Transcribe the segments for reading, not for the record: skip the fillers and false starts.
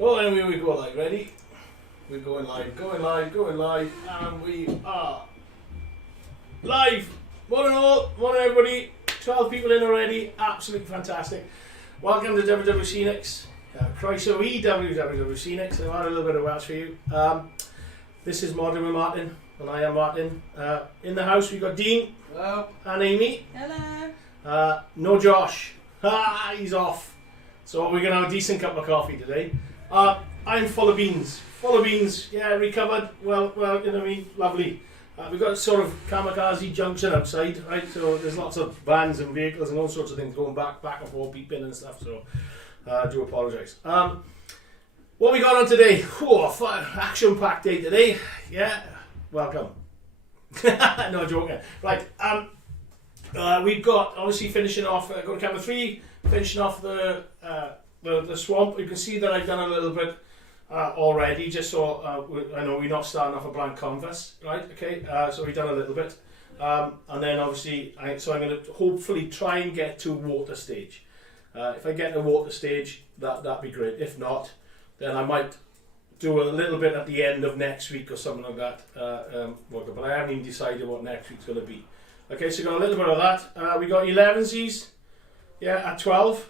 Oh, and we go live. Ready? We're going live, and we are live. Morning everybody. 12 people in already. Absolutely fantastic. Welcome to WWScenics. Croeso I WWScenics. I've had a little bit of Welsh for you. This is Modern with Martyn, and I am Martyn. In the house we've got Dean. Hello. And Amy. Hello. No Josh. He's off. So we're going to have a decent cup of coffee today. I'm full of beans. Yeah, recovered. Well, you know what I mean? Lovely. We've got a sort of kamikaze junction outside, right? So there's lots of vans and vehicles and all sorts of things going back and forth, beeping and stuff. So I do apologise. What we got on today? Action-packed day today. Yeah, welcome. No joking. Right. We've got obviously finishing off. Go to camera 3. Finishing off the swamp. You can see that I've done a little bit already, just so I know we're not starting off a blank canvas, right? Okay, so we've done a little bit, and then obviously, I'm going to hopefully try and get to water stage. If I get to water stage, that'd be great. If not, then I might do a little bit at the end of next week or something like that. But I haven't even decided what next week's going to be. Okay, so got a little bit of that. We got 11s. Yeah, at 12.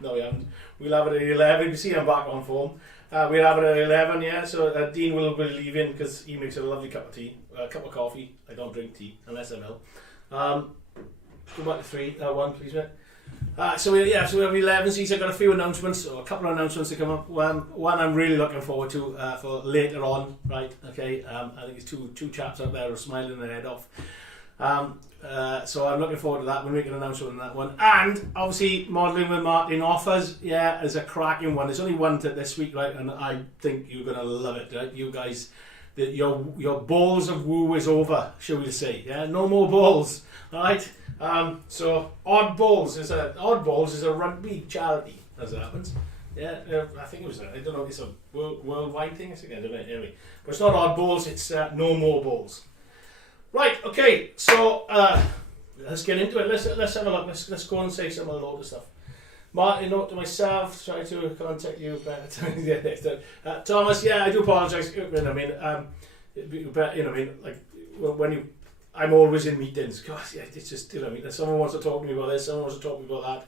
No, we haven't. We'll have it at 11. You can see I'm back on form. We'll have it at 11, yeah. So Dean will be leaving because he makes a lovely cup of tea, a cup of coffee. I don't drink tea unless I'm ill. Go back to 3, 1, please, mate. So we have 11s. I've got a few announcements, or a couple of announcements to come up. One I'm really looking forward to for later on, right? Okay. I think it's two chaps out there who are smiling their head off. So I'm looking forward to that. We'll make an announcement on that one. And obviously modelling with Martyn Offers, yeah, is a cracking one. There's only one to this week, right? And I think you're gonna love it, right? You guys, your balls of woo is over, shall we say? Yeah, no more balls, right? So Oddballs is a rugby charity, as it happens. Yeah, I think it was. I don't know. It's a worldwide thing. I don't know. Anyway, but it's not Oddballs. It's no more balls. Right, okay, so let's get into it. Let's have a look. Let's go and say some of the load of stuff. Martyn, note to myself, try to contact you better. Thomas, yeah, I do apologise. You know what I mean? Like when I'm always in meetings. God, yeah, it's just, you know what I mean? Someone wants to talk to me about this, someone wants to talk to me about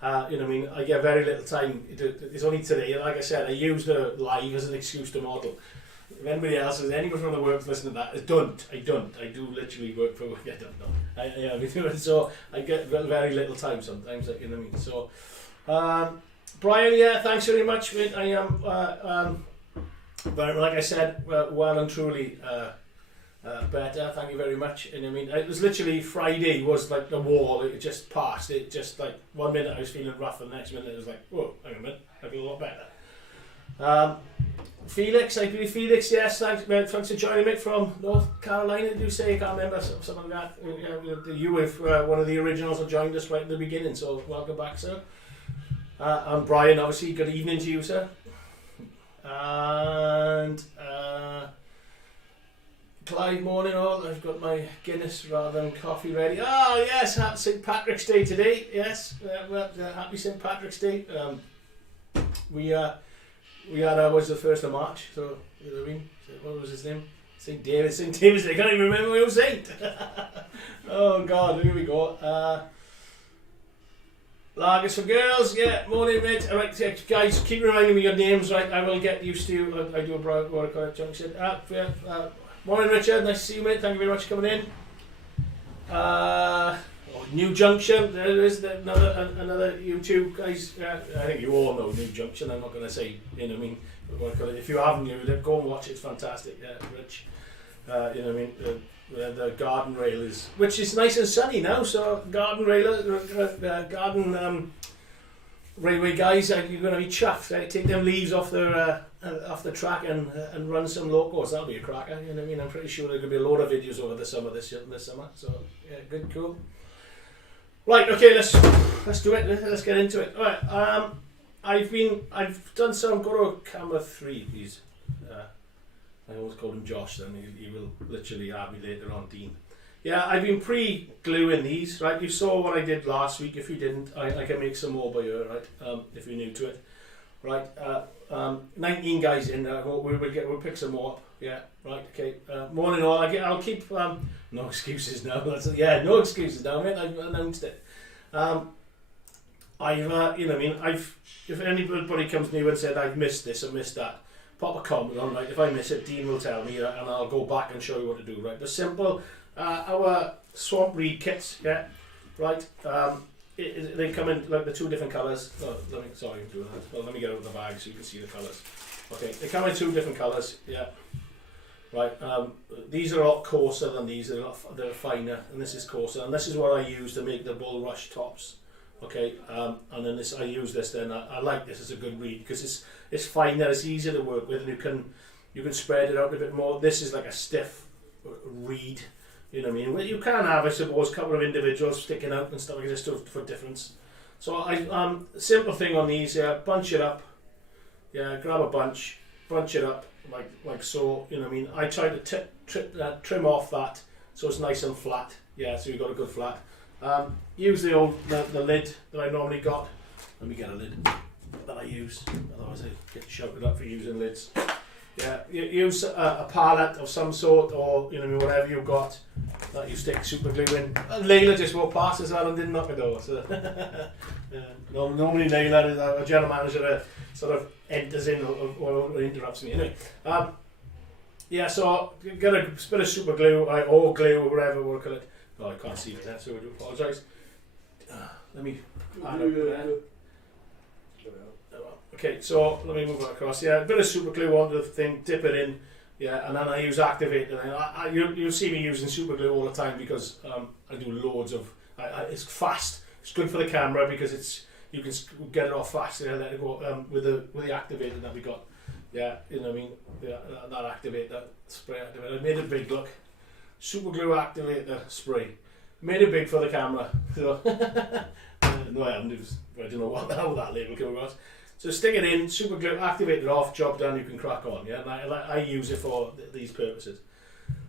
that. You know what I mean? I get very little time. It's only today. Like I said, I use the live as an excuse to model. If anybody else, anyone from the work listening to that, I don't. I do literally work for work. I don't know. So I get very little time sometimes. You know what I mean? So, Brian, yeah, thanks very much, mate. I am, but like I said, well and truly better. Thank you very much. And I mean, it was literally Friday was like the wall. It just passed. It just like 1 minute I was feeling rough, and the next minute it was like, whoa, hang on a minute, I feel a lot better. Felix, I believe Felix, yes, thanks for joining me from North Carolina, did you say? I can't remember, something like that. You were one of the originals who joined us right at the beginning, so welcome back, sir. And Brian, obviously, good evening to you, sir. And Clyde, morning all. I've got my Guinness rather than coffee ready. Oh, yes, happy St. Patrick's Day today, yes. Happy St. Patrick's Day. We had ours the 1st of March, so, you know what I mean? What was his name? St. David, I can't even remember my own saint. Oh God, here we go. Lagers for girls, yeah, morning mate. Alright, guys, keep reminding me your names, right? I will get used to you. I do a what I call it, junction. Morning Richard, nice to see you mate, thank you very much for coming in. New Junction, there is another YouTube guys. I think you all know New Junction. I'm not going to say, you know what I mean. If you haven't, go and watch it. It's fantastic. Yeah, Rich. You know what I mean. The garden rail is, which is nice and sunny now. So garden railway guys, you're going to be chuffed. Right? Take them leaves off the track and run some locos. That'll be a cracker. You know what I mean. I'm pretty sure there's going to be a lot of videos over the summer this summer. So yeah, good, cool. Right, okay, let's do it. Let's get into it. All right, I've done some. Go to camera 3, please. I always call him Josh. Then he will literally have me later on, Dean. Yeah, I've been pre-gluing these. Right, you saw what I did last week. If you didn't, I can make some more by you. Right, if you're new to it. Right, 19 guys in. We'll pick some more up. Yeah, right. Okay. Morning all. I'll keep. No excuses now. No excuses now, mate. I've announced it. If anybody comes to me and said I've missed this or missed that, pop a comment on. Right. If I miss it, Dean will tell me, and I'll go back and show you what to do. Right. The simple. Our swamp reed kits. Yeah. Right. They come in like the two different colours. Oh, sorry, I'm doing that. Well, let me get out of the bag so you can see the colours. Okay, they come in two different colours. Yeah. Right. These are a lot coarser than these. They're finer, and this is coarser. And this is what I use to make the bull rush tops. Okay. And then I use this. Then I like this as a good reed because it's finer. It's easier to work with, and you can spread it out a bit more. This is like a stiff reed. You know what I mean? You can have, I suppose, a couple of individuals sticking out and stuff like this for difference. So simple thing on these, bunch it up. Yeah, grab a bunch it up like so. You know what I mean? I try to trim off that so it's nice and flat. Yeah, so you've got a good flat. Use the lid that I normally got. Let me get a lid that I use. Otherwise I get shouted up for using lids. Yeah, you use a palette of some sort, or whatever you've got that you stick super glue in. Layla just walked past as well and didn't knock the door. So normally Layla is a general manager that sort of enters in or interrupts me. Anyway, so get a bit of super glue or glue or whatever we'll call it. Oh, I can't see it there, so I do apologise. Let me. Okay, so let me move it across. Yeah, a bit of super glue onto the thing, dip it in. Yeah, and then I use Activator. You'll see me using super glue all the time because I do loads of. It's fast. It's good for the camera because you can get it off fast. Yeah, let it go with the Activator that we got. Yeah, you know what I mean. Yeah, that Activator spray Activator. I made it big. Look, super glue Activator spray. Made it big for the camera. So no, I haven't. I don't know how that label came across. So stick it in, super glue, activate it off, job done, you can crack on. Yeah, and I use it for these purposes.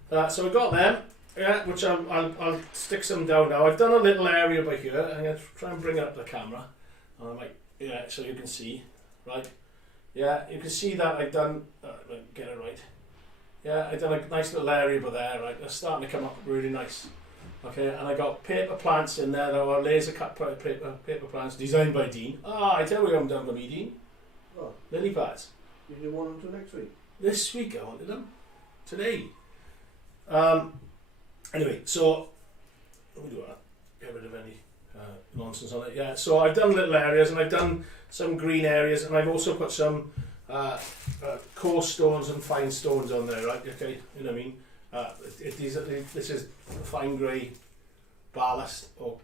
So we got them, yeah, which I'll stick some down now. I've done a little area by here. I'm going to try and bring it up the camera. So you can see, right? Yeah, you can see that I've done, get it right. Yeah, I've done a nice little area by there, right? They're starting to come up really nice. Okay, and I got paper plants in there that are laser cut paper plants designed by Dean. I tell you what I'm done for me, Dean. Oh. Lily pads. You didn't want them until next week? This week I wanted them. Today. Anyway, so let me do that. Get rid of any nonsense on it. Yeah, so I've done little areas and I've done some green areas and I've also put some coarse stones and fine stones on there, right? Okay, you know what I mean? This is fine grey ballast or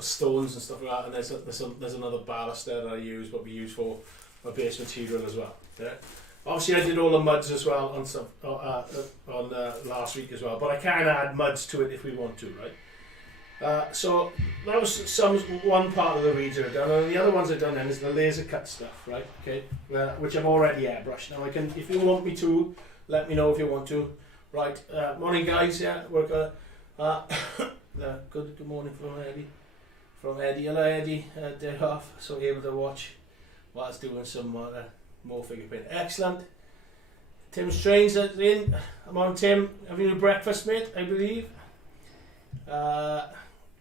stones and stuff like that, and there's another ballast there that I use, but we use for my base material as well. Yeah. Obviously, I did all the muds as well on last week as well, but I can add muds to it if we want to, right? So that was one part of the reeds I've done, and the other ones I've done then is the laser cut stuff, right? Okay, which I've already airbrushed. Now I can, if you want me to, let me know if you want to. Right, morning guys. Yeah, good morning from Eddie. Hello Eddie, day off, so able to watch whilst doing some more figure paint. Excellent. Tim Strange is in. I'm on Tim. Having your breakfast, mate, I believe.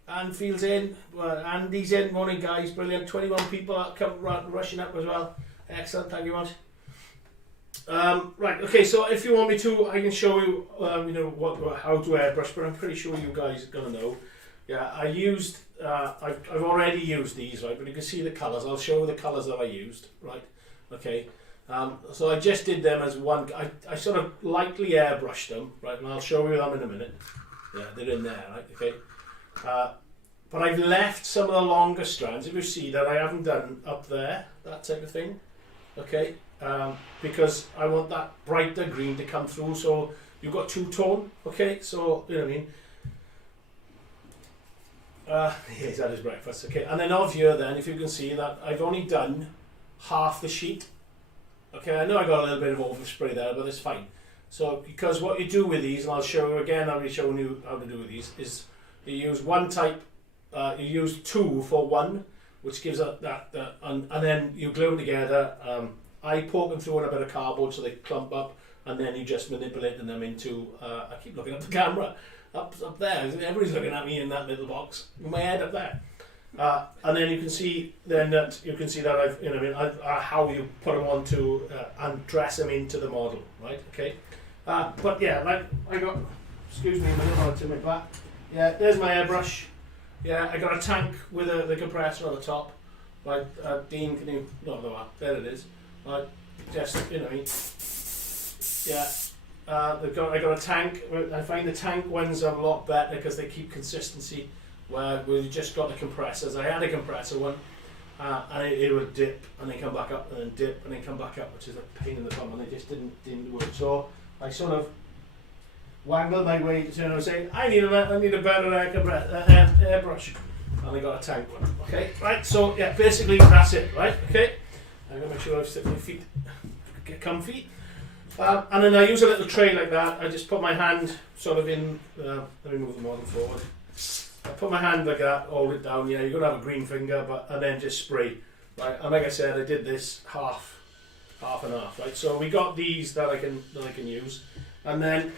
Anfield's in. Andy's in. Morning guys, brilliant. 21 people are rushing up as well. Excellent, thank you much. Right, okay, so if you want me to, I can show you, how to airbrush, but I'm pretty sure you guys are gonna know. Yeah, I've already used these, right? But you can see the colours. I'll show you the colours that I used, right? Okay. So I just did them as one. I sort of lightly airbrushed them, right? And I'll show you them in a minute. Yeah, they're in there, right? Okay. But I've left some of the longer strands. If you see that, I haven't done up there, that type of thing. Okay. Because I want that brighter green to come through. So you've got two-tone. Okay. So you know what I mean. He's had his breakfast, okay. And then off here then, if you can see that I've only done half the sheet. Okay, I know I got a little bit of overspray there, but it's fine. So, because what you do with these, and I'll show you again, I'll be showing you how to do with these, is you use one type, you use two for one, which gives that and then you glue them together. I poke them through on a bit of cardboard so they clump up, and then you just manipulate them into. I keep looking at the camera up there. Everybody's looking at me in that little box with my head up there. And then you can see that I've how you put them onto and dress them into the model, right? Okay. But yeah, like I got. Excuse me, a minute, I'll turn my back. Yeah, there's my airbrush. Yeah, I got a tank with the compressor on the top. Right, Dean, can you? No, there it is. Right, just yeah. I got a tank. I find the tank ones are a lot better because they keep consistency. Where we just got the compressors. I had a compressor one, and it would dip and then come back up and then dip and then come back up, which is a pain in the bum, and it just didn't work. So I sort of wangled my way to turn and say, I need a better airbrush, and I got a tank one. Okay, right. So yeah, basically that's it, right? Okay, I'm gonna make sure I sit my feet, get comfy, and then I use a little tray like that. I just put my hand sort of in. Let me move the model forward. I put my hand like that, hold it down. Yeah, you're gonna have a green finger, and then just spray. Right, and like I said, I did this half and half. Right, so we got these that I can use, and then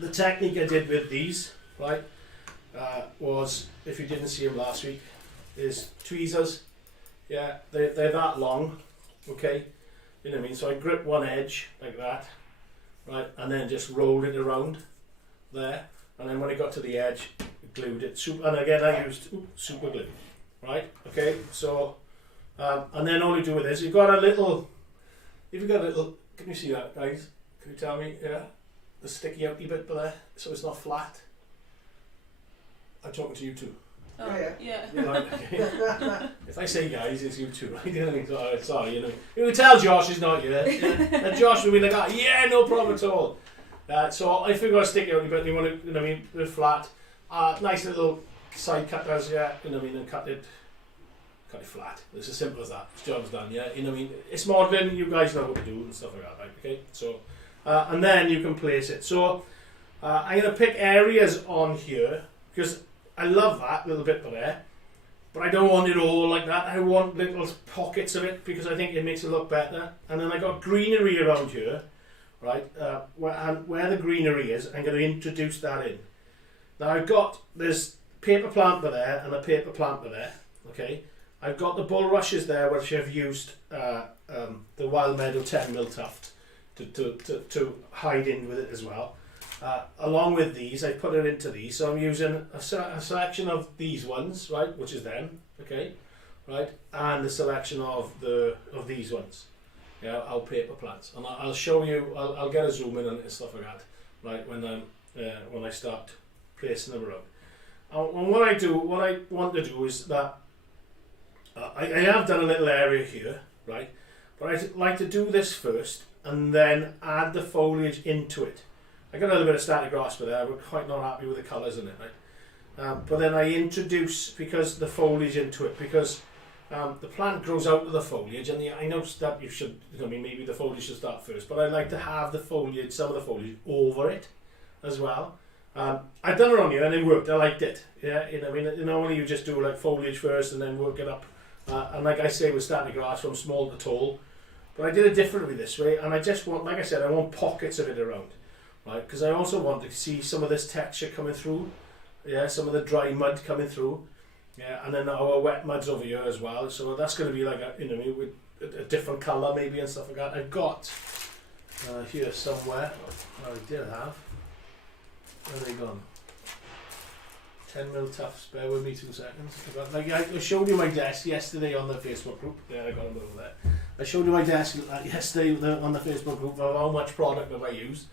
the technique I did with these, right, was, if you didn't see them last week, is tweezers. Yeah, they're that long, okay. You know what I mean? So I grip one edge like that, right, and then just rolled it around there, and then when I got to the edge, glued it. And again, I used super glue, right? Okay, so and then all you do with this, you've got a little. If you've got a little, can you see that, guys? Can you tell me? Yeah, the sticky outy bit there, so it's not flat. I'm talking to you two. Oh, yeah. Right, okay. If I say guys, it's you two, right? You know, sorry, you know. You can tell Josh is not here. Yeah? And Josh will be like, yeah, no problem at all. So if you've got a sticky outy bit, you want to, you know what I mean, they're flat. Nice little side cutters, yeah, you know what I mean, and cut it flat. It's as simple as that. The job's done, yeah, you know what I mean. It's modelling, you guys know what to do and stuff like that, right? Okay, so and then you can place it. So I'm gonna pick areas on here because I love that little bit there, but I don't want it all like that. I want little pockets of it because I think it makes it look better. And then I got greenery around here, right? Where the greenery is, I'm going to introduce that in. Now there's paper planter there and a paper planter there, okay? I've got the bulrushes there, which I've used the Wild Meadow 10mm tuft to hide in with it as well. Along with these, I put it into these, so I'm using a selection of these ones, right, which is them, okay, right, and the selection of these ones, yeah, our paper plants, and I'll show you. I'll get a zoom in on it and stuff like that, right, when I start placing them around. And what I want to do is that I have done a little area here, right, but I'd like to do this first and then add the foliage into it. I got a little bit of static grass there. We're quite not happy with the colours in it, right? But then I introduce the foliage into it because the plant grows out of the foliage, and I know that you should. I mean, maybe the foliage should start first, but I like to have some of the foliage over it as well. I've done it on here and it worked. I liked it. Yeah, you know, I mean, normally you just do like foliage first and then work it up. And like I say with static grass, from small to tall. But I did it differently this way, and I just want, like I said, I want pockets of it around. Right, because I also want to see some of this texture coming through, yeah, some of the dry mud coming through, yeah, and then our wet mud's over here as well. So that's going to be like with a different colour maybe and stuff like that. I've got here somewhere. I did have. Where are they gone? 10mm tufts. Bear with me 2 seconds. I showed you my desk yesterday on the Facebook group. Yeah, I got them over there. I showed you my desk yesterday on the Facebook group of how much product have I used.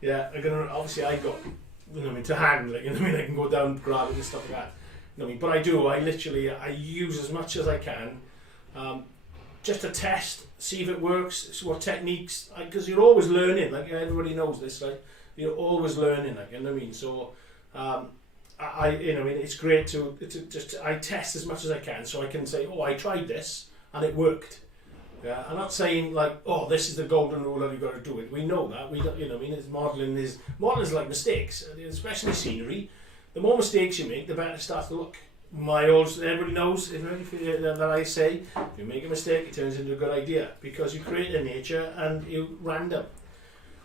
Yeah, obviously I got, to hand, like, I can go down, grab it and stuff like that. But I use as much as I can, just to test, see if it works, what techniques, because you're always learning, like everybody knows this, right? You're always learning, like, So, it's great to I test as much as I can, so I can say, I tried this and it worked. Yeah, I'm not saying like, this is the golden rule that you've got to do it. We know that. We don't, it's modelling is like mistakes, especially scenery. The more mistakes you make, the better it starts to look. everybody knows that I say, if you make a mistake, it turns into a good idea because you create in nature and you random.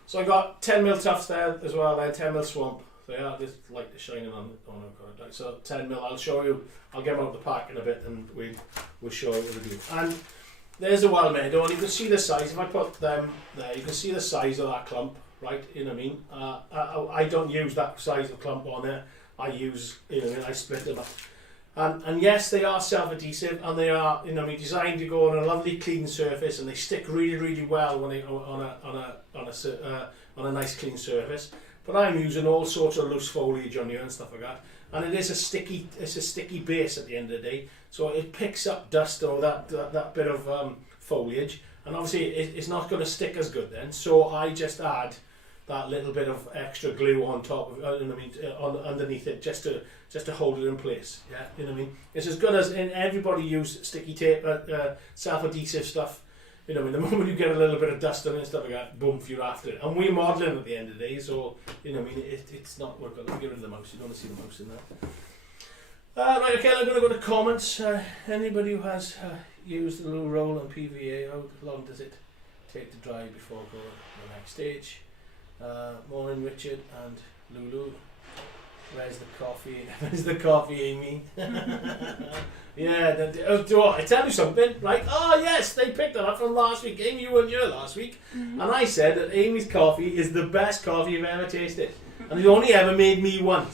So I got 10mm tufts there as well, then 10mm swamp. So yeah, this light is shining on it. So 10mm, I'll show you. I'll get them out of the pack in a bit, and we'll show you what to do. And there's a wild meadow, and you can see the size. If I put them there, you can see the size of that clump, right? You know what I mean? I don't use that size of clump on there. I use, you know, I split them up. And yes, they are self-adhesive, and they are, you know, designed to go on a lovely clean surface, and they stick really, really well when they on a nice clean surface. But I'm using all sorts of loose foliage on here and stuff like that, and it's a sticky base at the end of the day, so it picks up dust or that bit of foliage, and obviously it's not going to stick as good then. So I just add that little bit of extra glue on top of, underneath it, just to hold it in place. Yeah, you know what I mean. It's as good as everybody use sticky tape, self-adhesive stuff. You know, the moment you get a little bit of dust on it and stuff like that, boom, you're after it. And we're modelling at the end of the day, so you know, what I mean, it's not. We're going to get rid of the mouse. You don't want to see the mouse in there. Right, okay. I'm going to go to comments. Anybody who has used the loo roll and PVA, how long does it take to dry before going to the next stage? Morning, Richard and Lulu. Where's the coffee? Where's the coffee, Amy? Yeah, I tell you something, right? Oh yes, they picked it up from last week. Amy, you weren't here last week. And I said that Amy's coffee is the best coffee you've ever tasted. And you only ever made me one.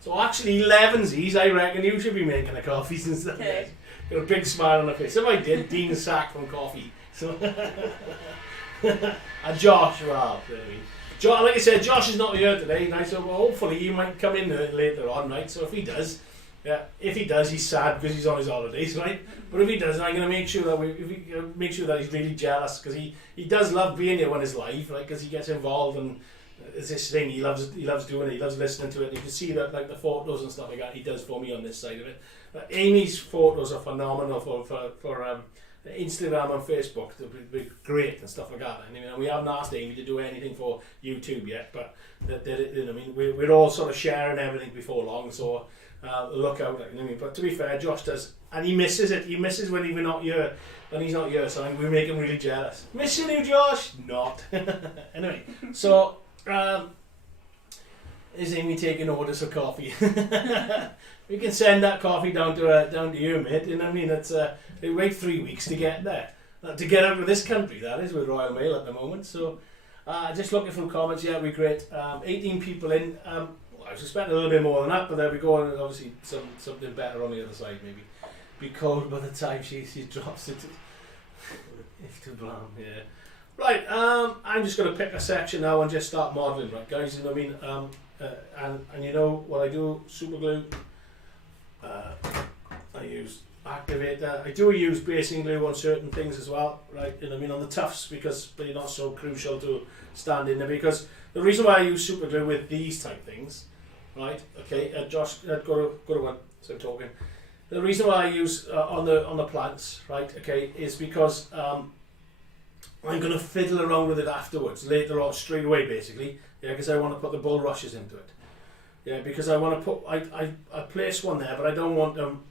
So actually, 11sies, I reckon you should be making the coffees instead. Okay. Got a big smile on her face. If I did, Dean sacked from coffee. So and Josh, well, like I said, Josh is not here today, right? So hopefully he might come in later on, right? So if he does, he's sad because he's on his holidays, right? But if he does, I'm going to make sure that he's really jealous, because he does love being here when it's live, right? Because he gets involved, and it's this thing he loves doing it. He loves listening to it. You can see that, like the photos and stuff like that, he does for me on this side of it. Amy's photos are phenomenal for Instagram and Facebook. They're great and stuff like that. And we haven't asked Amy to do anything for YouTube yet, but we're all sort of sharing everything before long. So look out. But to be fair, Josh does, and he misses it. He misses when we're not here. When he's not here, so we make him really jealous. Missing you, Josh? Not. Anyway, so is Amy taking orders for coffee? We can send that coffee down to you, mate. You know what I mean? It's they wait 3 weeks to get there, to get out of this country. That is, with Royal Mail at the moment. So just looking through comments. Yeah, we're great. 18 people in. I was expecting a little bit more than that, but there we go. And obviously something better on the other side, maybe. Be cold by the time she drops it. If too blam, yeah. Right. I'm just going to pick a section now and just start modelling, right, guys? You know what I mean? And you know what I do? Super glue. I use Activator. I do use basing glue on certain things as well, right? You know what I mean, on the tufts, because they're not so crucial to stand in there. Because the reason why I use super glue with these type things, right? Okay, Josh, go to one. So I'm talking. The reason why I use on the plants, right? Okay, is because I'm going to fiddle around with it afterwards, later on, straight away, basically. Yeah, because I want to put the bulrushes into it. Yeah, because I want to put, I place one there, but I don't want them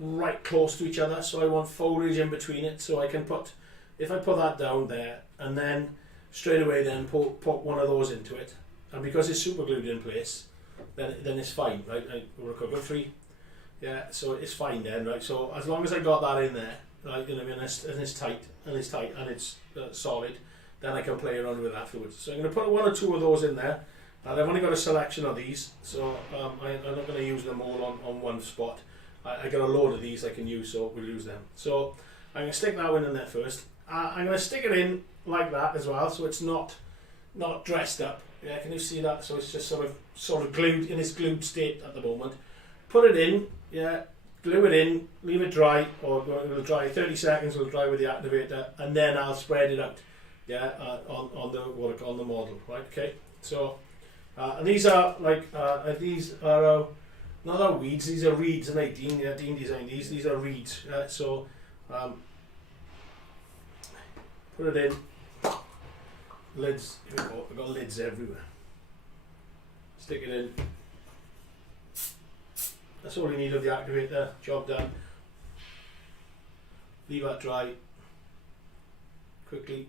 right close to each other, so I want foliage in between it, so I can put, if I put that down there, and then straight away then put one of those into it, and because it's super glued in place, then it's fine, right? We're a 3, yeah, so it's fine then, right? So as long as I got that in there, right, you know what I mean, and it's tight, and it's solid, then I can play around with it afterwards. So I'm going to put 1 or 2 of those in there. And I've only got a selection of these, so I'm not going to use them all on one spot. I got a load of these I can use, so we'll use them. So I'm going to stick that one in there first. I'm going to stick it in like that as well, so it's not dressed up. Yeah, can you see that? So it's just sort of glued in its glued state at the moment. Put it in, yeah, glue it in, leave it dry, or it'll dry 30 seconds. It'll dry with the activator, and then I'll spread it out. Yeah, on the model, right? Okay, so. And these are not our weeds, these are reeds, and Dean designed these. These are reeds. So put it in. Lids. Here we go. We've got lids everywhere. Stick it in. That's all you need of the activator. Job done. Leave that dry quickly,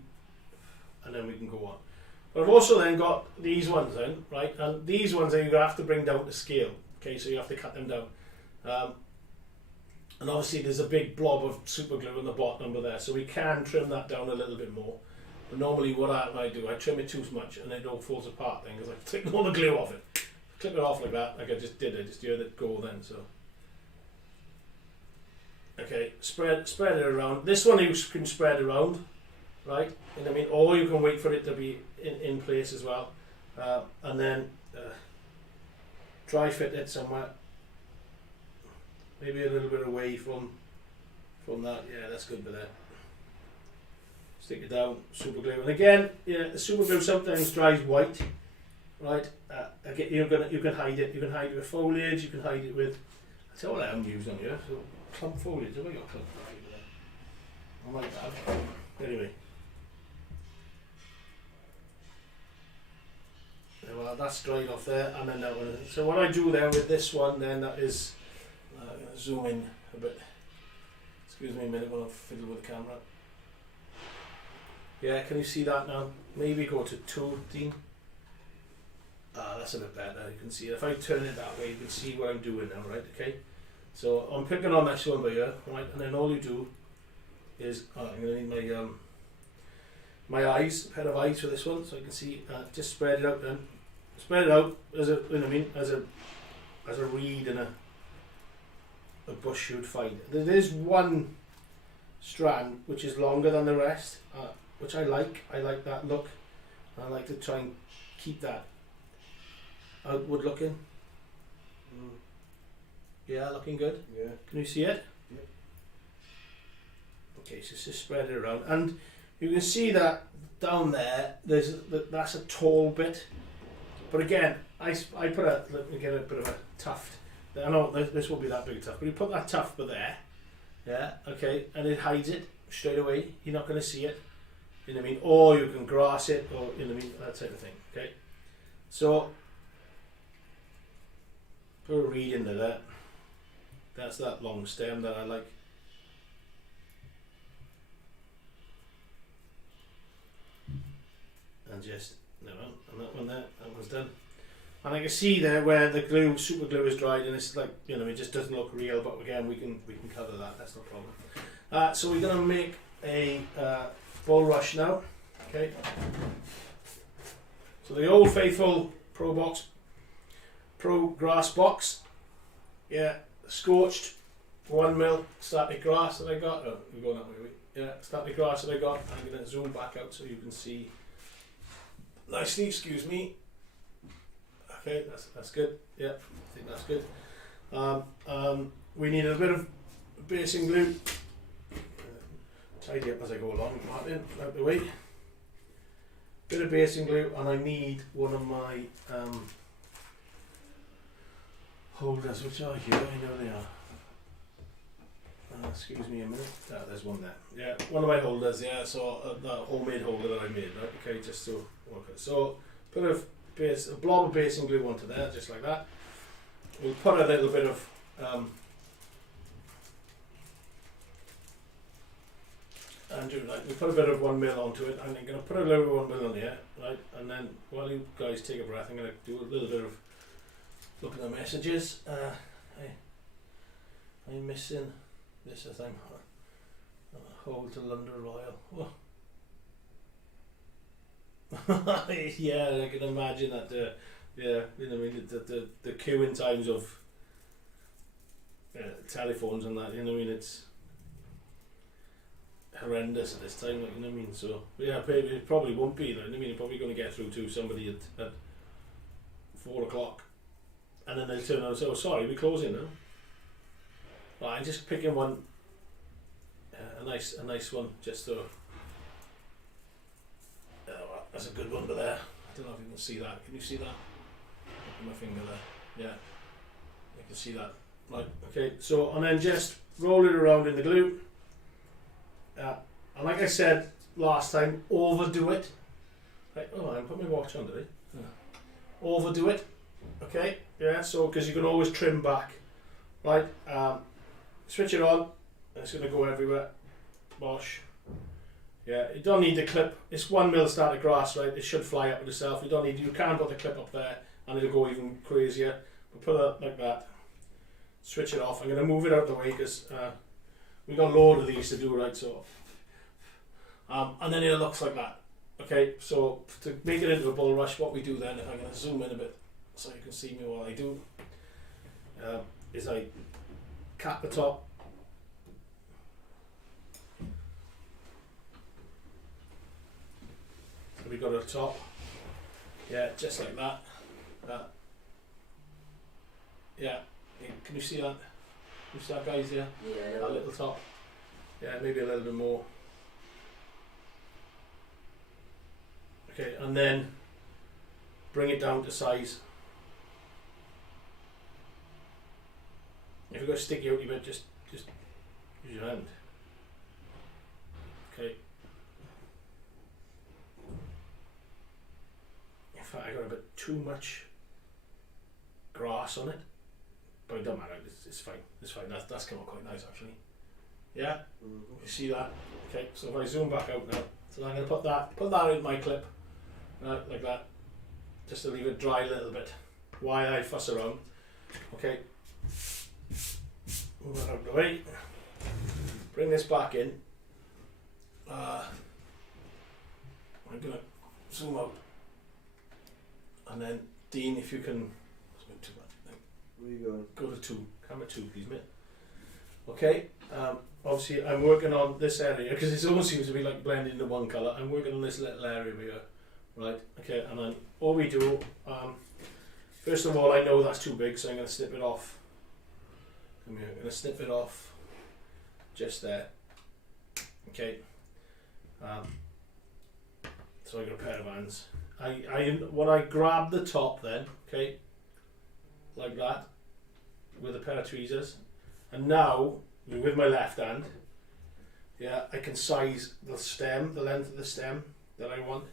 and then we can go on. But I've also then got these ones in, right? And these ones you're gonna have to bring down to scale. Okay, so you have to cut them down. And obviously there's a big blob of super glue on the bottom of there, so we can trim that down a little bit more. But normally what I do, I trim it too much and it all falls apart then, because I take all the glue off it. Clip it off like that, like I just did. I just heard it go then. So okay, spread it around. This one you can spread around, right? You know what I mean? Or you can wait for it to be in place as well, and then dry fit it somewhere. Maybe a little bit away from that. Yeah, that's good for that. Stick it down, super glue, and again, yeah, the super glue sometimes dries white, right? Again, you can hide it. You can hide it with foliage. You can hide it with. I tell you what I haven't used on here. So clump foliage. Have I got clump foliage there? I might have. Anyway. Well, that's dried off there, and then that one. So what I do there with this one, then that is. I'm going to zoom in a bit. Excuse me a minute while I fiddle with the camera. Yeah, can you see that now? Maybe go to 215. That's a bit better. You can see it. If I turn it that way, you can see what I'm doing now, right? Okay. So I'm picking on this one by here, right? And then all you do is I'm going to need my eyes, a pair of eyes for this one, so you can see. Just spread it out then. Spread it out as a, you know what I mean, as a reed and a bush you'd find. There is one strand which is longer than the rest, which I like. I like that look. I like to try and keep that outward looking. Yeah, looking good. Yeah. Can you see it? Yep. Okay, so just spread it around, and you can see that down there. That's a tall bit, but again, I put let me get a bit of a tuft. I know this won't be that big a tuft, but you put that tuft there, yeah, okay, and it hides it straight away. You're not going to see it, you know what I mean? Or you can grass it, or you know what I mean, that type of thing. Okay, so put a reed into that. That's that long stem that I like. And just no, and that one there, that one's done. And I can see there where the glue, super glue is dried, and it's like, you know, it just doesn't look real. But again, we can cover that. That's no problem. So we're gonna make a bulrush now. Okay. So the old faithful Pro grass box. Yeah, scorched 1 mil static grass that I got. Oh, we're going that way. Yeah, static grass that I got. I'm gonna zoom back out so you can see nicely. Excuse me. Okay, that's good. Yeah, I think that's good. We need a bit of basing glue. Tidy up as I go along, Martin, out the way. Bit of basing glue, and I need one of my holders, which are here. I know they are. Excuse me a minute. There's one there. Yeah, one of my holders. Yeah, so that homemade holder that I made. Right? Okay, just to work it. So put a blob of basing glue onto there, just like that. We'll put a little bit of we put a bit of 1 mil onto it, and I'm going to put a little bit of 1 mil on here, right? And then while you guys take a breath, I'm going to do a little bit of look at the messages. I'm missing this as I'm hold to London Royal. Oh. Yeah, I can imagine that. Yeah, you know, I mean, the queuing times of telephones and that. You know, I mean, it's horrendous at this time. Like, you know, what I mean, so yeah, it probably won't be. Like, I mean, you're probably going to get through to somebody at 4 o'clock, and then they turn around and say, "Oh, sorry, we're closing now." Well, I'm just picking one, a nice one, just so. That's a good one, but there. I don't know if you can see that. Can you see that? Look at my finger there. Yeah, you can see that. Right. Okay. So, and then just roll it around in the glue. And like I said last time, overdo it. Right. Oh, I put my watch on today. Yeah. Overdo it. Okay. Yeah. So, because you can always trim back Right, switch it on, and it's going to go everywhere. Bosh. Yeah, you don't need the clip. It's 1mm static grass, right? It should fly up with itself. You can put the clip up there and it'll go even crazier. But put it like that. Switch it off. I'm going to move it out of the way because we've got a load of these to do, right? So, and then it looks like that. Okay, so to make it into a bulrush, what we do then, if I'm going to zoom in a bit so you can see me while I do, is I cap the top. We got a top, yeah, just like that. Yeah, can you see that? Can you see that, guys? Yeah, Yeah. that little top. Yeah, maybe a little bit more. Okay, and then bring it down to size. If you've got a sticky out a bit, just use your hand. Okay. In fact, I got a bit too much grass on it, but it doesn't matter. It's fine. It's fine. That's come out quite nice actually. Yeah, you see that? Okay. So if I zoom back out now, so I'm going to put that in my clip, like that, just to leave it dry a little bit while I fuss around. Okay. Move that out of the way. Bring this back in. I'm going to zoom out. And then, Dean, if you can, Where are you going? go to camera 2, please, mate. Okay, obviously I'm working on this area because it almost seems to be like blending into one colour. I'm working on this little area here, right? Okay, and then all we do, first of all, I know that's too big, so I'm going to snip it off. Come here, I'm going to snip it off just there. Okay, so I got a pair of hands. When I grab the top then, okay, like that, with a pair of tweezers, and now with my left hand, yeah, I can size the stem, the length of the stem that I want.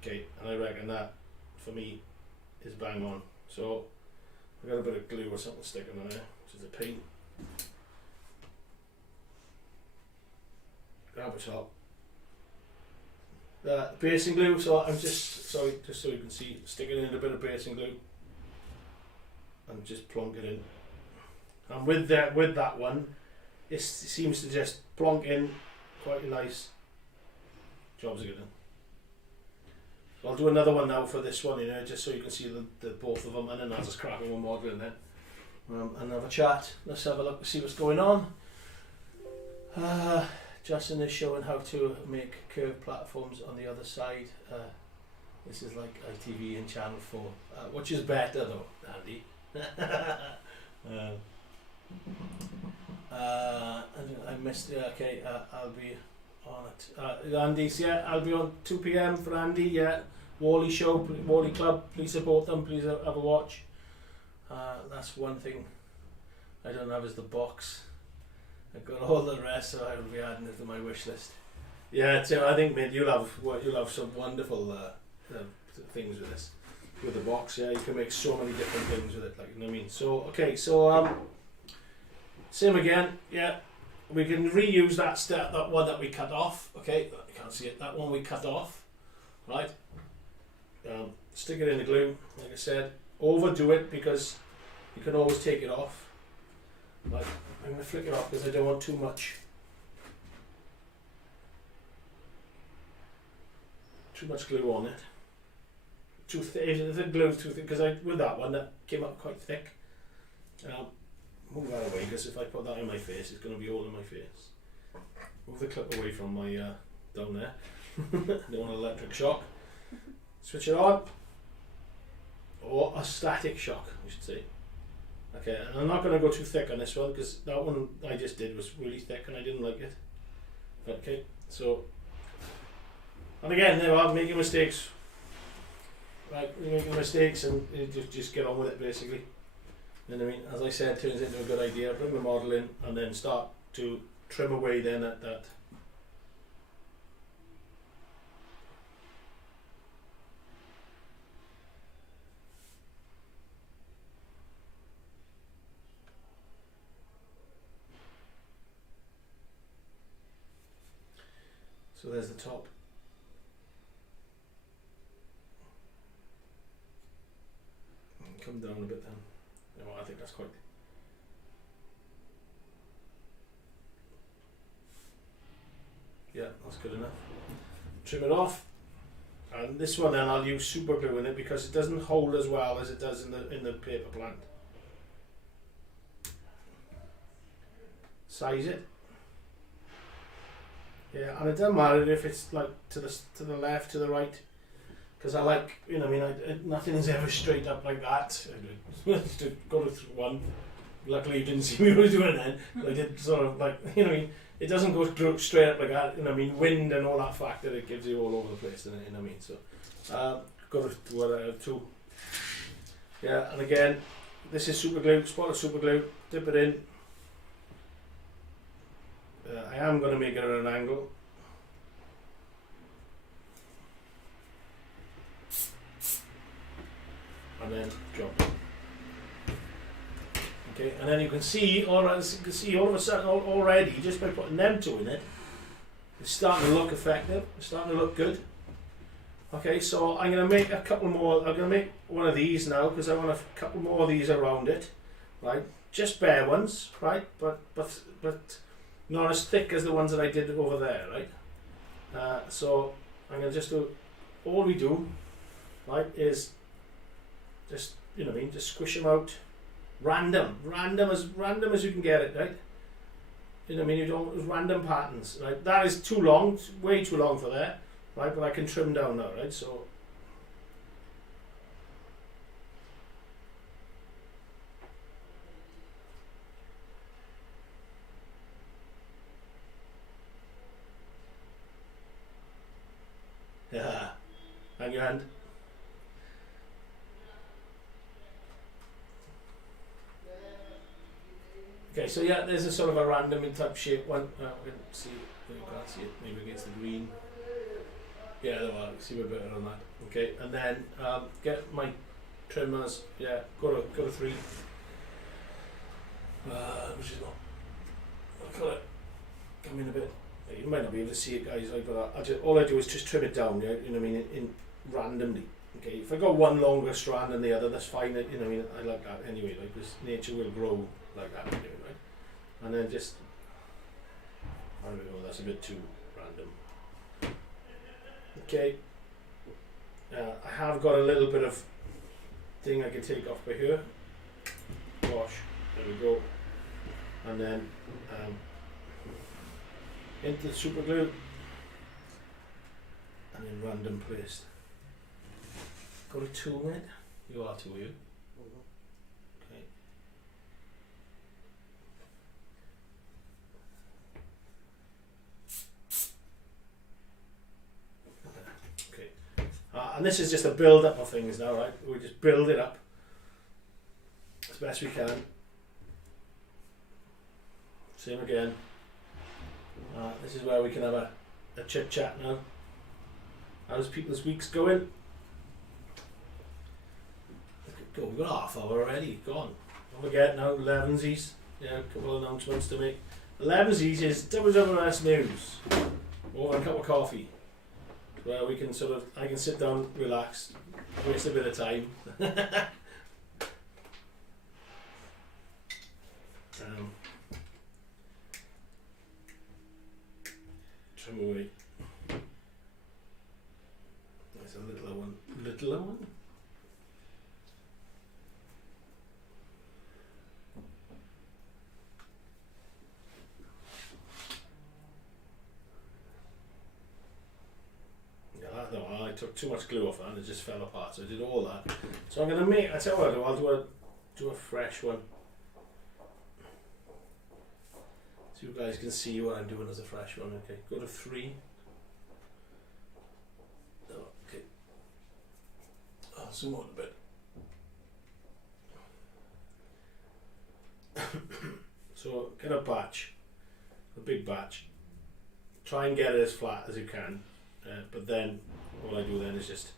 Okay, and I reckon that for me is bang on. So I got a bit of glue or something sticking on there, which is a pain. Grab a top. Basing glue, so I'm just so you can see, sticking in a bit of basing glue and just plonk it in. And with that one, it seems to just plonk in quite a nice. Job's good. So I'll do another one now for this one, just so you can see the both of them, and then I'll just crack one model in there and have a chat. Let's have a look, see what's going on. Justin is showing how to make curved platforms on the other side. This is like ITV and Channel 4. Which is better though, Andy? I missed it. Okay, I'll be on it. Andy's, yeah, I'll be on 2 PM for Andy, yeah. Wally show, Wally Club, please support them, please have a watch. That's one thing I don't have is the box. I've got all the rest, so I will be adding it to my wish list. Yeah, so I think, mate, you'll have some wonderful things with this, with the box. Yeah, you can make so many different things with it. Like, you know what I mean? So okay, so same again. Yeah, we can reuse that one that we cut off. Okay, you can't see it. That one we cut off, right? Stick it in the glue, like I said. Overdo it because you can always take it off. Right. I'm going to flick it off because I don't want too much glue on it. Too thick. The glue's too thick because with that one that came up quite thick. Move that away because if I put that in my face, it's going to be all in my face. Move the clip away from my down there. Don't want an electric shock. Switch it on, or a static shock, I should say. Okay, and I'm not going to go too thick on this one because that one I just did was really thick and I didn't like it. Okay, so, and again, there are making mistakes. Right, you're making mistakes and you just get on with it basically. You know what I mean? As I said, turns into a good idea. Bring the model in and then start to trim away then at that. So there's the top. Come down a bit then. Oh, I think that's quite. Yeah, that's good enough. Trim it off. And this one then I'll use super glue in it because it doesn't hold as well as it does in the paper plant. Size it. Yeah, and it doesn't matter if it's like to the left, to the right, because I like, you know, I mean, nothing is ever straight up like that. To go to one. Luckily, you didn't see me what I was doing then. I did sort of like, you know, I mean, it doesn't go straight up like that. You know, I mean, wind and all that factor it gives you all over the place. You know what I mean? So, go to two. Yeah, and again, this is super glue. Spot of super glue. Dip it in. I am going to make it at an angle. And then drop it. Okay, and then you can see, all of a sudden already, just by putting them two in it, it's starting to look effective. It's starting to look good. Okay, so I'm going to make a couple more. I'm going to make one of these now because I want a couple more of these around it, right? Just bare ones, right? But not as thick as the ones that I did over there, right? So I'm going to just do, all we do, right, is just, you know what I mean, just squish them out, random as you can get it, right? You know what I mean, you don't, random patterns, right? That is too long, way too long for that, right? But I can trim down now, right? So, yeah, hang your hand. Okay, so yeah, there's a sort of a random type shape one. We can see, you can't see it, maybe against the green. Yeah, there are, see a bit better on that. Okay, and then get my trimmers, yeah, go to 3. Which is not, I'll call it, come in a bit. You might not be able to see it, guys, like, but all I do is just trim it down, yeah, you know what I mean, in randomly. Okay, if I got one longer strand than the other, that's fine, you know what I mean, I like that anyway, like, because nature will grow like that anyway, right? And then just, I don't know, that's a bit too random. Okay, I have got a little bit of thing I can take off by here, wash, there we go, and then into the super glue, and then random placed. Got a tool, mate? You are too, you? Okay. Okay. And this is just a build up of things now, right? We just build it up as best we can. Same again. This is where we can have a chit chat now. How's people's weeks going? Go, we've got half hour already, gone. Don't forget now, 11sies. Yeah, a couple of announcements to make. 11sies is WWS News. Over a cup of coffee. Where we can sort of, I can sit down, relax, waste a bit of time. Trim away. There's a littler one. Littler one? No, I took too much glue off that and it just fell apart, so I did all that. So I'm going to make, I tell you what I'll do, I'll do a fresh one. So you guys can see what I'm doing as a fresh one. Okay, go to 3. Okay. I'll zoom out a bit. So get a batch, a big batch. Try and get it as flat as you can. But then all I do then is just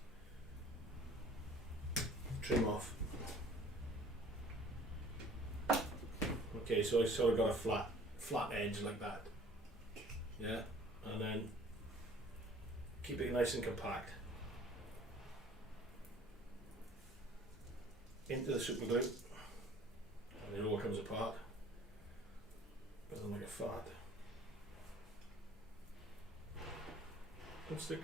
trim off. Okay, so I sort of got a flat edge like that. Yeah, and then keep it nice and compact. Into the super glue, and it all comes apart. Doesn't like a fart. Don't stick.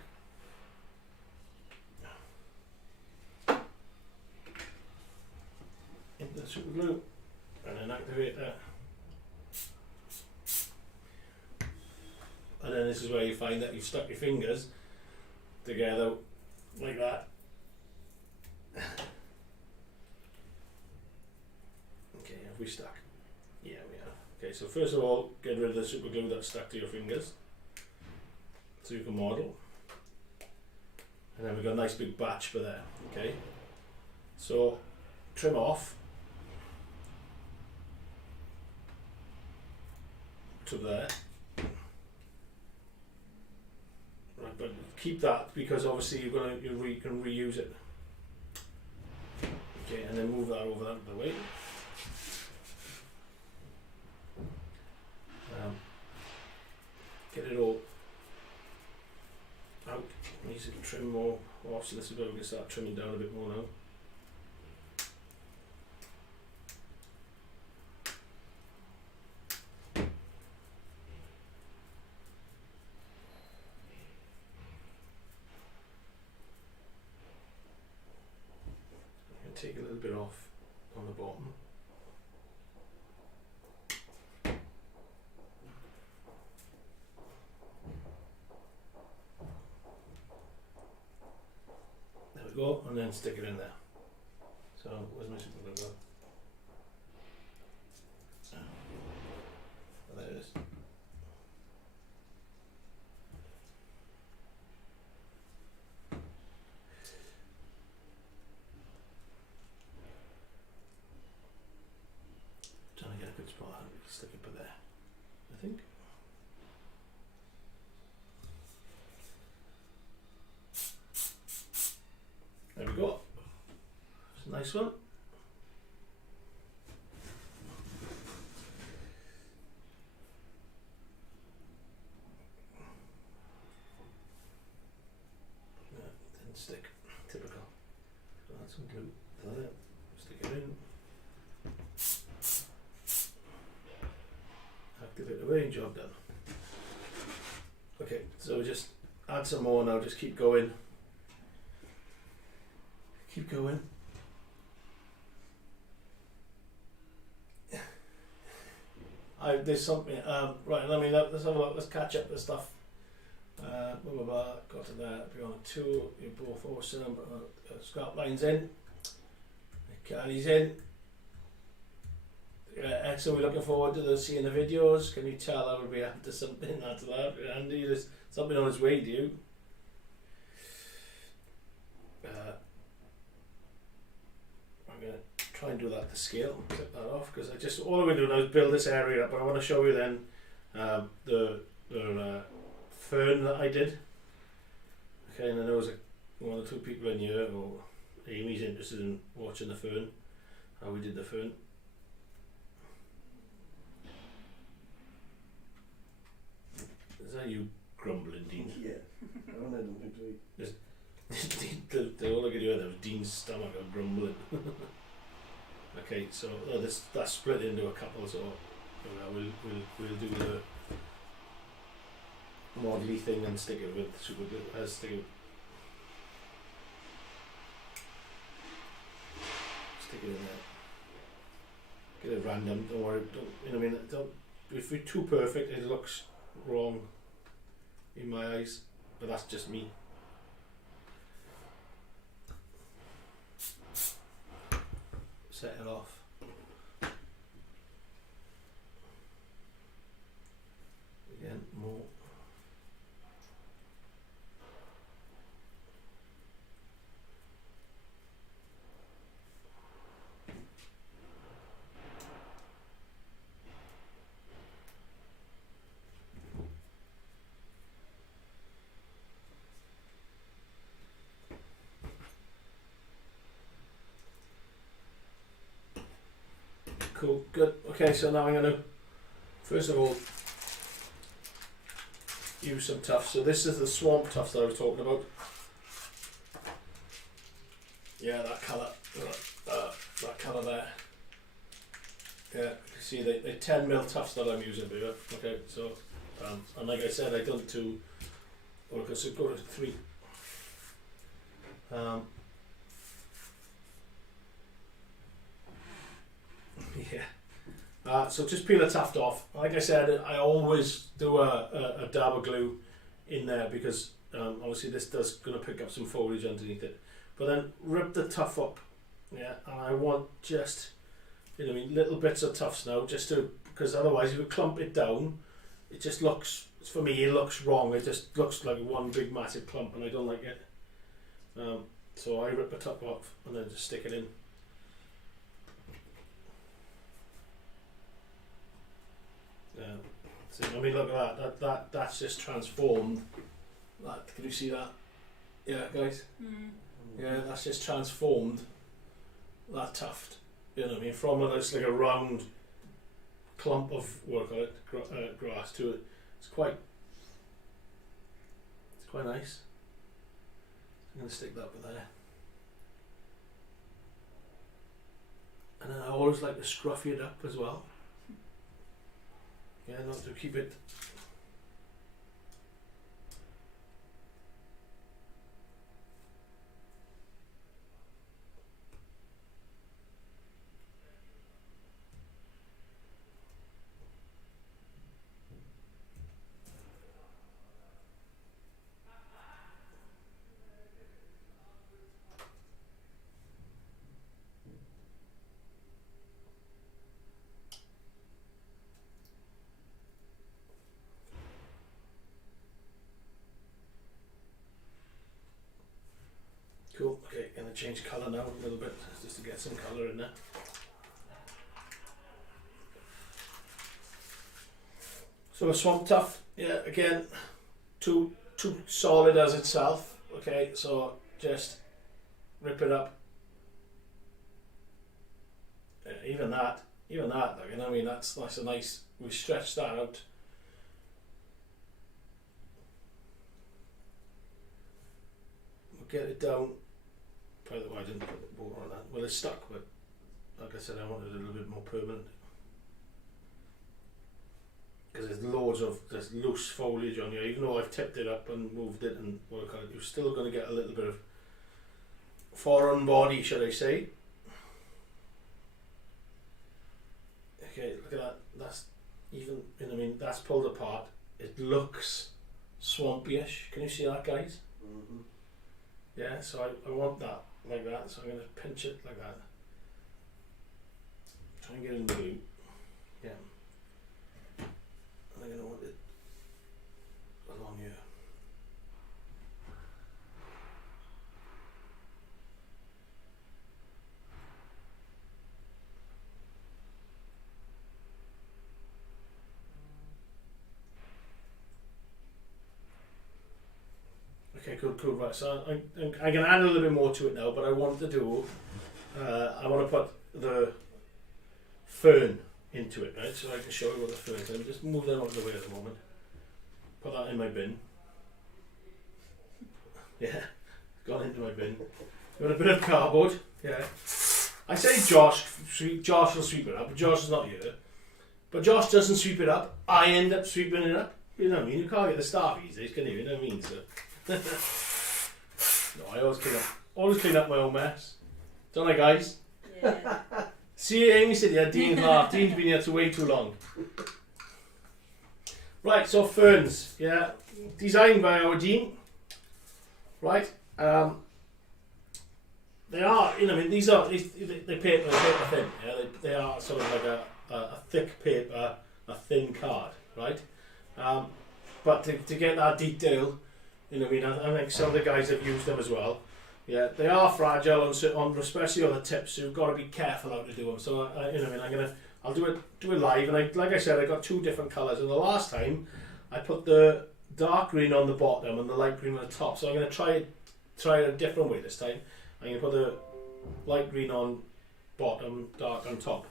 Into the super glue, and then activate that. And then this is where you find that you've stuck your fingers together like that. Okay, have we stuck? Yeah, we have. Okay, so first of all, get rid of the super glue that's stuck to your fingers, so you can model. And then we've got a nice big batch for there. Okay, so trim off to there. Right, but keep that because obviously you can reuse it. Okay, and then move that over out of the way. Get it all out. Needs to trim more off, so this is where we can start trimming down a bit more now. Take a little bit off on the bottom. There we go, and then stick it in there. So, where's my super glue go? Oh, there it is. Trying to get a good spot, stick it there, I think. There we go. It's a nice one. Yeah, didn't stick. Typical. So add some glue to that. Stick it in. Activate away, job done. Okay, so we just add some more now, just keep going. Keep going. There's something, right, let's have a look, let's catch up the stuff. Blah, blah, blah, got to that, if you're on a 2, you're both awesome, scrap lines in, carries in. Excellent, we're looking forward to seeing the videos. Can you tell I will be after something after that? Andy, there's something on its way, do you? I'm going to try and do that to scale, clip that off, because all I'm going to do now is build this area up, but I want to show you then the fern that I did. Okay, and I know there's one or two people in here, or Amy's interested in watching the fern, how we did the fern. Is that you grumbling, Dean? Yeah. I don't think so. All I could hear there was Dean's stomach grumbling. Okay, so that's split into a couple, so we'll do the modely thing and stick it with super glue. Stick it in there. Get it random. Don't worry. Don't. If we're too perfect, it looks wrong in my eyes, but that's just me. Set it off. Again, more. Cool, good. Okay, so now I'm going to, first of all, use some tufts. So this is the swamp tufts that I was talking about. Yeah, that colour, that colour there. Yeah, you see they 10mm tufts that I'm using here. Okay, so and like I said, I done 2, or I could go to 3. Yeah. So just peel a tuft off. Like I said, I always do a dab of glue in there because obviously this does going to pick up some foliage underneath it. But then rip the tuft up, yeah. And I want just, you know, what I mean, little bits of tufts now, just to, because otherwise if you clump it down, it just looks, for me, it looks wrong. It just looks like one big massive clump, and I don't like it. So I rip the tuft off and then just stick it in. So, I mean, look at that. That's just transformed. That, can you see that? Yeah, guys. Yeah, that's just transformed that tuft. You know what I mean? From it's like a round clump of what I call it, grass to it. It's quite nice. I'm going to stick that up there. And then I always like to scruffy it up as well. Yeah, not to keep it. Cool, okay, gonna change colour now a little bit, just to get some colour in there. So a swamp tuft, yeah, again, too solid as itself, okay, so just rip it up. Even that, like, you know what I mean, that's a nice, we stretch that out. We'll get it down. By the way, I didn't put the border on that. Well, it's stuck, but like I said, I wanted it a little bit more permanent. Because there's loose foliage on here. Even though I've tipped it up and moved it and work on it, you're still going to get a little bit of foreign body, should I say. Okay, look at that. That's even, you know what I mean, that's pulled apart. It looks swampy-ish. Can you see that, guys? Mm-hmm. Yeah, so I want that like that, so I'm going to pinch it like that. Try and get it in the glue. Yeah. And I'm going to want it along here. Okay, cool, right, so I'm going to add a little bit more to it now, but I want to do, I want to put the fern into it, right, so I can show you what the fern is. Let me just move them out of the way at the moment, put that in my bin, yeah, gone into my bin. Got a bit of cardboard, yeah, I say Josh will sweep it up, but Josh is not here, but Josh doesn't sweep it up, I end up sweeping it up, you know what I mean, you can't get the staff these days, can you know what I mean, so. No, I always clean up my own mess. Don't I, guys? Yeah. See, Amy said, yeah, Dean's laughed. Dean's been here for way too long. Right, so ferns, yeah, designed by our Dean. Right, they are, you know, I mean, these are, they're paper thin, yeah, they are sort of like a thick paper, a thin card, right? But to get that detail, you know what I mean, I think some of the guys have used them as well. Yeah, they are fragile on especially on the tips, so you've got to be careful how to do them. So you know what I mean, I'll do it live, and like I said, I got 2 different colours. And the last time I put the dark green on the bottom and the light green on the top. So I'm going to try it a different way this time. I'm going to put the light green on bottom, dark on top.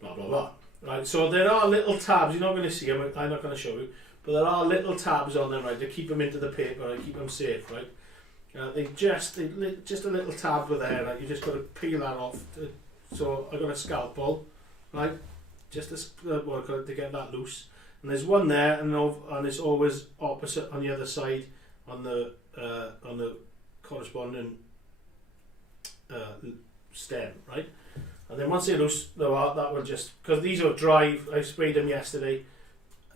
Blah blah blah. Right. So there are little tabs. You're not going to see them. I'm not going to show you. but there are little tabs on them, right, to keep them into the paper and keep them safe, right. They just a little tab with there, right. You just got to peel that off. So I got a scalpel, right, just to get that loose. And there's one there, and it's always opposite on the other side, on the corresponding stem, right. And then once they're loose, that will just, because these are dry, I sprayed them yesterday,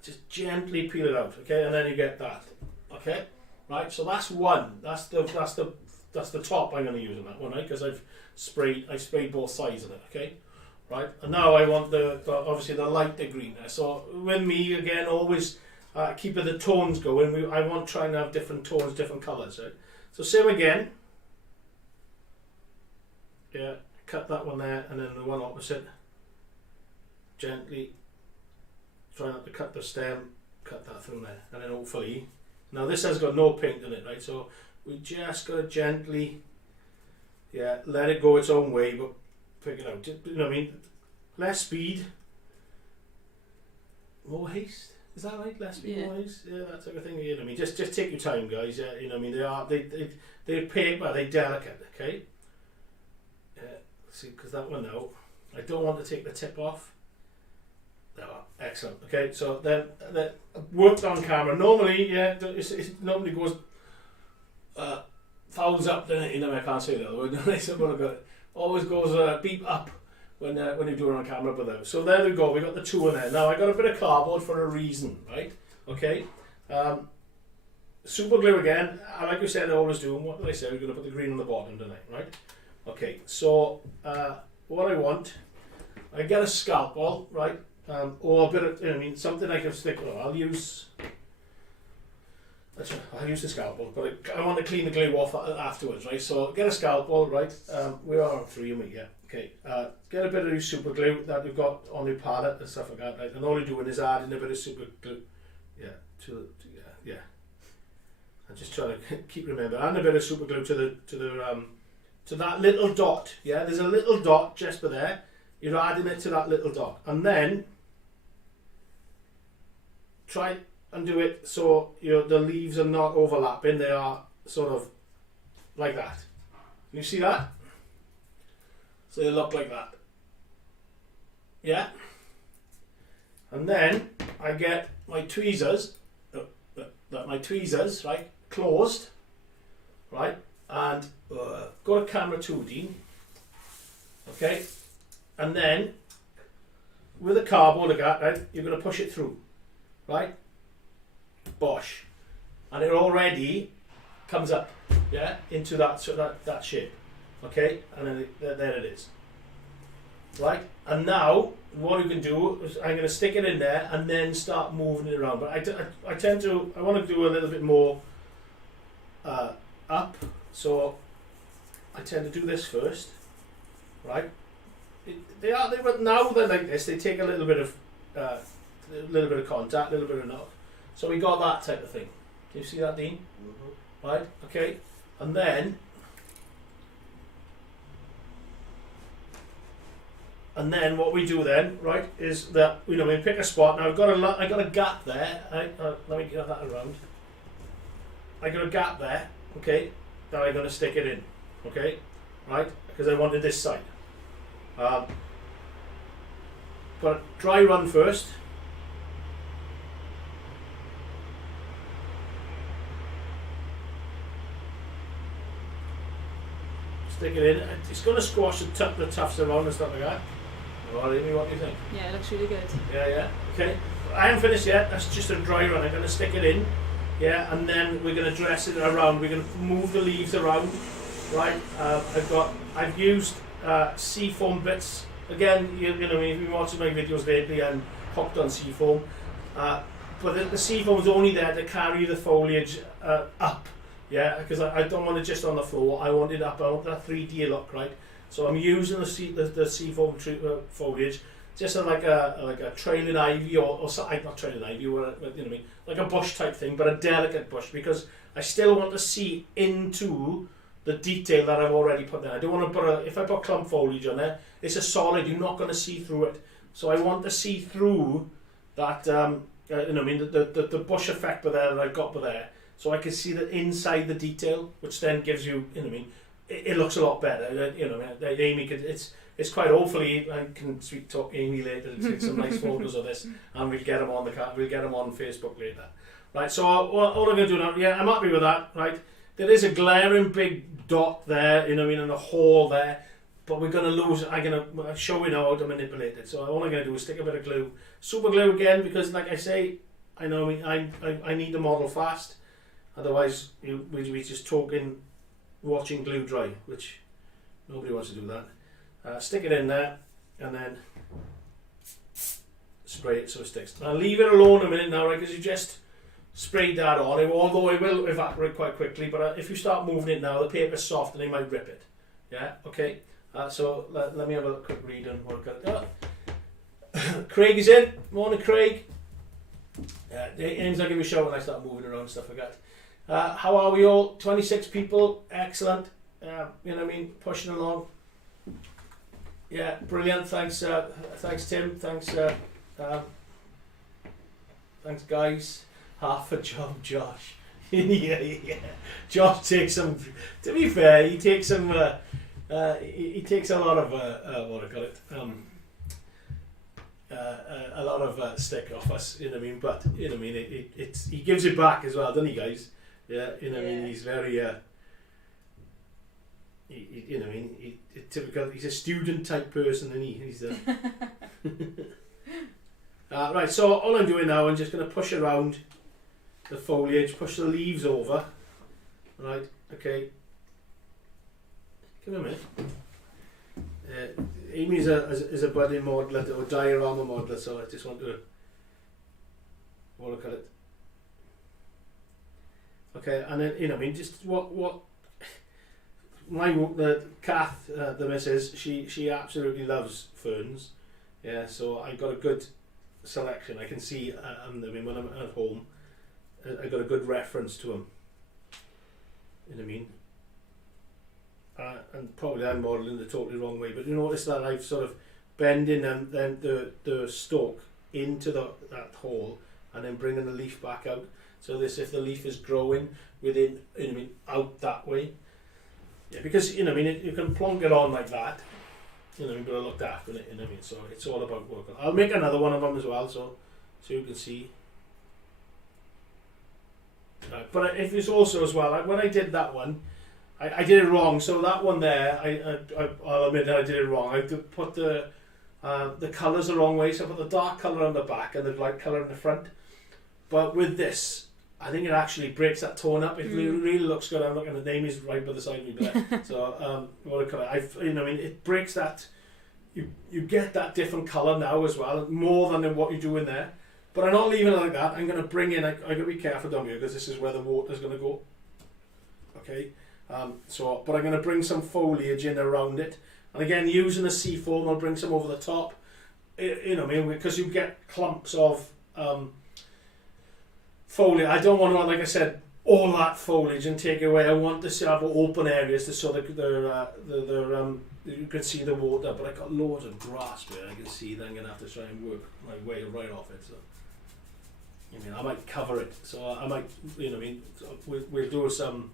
just gently peel it out, okay, and then you get that, okay, right. So that's one. That's the top I'm going to use on that one, right, because I've sprayed both sides of it, okay, right. And now I want obviously the lighter green there. So with me again, always keeping the tones going. I want trying to have different tones, different colours, right. So same again. Yeah, cut that one there, and then the one opposite. Gently try not to cut the stem, cut that through there, and then hopefully, now this has got no paint in it, right, so we just got to gently, yeah, let it go its own way, but pick it out, you know what I mean, less speed, more haste, is that right, less speed, more haste, yeah, that type of thing, you know what I mean, just take your time, guys, yeah, you know what I mean, they're paper, they're delicate, okay, see, because that one now, I don't want to take the tip off. Oh, excellent. Okay, so then worked on camera. Normally, yeah, it normally goes fouls up, doesn't it? You know, I can't say the other word. Always goes beep up when you're doing it on camera. But so there we go. We got the two in there. Now I got a bit of cardboard for a reason, right? Okay. Super glue again. Like we said, I always do. And what did I say? We're going to put the green on the bottom tonight, right? Okay. So what I want, I get a scalpel, right? Or a bit of, I mean, something I can stick. Well, I'll use the scalpel, but I want to clean the glue off afterwards, right? So get a scalpel, right? We are on 3 of me, yeah. Okay. Get a bit of your super glue that you've got on your palette and stuff like that, right? And all you're doing is adding a bit of super glue, yeah. Yeah. I'm just trying to keep remembering. Add a bit of super glue to that little dot, yeah. There's a little dot just for there. You're adding it to that little dot, and then try and do it so the leaves are not overlapping, they are sort of like that. You see that? So they look like that. Yeah? And then I get my tweezers, right, closed, right, and go to camera 2D, okay, and then with a cardboard like that, right, you're going to push it through. Right, bosh, and it already comes up, yeah, into that shape, okay, and then there it is, right. And now what you can do is I'm going to stick it in there and then start moving it around. But I want to do a little bit more up, so I tend to do this first, right. Now they're like this. They take a little bit of contact, a little bit of knock. So we got that type of thing. Do you see that, Dean? Mm-hmm. Right, okay. And then what we do then, right, is that, you know, we pick a spot. Now I got a gap there. Right? Let me get that around. I got a gap there, okay, that I'm going to stick it in, okay, right, because I wanted this side. But dry run first. Stick it in. It's going to squash the tufts around and stuff like that. Well, Amy, what do you think? Yeah, it looks really good. Yeah. Okay. I haven't finished yet. That's just a dry run. I'm going to stick it in. Yeah, and then we're going to dress it around. We're going to move the leaves around. Right. I've used seafoam bits. Again, you know, if you've been watching my videos lately, I'm hooked on seafoam. But the seafoam is only there to carry the foliage up. Yeah, because I don't want it just on the floor. I want it up. I want that 3D look, right? So I'm using the seafoam foliage, just like a trailing ivy or not trailing ivy, you know what I mean, like a bush type thing, but a delicate bush, because I still want to see into the detail that I've already put there. I don't want to put if I put clump foliage on there, it's a solid. You're not going to see through it. So I want to see through that you know, I mean, the bush effect there that I've got there, so I can see the inside the detail, which then gives you, you know, I mean, it looks a lot better. You know, Amy could, it's quite hopefully I can sweet talk Amy later and take some nice photos of this, and we'll get them on we'll get them on Facebook later. Right, so all I'm going to do now, yeah, I'm happy with that. Right, there is a glaring big dot there, you know, I mean, and a hole there. But we're going to lose. I'm going to show you now how to manipulate it. So all I'm going to do is stick a bit of glue, super glue again, because like I say, I know I need the model fast. Otherwise, we just talking, watching glue dry, which nobody wants to do that. Stick it in there, and then spray it so it sticks. I'll leave it alone a minute now, right? Because you just sprayed that on, although it will evaporate quite quickly. But if you start moving it now, the paper's soft and it might rip it. Yeah. Okay. So let me have a quick read on what I've got. Craig is in. Morning, Craig. Aim's not giving me a show when I start moving around and stuff like that. How are we all? 26 people. Excellent. You know what I mean? Pushing along. Yeah, brilliant. Thanks, thanks Tim. Thanks, thanks guys. Half a job, Josh. yeah. Josh takes some. To be fair, he takes some. He takes a lot of what I call it, a lot of stick off us, you know what I mean. But you know what I mean. It's he gives it back as well, doesn't he, guys? Yeah, you know what I mean. He's very, you know what I mean. Typical. He's a student type person, and he's. Right. So all I'm doing now, I'm just going to push around the foliage, push the leaves over. Right. Okay. Give me a minute. Amy's is a budding modeler or diorama modeler, so I just want to look at it. Okay, and then you know, I mean, just what the Kath, the missus, she absolutely loves ferns. Yeah, so I got a good selection. I can see, I mean, when I'm at home, I got a good reference to them. You know what I mean? And probably I'm modelling the totally wrong way, but you notice that I've sort of bending the stalk into that hole and then bringing the leaf back out. So this, if the leaf is growing within, you know what I mean, out that way. Yeah, because you know what I mean, you can plonk it on like that. You know what I mean, but I looked after it. You know what I mean, so it's all about working. I'll make another one of them as well, so you can see. But if it's also as well, like when I did that one. I did it wrong. So that one there, I'll admit that I did it wrong. I did put the colours the wrong way. So I put the dark colour on the back and the light colour in the front. But with this, I think it actually breaks that tone up. It really looks good. I'm looking at the name is right by the side of me there. So what colour? You know, I mean, it breaks that. You get that different colour now as well, more than what you do in there. But I'm not leaving it like that. I'm going to bring in. I got to be careful down here because this is where the water's going to go. Okay. But I'm going to bring some foliage in around it, and again using the seafoam, I'll bring some over the top. You know, I mean, because you get clumps of foliage. I don't want to, like I said, all that foliage and take it away. I want to have open areas so that you can see the water. But I got loads of grass where I can see. Then I'm going to have to try and work my way right off it. So, I mean, I might cover it. So I might, you know, I mean, we'll do some.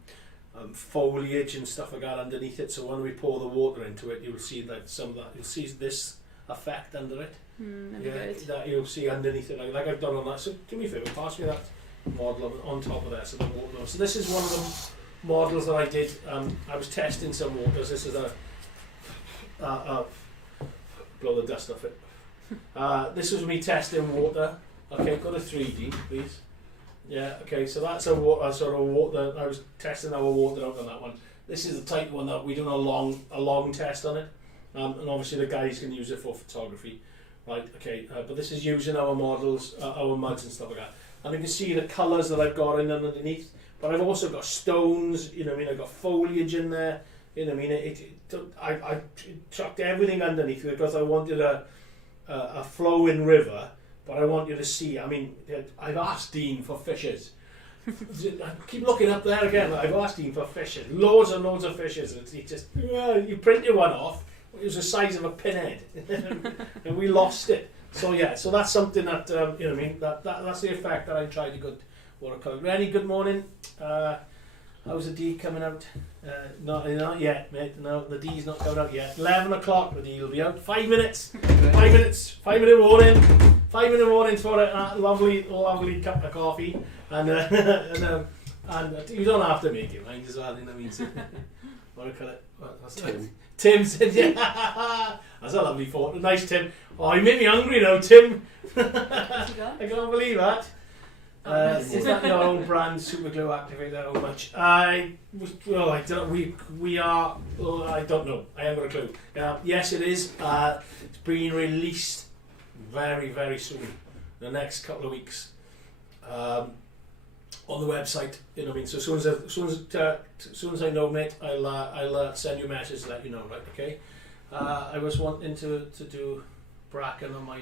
Foliage and stuff like that underneath it, so when we pour the water into it, you'll see that some of that, you'll see this effect under it. That you'll see underneath it, like I've done on that. So do me a favour, pass me that model on top of there, so the water. So this is one of the models that I did. I was testing some waters. This is blow the dust off it. This was me testing water. Okay, go to 3D, please. Yeah, okay, so that's a sort of water. I was testing our water out on that one. This is the type one that we done a long test on it, and obviously the guys can use it for photography, right? Okay, but this is using our models, our muds and stuff like that. And you can see the colours that I've got in underneath. But I've also got stones. You know what I mean? I've got foliage in there. You know what I mean? I chucked everything underneath because I wanted a flowing river. But I want you to see, I mean, I've asked Dean for fishes. I keep looking up there again. I've asked Dean for fishes. Loads and loads of fishes. He just, you printed one off. It was the size of a pinhead. And we lost it. So yeah, so that's something that you know what I mean. That's the effect that I try to good watercolor. Rennie, good morning. How's the D coming out? Not yet, mate. No, the D's not coming out yet. 11 o'clock, the D will be out. 5 minutes. 5 minutes. 5 minute warning. 5 minute warning for a lovely cup of coffee. And you don't have to make it, mind as well. You know what I mean? So, watercolor. What's Tim. Tim said, yeah. That's a lovely photo. Nice, Tim. Oh, you made me hungry now, Tim. I can't believe that. Is that your own brand super glue activator? How much? I don't know. We are. Oh, I don't know. I haven't got a clue. Yes, it is. It's being released very, very soon. The next couple of weeks. On the website. You know what I mean. So as soon as I know, mate, I'll send you a message to let you know. Right? Okay. I was wanting to do bracken on my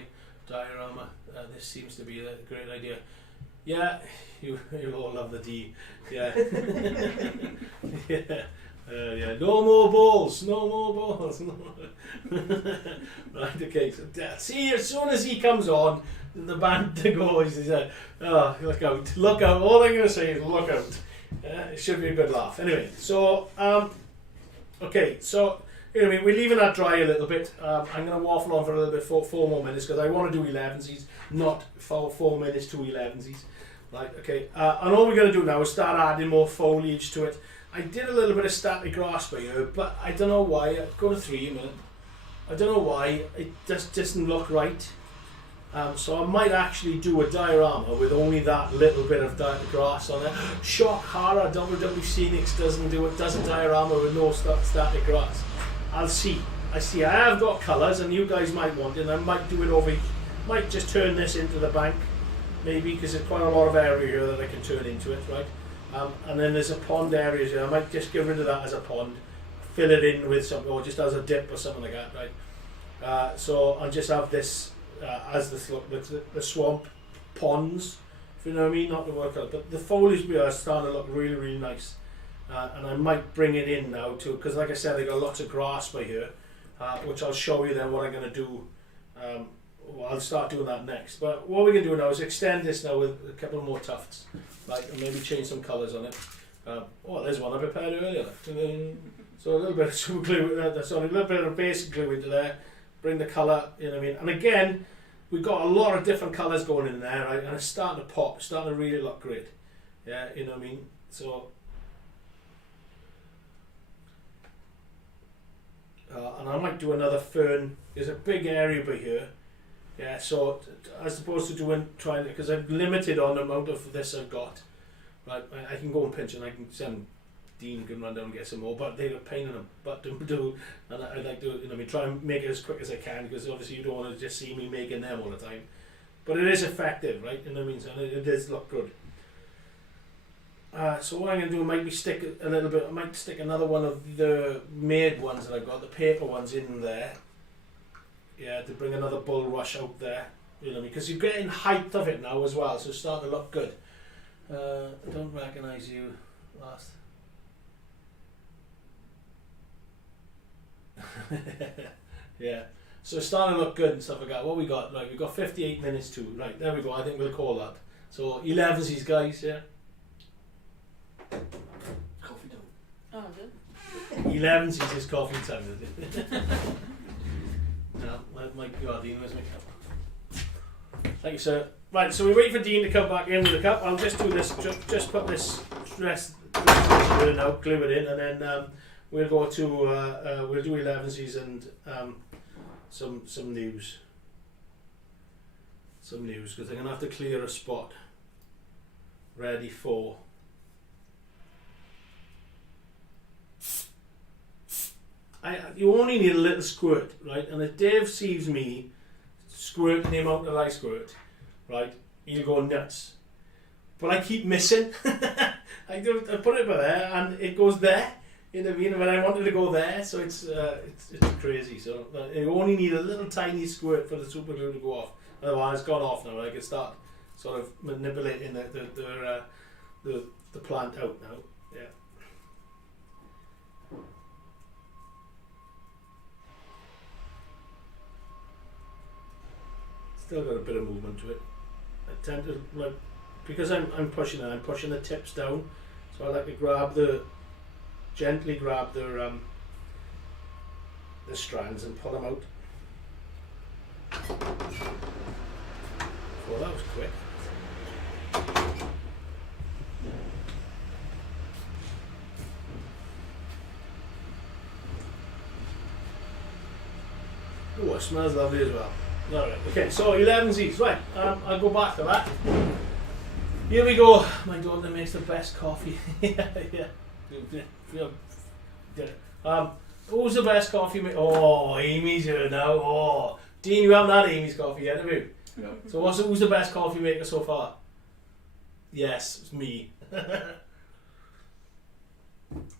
diorama. This seems to be a great idea. Yeah, you'll all love the D. Yeah. Yeah. Yeah. No more balls. No more balls. Right. Okay. So see, as soon as he comes on, the band goes. He's like, oh, look out! Look out! All I'm gonna say is look out. It should be a good laugh. Anyway, so okay, so. You know what I mean, we're leaving that dry a little bit. I'm going to waffle on for a little bit, 4 more minutes, because I want to do 11s, not 4 minutes to 11s. Right, okay. And all we're going to do now is start adding more foliage to it. I did a little bit of static grass by here, but I don't know why. Go to 3 a minute. I don't know why. It just doesn't look right. So I might actually do a diorama with only that little bit of grass on it. Shock horror, WWScenics does a diorama with no static grass. I'll see. I have got colours, and you guys might want it, and I might do it over. Might just turn this into the bank, maybe, because there's quite a lot of area here that I can turn into it, right? And then there's a pond area here. I might just get rid of that as a pond, fill it in with something, or just as a dip or something like that, right? So I'll just have this as the swamp ponds, if you know what I mean, not the workout, but the foliage are starting to look really, really nice. And I might bring it in now too, because like I said, I got lots of grass by here, which I'll show you then what I'm going to do. I'll start doing that next. But what we're going to do now is extend this now with a couple more tufts, right, and maybe change some colours on it. Oh, there's one I prepared earlier. So a little bit of super glue, a little bit of basic glue into there, bring the colour, you know what I mean. And again, we've got a lot of different colours going in there, right, and it's starting to pop, starting to really look great. Yeah, you know what I mean. So. And I might do another fern. There's a big area by here. Yeah, so as opposed to trying because I'm limited on the amount of this I've got. Right, I can go and pinch and I can send Dean can run down and get some more, but they're a pain in the butt to do. And I'd like to, you know, try and make it as quick as I can, because obviously you don't want to just see me making them all the time. But it is effective, right? You know what I mean? So it does look good. So what I'm going to do might be stick a little bit. I might stick another one of the made ones that I've got, the paper ones in there. Yeah, to bring another bulrush out there. You know, because you're getting height of it now as well, so it's starting to look good. I don't recognise you last. Yeah, so it's starting to look good and stuff like that. What we got? Right, we've got 58 minutes to. Right, there we go. I think we'll call that. So 11s, guys. Yeah. Coffee time. Oh, good. 11s is coffee time, is it? No, my God, Dean, where's my cup? Thank you, sir. Right, so we wait for Dean to come back in with the cup. I'll just do this, just put this rest in now, glue it in, and then we'll go to, we'll do 11s and some news. Some news, because I'm going to have to clear a spot. Ready for... you only need a little squirt, right? And if Dave sees me squirting the amount that I squirt, right, he'll go nuts. But I keep missing. I put it by there and it goes there. You know what I mean? When I wanted to go there, so it's crazy. So you only need a little tiny squirt for the super glue to go off. Otherwise, it's gone off now. I can start sort of manipulating the plant out now. Yeah. Still got a bit of movement to it. I tend to like, because I'm pushing the tips down, so I like to gently grab the strands and pull them out. Well, that was quick. Oh, it smells lovely as well. Alright, okay, so 11Zs, right, I'll go back to that. Here we go. My daughter makes the best coffee. yeah. Who's the best coffee maker? Oh, Amy's here now. Oh, Dean, you haven't had Amy's coffee yet, have you? No. So who's the best coffee maker so far? Yes, it's me.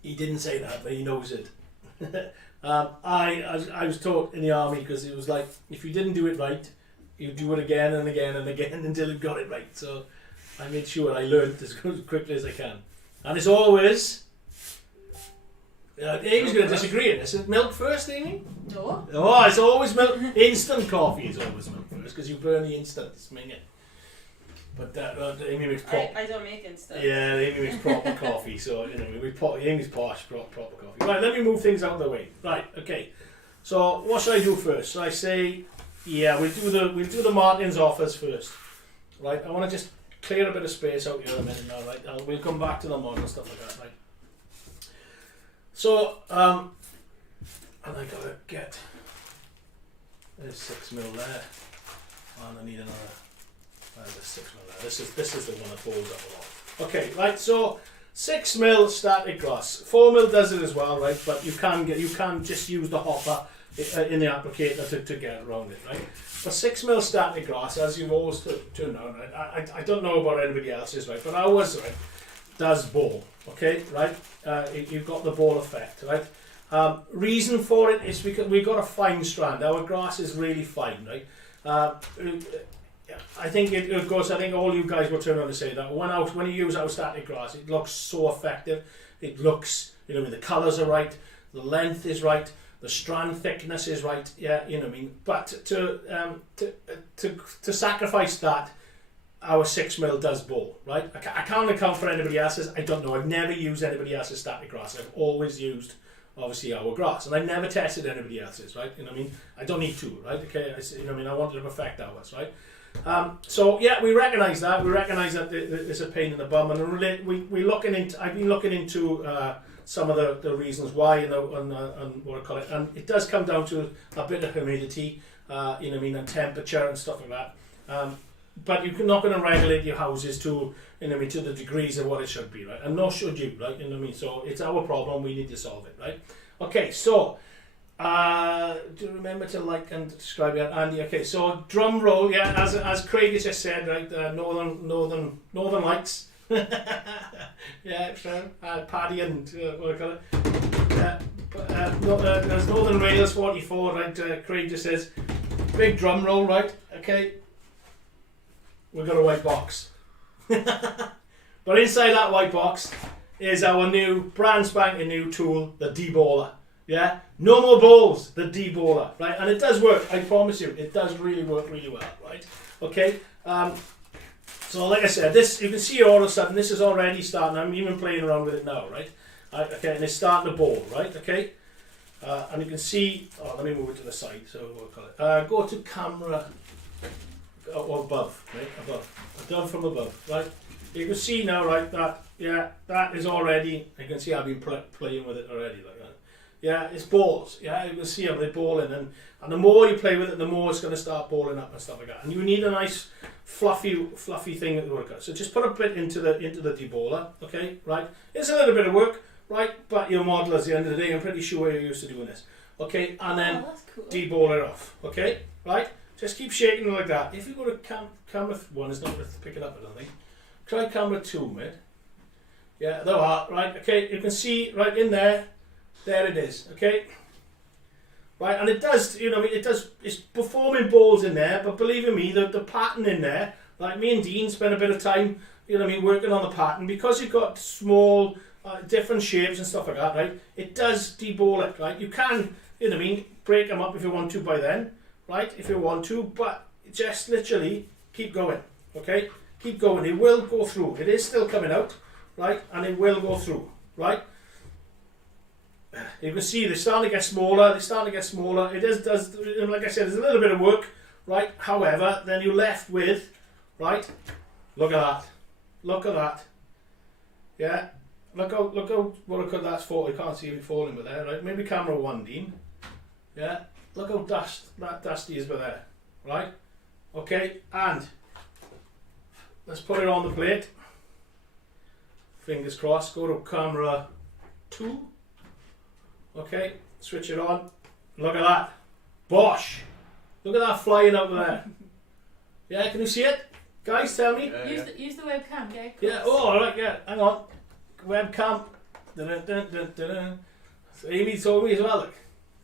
He didn't say that, but he knows it. I was taught in the army, because it was like, if you didn't do it right, you do it again and again and again until you got it right. So I made sure I learned as quickly as I can. And it's always... Amy's going to disagree on this. Is it milk first, Amy? No. Oh, it's always milk. Instant coffee is always milk first, because you burn the instant. But Amy makes proper. I don't make instant. Yeah, Amy makes proper coffee. So Amy's posh, proper coffee. Right, let me move things out of the way. Right, okay. So what should I do first? So I say, yeah, we'll do the Martyn's offers first. Right, I want to just clear a bit of space out here a minute now. Right, we'll come back to the mod and stuff like that. Right. So and I gotta get. There's 6 mil there, and I need another. There's 6 mil there. This is the one that folds up a lot. Okay, right. So 6 mil static glass. 4 mil does it as well, right? But you can just use the hopper in the applicator to get around it, right? But 6 mil static glass, as you've always turned out, right? I don't know about anybody else's, right? But ours, right, does ball. Okay, right? You've got the ball effect, right? Reason for it is because we've got a fine strand. Our grass is really fine, right? I think of course, I think all you guys will turn around and say that when you use our static grass, it looks so effective. It looks, the colours are right, the length is right, the strand thickness is right. Yeah, you know what I mean. But to sacrifice that, our 6 mil does ball, right? I can't account for anybody else's. I don't know. I've never used anybody else's static grass. I've always used, obviously, our grass, and I've never tested anybody else's, right? You know what I mean? I don't need to, right? Okay, I wanted to perfect ours, right? So yeah, we recognise that. We recognise that there's a pain in the bum, and we're looking into. I've been looking into some of the reasons why, and what I call it, and it does come down to a bit of humidity, and temperature and stuff like that. But you're not going to regulate your houses to the degrees of what it should be, right? And nor should you, right? You know what I mean? So it's our problem. We need to solve it, right? Okay, so. Do you remember to like and subscribe yet, Andy? Okay, so drum roll, yeah, as Craig has just said, right? Northern Lights, yeah, Fern, Paddy and what do I call it? There's Northern Rails 44, right? Craig just says, big drum roll, right? Okay, we've got a white box, but inside that white box is our new brand spanking new tool, the D-Baller. Yeah, no more balls, the D-Baller, right? And it does work, I promise you, it does really work really well, right? Okay, so like I said, this, you can see all of a sudden, this is already starting, I'm even playing around with it now, right? Okay, and it's starting to ball, right? Okay, and you can see, let me move it to the side, so we'll call it, go to camera, or above, right? Above, down from above, right? You can see now, right, that is already, you can see I've been playing with it already, like that. Yeah, it's balls. Yeah, you can see how they're balling, and the more you play with it, the more it's going to start balling up and stuff like that. And you need a nice fluffy thing to work out. So just put a bit into the D-Baller, okay, right? It's a little bit of work, right? But your model, at the end of the day, I'm pretty sure you're used to doing this, okay? And then cool. D-Ball it off, okay, right? Just keep shaking it like that. If you go to camera 1, it's not going to pick it up, I don't think. Try camera 2, mate. Yeah, there are, right? Okay, you can see right in there. There it is, okay? Right, and it does, it's performing balls in there, but believe in me, the pattern in there, like me and Dean spent a bit of time, working on the pattern, because you've got small, different shapes and stuff like that, right? It does D-Ball it, right? You can, break them up if you want to by then, right? If you want to, but just literally keep going, okay? Keep going, it will go through. It is still coming out, right? And it will go through, right? You can see they're starting to get smaller, It does, like I said, there's a little bit of work, right? However, then you're left with, right? Look at that. Yeah? Look how what could that's for. You can't see it falling with there, right? Maybe camera 1, Dean. Yeah? Look how dusty is with there, right? Okay, and let's put it on the plate. Fingers crossed. Go to camera 2. Okay, switch it on. Look at that. Bosh! Look at that flying over there. Yeah, can you see it? Guys, tell me. Use the webcam, yeah. Yeah, oh, alright, yeah. Hang on. Webcam. Dun, dun, dun, dun, dun. So Amy told me as well, look.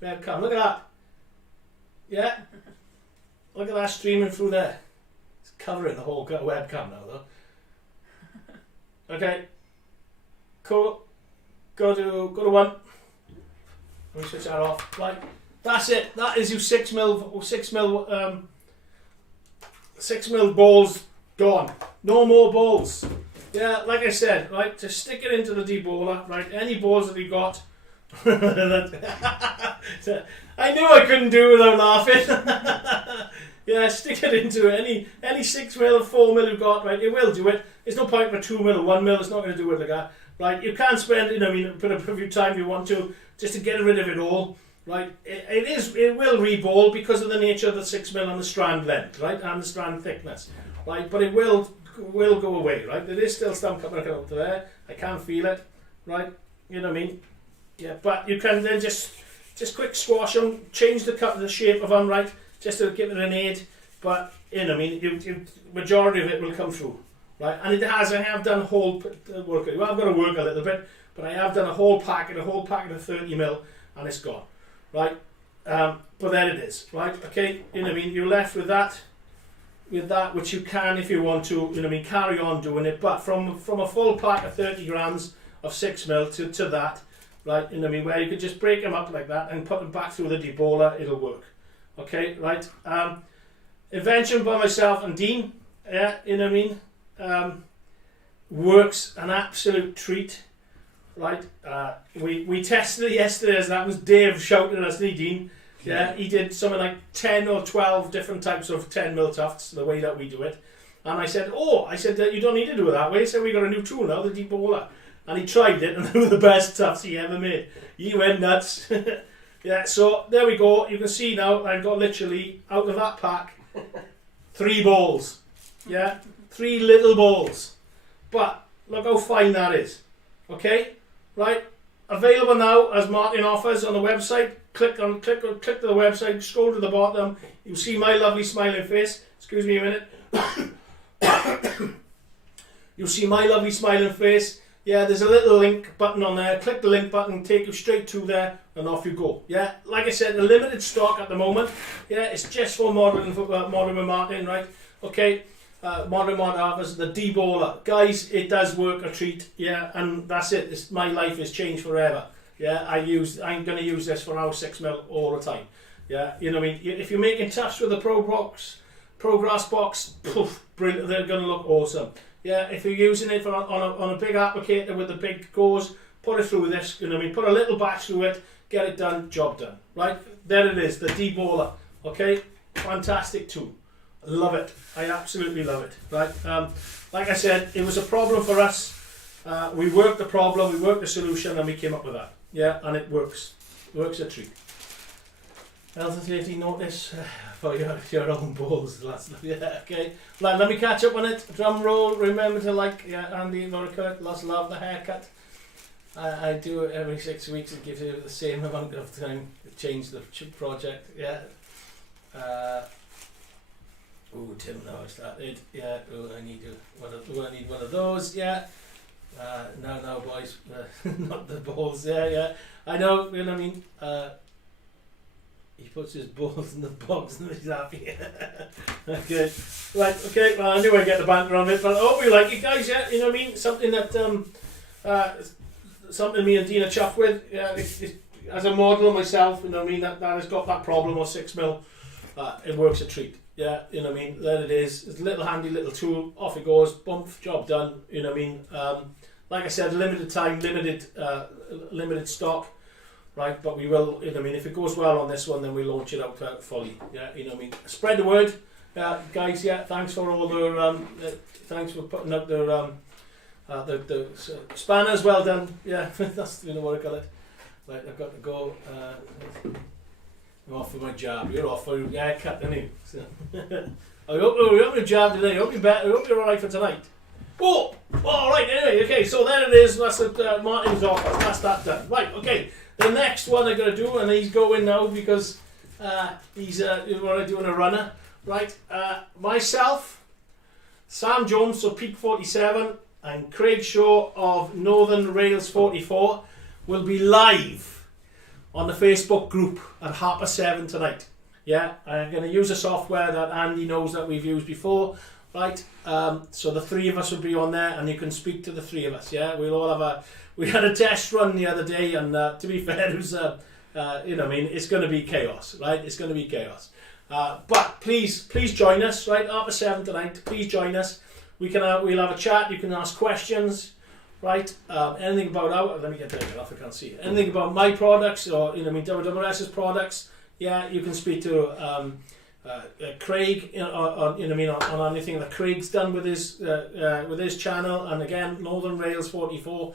Webcam, look at that. Yeah. Look at that streaming through there. It's covering the whole webcam now, though. Okay. Cool. Go to 1. Let me switch that off. Right. That's it. That is your 6mm balls gone. No more balls. Yeah, like I said, right, to stick it into the D-Baller, right, any balls that you got. I knew I couldn't do it without laughing. Yeah, stick it into any 6mm or 4mm you've got, right, it will do it. There's no point for 2mm or 1mm, it's not going to do it like that. Right, you can spend, a bit of time you want to, just to get rid of it all. Right, it will reball because of the nature of the 6mm and the strand length, right, and the strand thickness, right. But it will go away, right. There is still some coming up to there. I can feel it, right. You know what I mean? Yeah, but you can then just quick squash them, change the shape of them, right, just to give it an aid. But majority of it will come through, right. And it has. I have done whole work. Well, I've got to work a little bit, but I have done a whole packet of 30mm, and it's gone. Right, but there it is, right, okay, you're left with that, which you can, if you want to, carry on doing it, but from a full pack of 30 grams of 6mm to that, right, where you could just break them up like that and put them back through the D-Baller, it'll work, okay, right, invention by myself and Dean, yeah, works an absolute treat. Right, we tested it yesterday, as that was Dave shouting at us, Dean. Yeah, he did something like 10 or 12 different types of 10mm tufts, the way that we do it. And I said, you don't need to do it that way. So we got a new tool now, the D-Baller. And he tried it, and they were the best tufts he ever made. He went nuts. Yeah, so there we go. You can see now, I've got literally, out of that pack, 3 balls. Yeah, 3 little balls. But look how fine that is. Okay? Right, available now as Martyn offers on the website. Click to the website, scroll to the bottom. You'll see my lovely smiling face. Excuse me a minute. You'll see my lovely smiling face. Yeah, there's a little link button on there. Click the link button, take you straight to there, and off you go. Yeah, like I said, a limited stock at the moment. Yeah, it's just for modelling with Martyn, right? Okay. Modern offers the D-Baller. Guys, it does work a treat, yeah, and that's it. My life has changed forever. Yeah, I'm going to use this for our 6mm all the time. Yeah, if you're making tufts with the Pro Grass box, poof, brilliant, they're going to look awesome. Yeah, if you're using it on a big applicator with the big gauze, put it through this, put a little batch through it, get it done, job done. Right, there it is, the D-Baller. Okay, fantastic tool. Love it. I absolutely love it. Right. Like I said, it was a problem for us. We worked the problem, we worked the solution, and we came up with that. Yeah, and it works. Works a treat. Health and safety notice for your own balls. Yeah, okay. Right, let me catch up on it. Drum roll. Remember to Andy Lorica. Lost love the haircut. I do it every 6 weeks. It gives you the same amount of time to change the project. Yeah. Oh, Tim, now I started. Yeah. Oh, I need one of those. Yeah. No, boys. Not the balls. Yeah. I know. You know what I mean. He puts his balls in the box and he's happy. Okay. Right. Okay. Well, I knew I'd get the banter on it, but I hope you like it, guys. Yeah. You know what I mean. Something that something me and Dean are chuffed with. Yeah. As a model myself, you know what I mean. That has got that problem or 6mm. It works a treat. Yeah, you know what I mean. There it is. It's a little handy little tool. Off it goes. Bump. Job done. You know what I mean. Like I said, limited time, limited stock. Right, but we will. You know what I mean. If it goes well on this one, then we launch it out fully. Yeah, you know what I mean. Spread the word, guys. Yeah, thanks for all the. Thanks for putting up the spanners. Well done. Yeah, that's what I call it. Right, I've got to go. I'm off for my job. You're off for your haircut, aren't you? So I hope you're having a job today. I hope you're better. I hope you're alright for tonight. Oh, alright, anyway, okay, so there it is. That's Martyn's offer. That's that done. Right, okay. The next one I'm going to do, and he's going now because he's doing a runner. Right, myself, Sam Jones, so Peak 47, and Craig Shaw of Northern Rails 44 will be live on the Facebook group at 7:30 tonight. Yeah, I'm going to use a software that Andy knows that we've used before, right? So the three of us will be on there, and you can speak to the three of us. Yeah, we'll all have we had a test run the other day, and to be fair, it was it's going to be chaos, right? It's going to be chaos. But please join us, right? 7:30 tonight. Please join us. We'll have a chat. You can ask questions. Right, anything about let me get that off, I can't see it. Anything about my products or WWS's products, yeah, you can speak to Craig, on anything that Craig's done with his channel, and again, Northern Rails 44,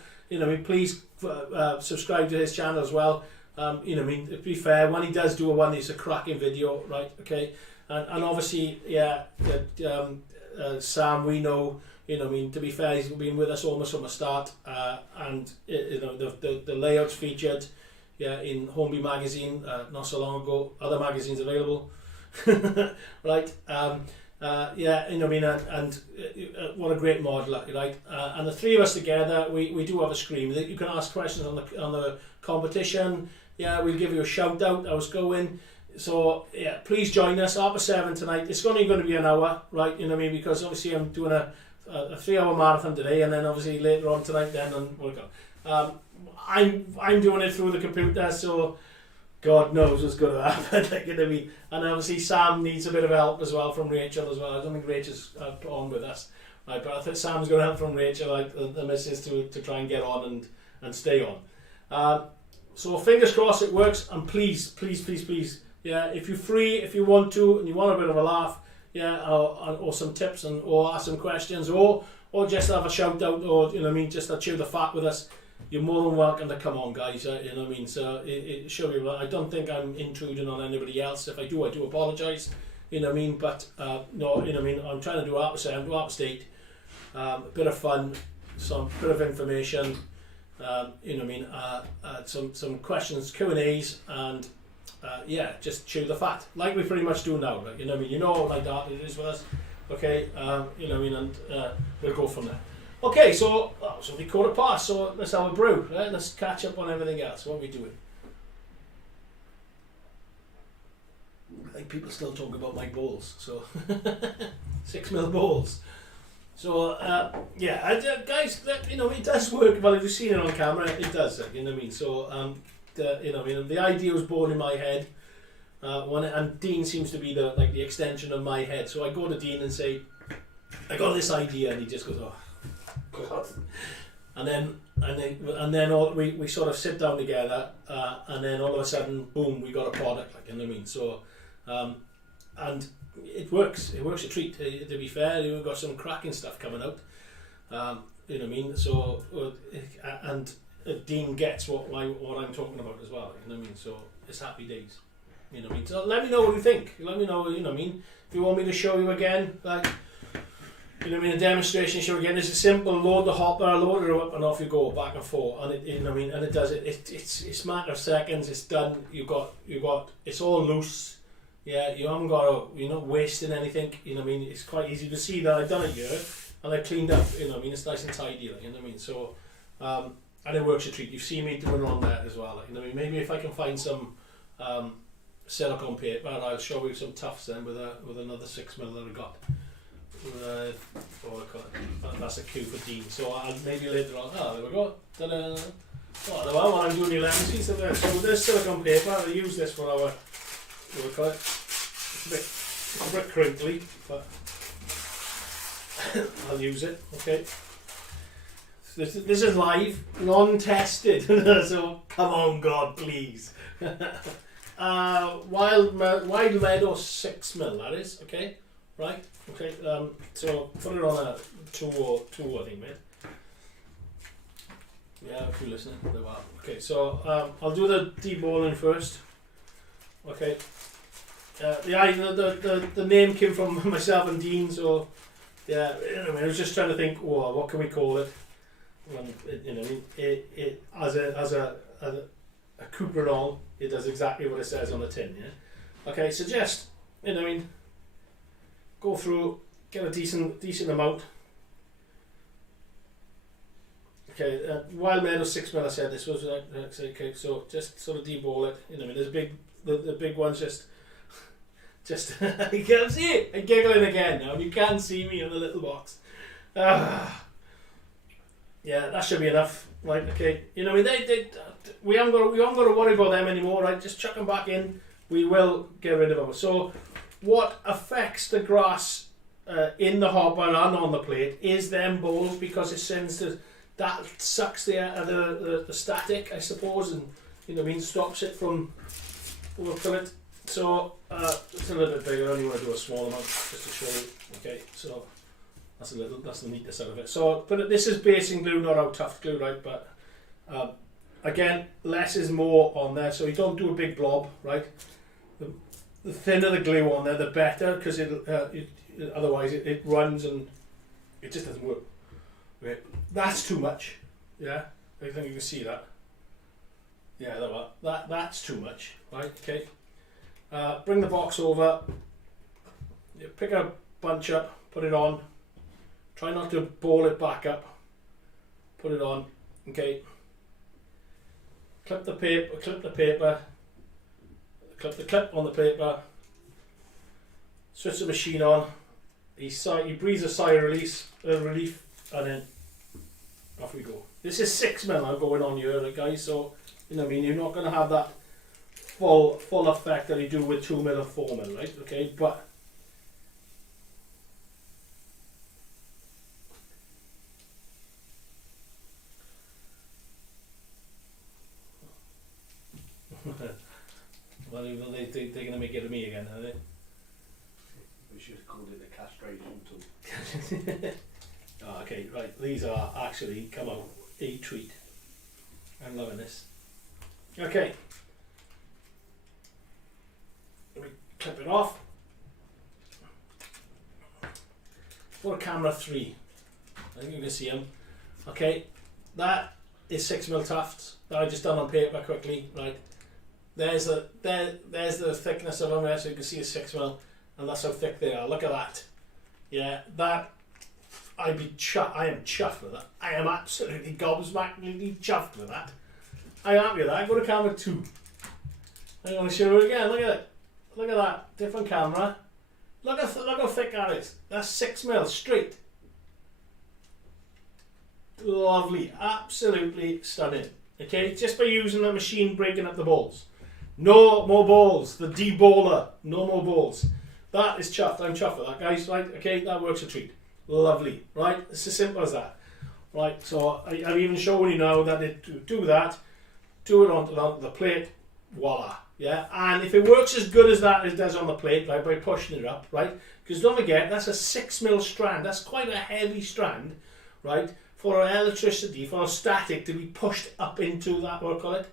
please subscribe to his channel as well. To be fair, when he does do one, it's a cracking video, right? Okay, and obviously, yeah, Sam, we know. To be fair, he's been with us almost from the start, and the layouts featured, yeah, in Hornby magazine not so long ago. Other magazines available, right? What a great model, right? And the three of us together, we do have a screen. You can ask questions on the competition. Yeah, we'll give you a shout out. I was going. So yeah, please join us 7:30 tonight. It's only going to be an hour, right? Because obviously I'm doing a 3-hour marathon today, and then obviously later on tonight then I'm doing it through the computer, so God knows what's going to happen. And obviously Sam needs a bit of help as well from Rachel as well. I don't think Rachel's on with us, right? But I think Sam's going to help from Rachel, like the missus, to try and get on and stay on. So fingers crossed it works, and please, yeah, if you're free, if you want to, and you want a bit of a laugh, yeah, or some tips or ask some questions, or just have a shout out, or just to chew the fat with us, you're more than welcome to come on, guys. So it should be. I don't think I'm intruding on anybody else. If I do apologise. But no, I'm trying to do out state, a bit of fun, some bit of information, some questions, Q&As, and. Just chew the fat, like we pretty much do now, like, like that it is with us, okay, and we'll go from there. Okay, so we 1:15, so let's have a brew, right? Let's catch up on everything else. What are we doing? I think people still talk about my balls, so 6mm balls. So guys, it does work. Well, if you've seen it on camera, it does. So the idea was born in my head, and Dean seems to be the extension of my head. So I go to Dean and say, I got this idea, and he just goes, oh God. And then we sort of sit down together, and then all of a sudden, boom, we got a product. So and it works. It works a treat. To be fair, we've got some cracking stuff coming out. So and Dean gets what I'm talking about as well. So it's happy days. So let me know what you think. Let me know. If you want me to show you again, a demonstration show again. It's a simple load the hopper, load it up, and off you go, back and forth. And and it does it. It's a matter of seconds. It's done. You got. It's all loose. Yeah, you haven't got you're not wasting anything. It's quite easy to see that I've done it here and I cleaned up. It's nice and tidy. So. And it works a treat. You see me doing it on there as well. Maybe if I can find some silicone paper, I'll show you some tufts then with another 6mm that I got. That's a cue for Dean. So I'll maybe later on. There we go. Ta-da. When I'm doing the lenses, so there's silicone paper. I'll use this for our. It's a bit It's a bit crinkly, but I'll use it. Okay. This is live, non-tested, so come on, God, please. Wild Meadow 6mm, that is, okay, right, okay, so put it on a 2 I think, mate. Yeah, if you're listening, there are. Okay, so I'll do the deballing first. Okay. The name came from myself and Dean, so yeah, anyway, I was just trying to think, oh, what can we call it? It as a Cooperanol, it does exactly what it says on the tin, yeah. Okay, so just go through, get a decent amount. Okay, Wild Meadow 6mm. I said this was okay. So just sort of deball it. There's the big ones just you can't see it. I'm giggling again now. You can't see me in the little box. Yeah, that should be enough. Right, okay. We haven't got to worry about them anymore, right? Just chuck them back in. We will get rid of them. So, what affects the grass in the hopper and on the plate is them balls, because it sends that sucks the static, I suppose, and stops it from overfill it. So it's a little bit bigger. I only want to do a small amount just to show you. Okay, so. That's the neatness out of it. So, but this is basing glue, not our tuft glue, right? But again, less is more on there. So you don't do a big blob, right? The thinner the glue on there, the better, because otherwise it runs and it just doesn't work. Okay, that's too much. Yeah, I think you can see that. Yeah, that's too much, right? Okay. Bring the box over. You pick a bunch up, put it on. Try not to ball it back up. Put it on. Okay. Clip the paper. Clip the clip on the paper. Switch the machine on. He breathes a sigh of relief, and then off we go. This is 6mm going on here, guys. So you're not going to have that full effect that you do with 2mm and 4mm, right? Okay, but. Well, they're going to make it of me again, are they? We should have called it a castration tool. Oh, okay, right. These are actually come out a treat. I'm loving this. Okay. Let me clip it off. For camera 3. I think you can see them. Okay, that is 6mm tufts that I just done on paper quickly, right? There's the thickness of them there, so you can see a 6mm, and that's how thick they are. Look at that. Yeah, that I am chuffed with that. I am absolutely gobsmackingly chuffed with that. I'm happy with that. Go to camera 2. I'm going to show you again. Look at it. Look at that. Different camera. Look how thick that is. That's 6mm straight. Lovely. Absolutely stunning. Okay, just by using the machine breaking up the balls. No more balls. The D-Baller. No more balls. That is chuffed. I'm chuffed with that, guys. Right, okay, that works a treat. Lovely. Right, it's as simple as that. Right, so I've even shown you now that it do that, do it onto the plate, voila. Yeah, and if it works as good as that it does on the plate, right, by pushing it up, right, because don't forget, that's a 6mm strand. That's quite a heavy strand, right, for electricity, for static to be pushed up into that, what I call it,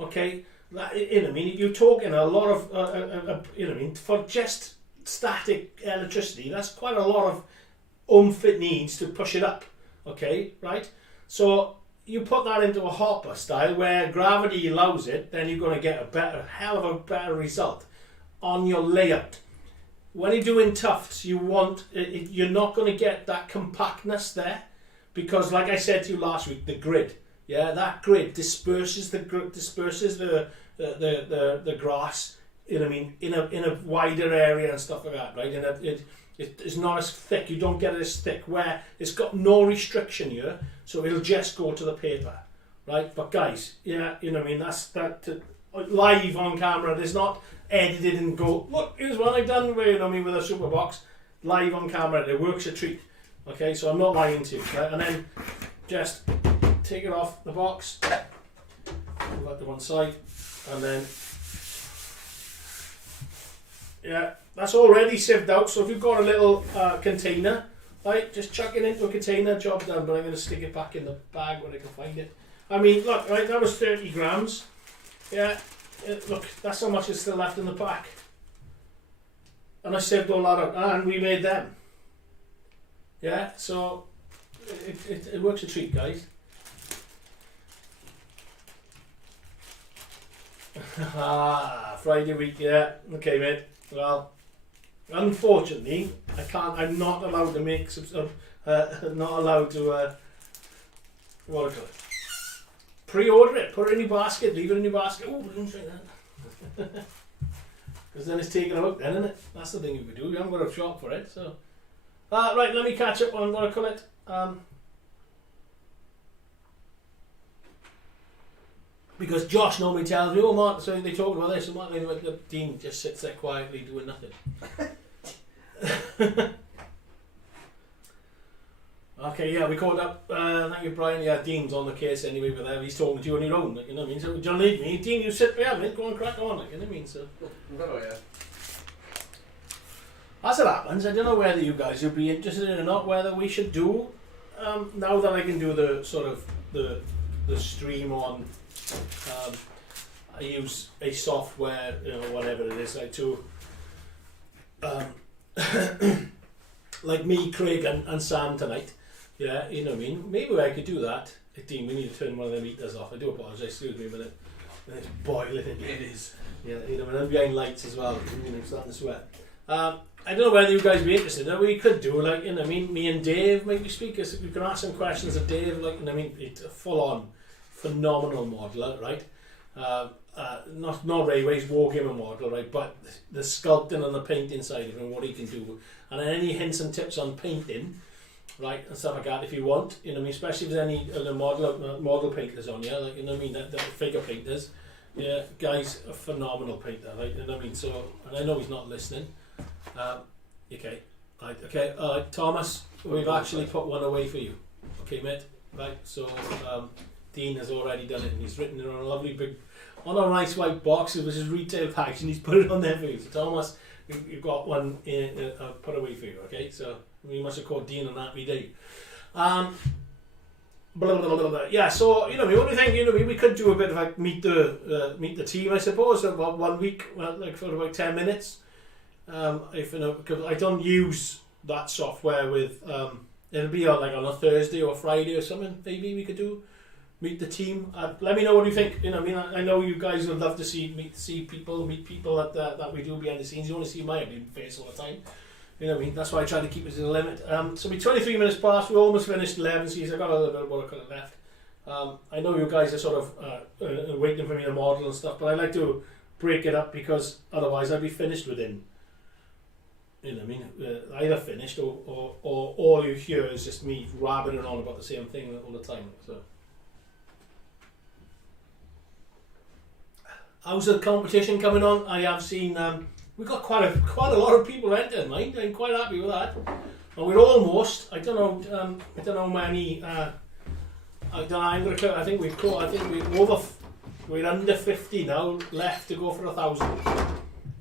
okay. You're talking a lot of, for just static electricity, that's quite a lot of oomph it needs to push it up, okay, right? So you put that into a hopper style where gravity allows it, then you're going to get a hell of a better result on your layout. When you're doing tufts, you're not going to get that compactness there, because like I said to you last week, the grid. Yeah, that grid disperses the grass. In a wider area and stuff like that, right? And it's not as thick. You don't get it as thick where it's got no restriction here, so it'll just go to the paper, right? But guys, yeah, that's that live on camera. There's not edited and go, look, here's what I've done with, with a super box, live on camera. It works a treat. Okay, so I'm not lying to you, right? And then just take it off the box, move that to one side, and then yeah, that's already sieved out. So if you've got a little container, right, just chuck it into a container, job done. But I'm going to stick it back in the bag when I can find it. I mean, look, right, that was 30 grams. Yeah, look, that's how much is still left in the pack. And I sieved all that out, and we made them. Yeah, so it works a treat, guys. Friday week, yeah. Okay, mate. Well, unfortunately, I can't. I'm not allowed to make some. Not allowed to. What do I call it? Pre-order it. Put it in your basket. Leave it in your basket. Oh, don't say that. Because then it's taken out. Then, isn't it? That's the thing you could do. You haven't got a shop for it, so. Right. Let me catch up on what I call it. Because Josh normally tells me, oh Mark, so they talk about this, and Mark, the Dean just sits there quietly doing nothing. Okay, yeah, we called up, thank you Brian, yeah, Dean's on the case anyway with them, he's talking to you on your own, like, you know what I mean, so do you need me? Dean, you sit behind me, go and crack on, like, you know what I mean, so. Oh, yeah. As it happens, I don't know whether you guys would be interested in or not, whether we should do, now that I can do the sort of, the stream on, I use a software, whatever it is, like to, like me, Craig and Sam tonight, yeah, you know what I mean, maybe I could do that. Dean, we need to turn one of them heaters off, I do apologise, excuse me a minute, it's boiling in here. It is. Yeah, and I'm behind lights as well, I'm starting to sweat. I don't know whether you guys would be interested, we could do, like, you know what I mean, me and Dave maybe speak, we can ask some questions of Dave, like, you know what I mean, it's a full-on phenomenal modeler, right? Not railways, wargamer model, right? But the sculpting and the painting side of it and what he can do, and any hints and tips on painting, right, and stuff like that. If you want, you know, what I mean, especially if there's any model painters on here, like, you know what I mean, that figure painters, yeah, guy's a phenomenal painter, right? You know what I mean. So, and I know he's not listening. Okay, right, okay, Thomas, we've actually put one away for you. Okay, mate, right? So, Dean has already done it, and he's written it on a lovely big, on a nice white box. It was his retail package, and he's put it on there for you. So Thomas, you've got one put away for you. Okay, so we must have called Dean on that day. Blah, blah, blah, blah, blah. Yeah, so you know, what do you think? You know, we could do a bit of like meet the team, I suppose. About 1 week, like for about 10 minutes. If you know, because I don't use that software with. It'll be on a Thursday or Friday or something. Maybe we could do. Meet the team. Let me know what you think. You know, I mean, I know you guys would love to meet people that we do behind the scenes. You want to see my ugly face all the time. You know what I mean? That's why I try to keep it to the limit. So we're 23 minutes past. We almost finished 11 seasons. I got a little bit of work on it left. I know you guys are sort of waiting for me to model and stuff, but I like to break it up because otherwise I'd be finished within. You know what I mean? Either finished or all you hear is just me rabbiting on about the same thing all the time. So. How's the competition coming on? I have seen we've got quite a lot of people entering. Mind, I'm quite happy with that. And we're almost. I don't know how many. I think we're under 50 now. Left to go for 1,000.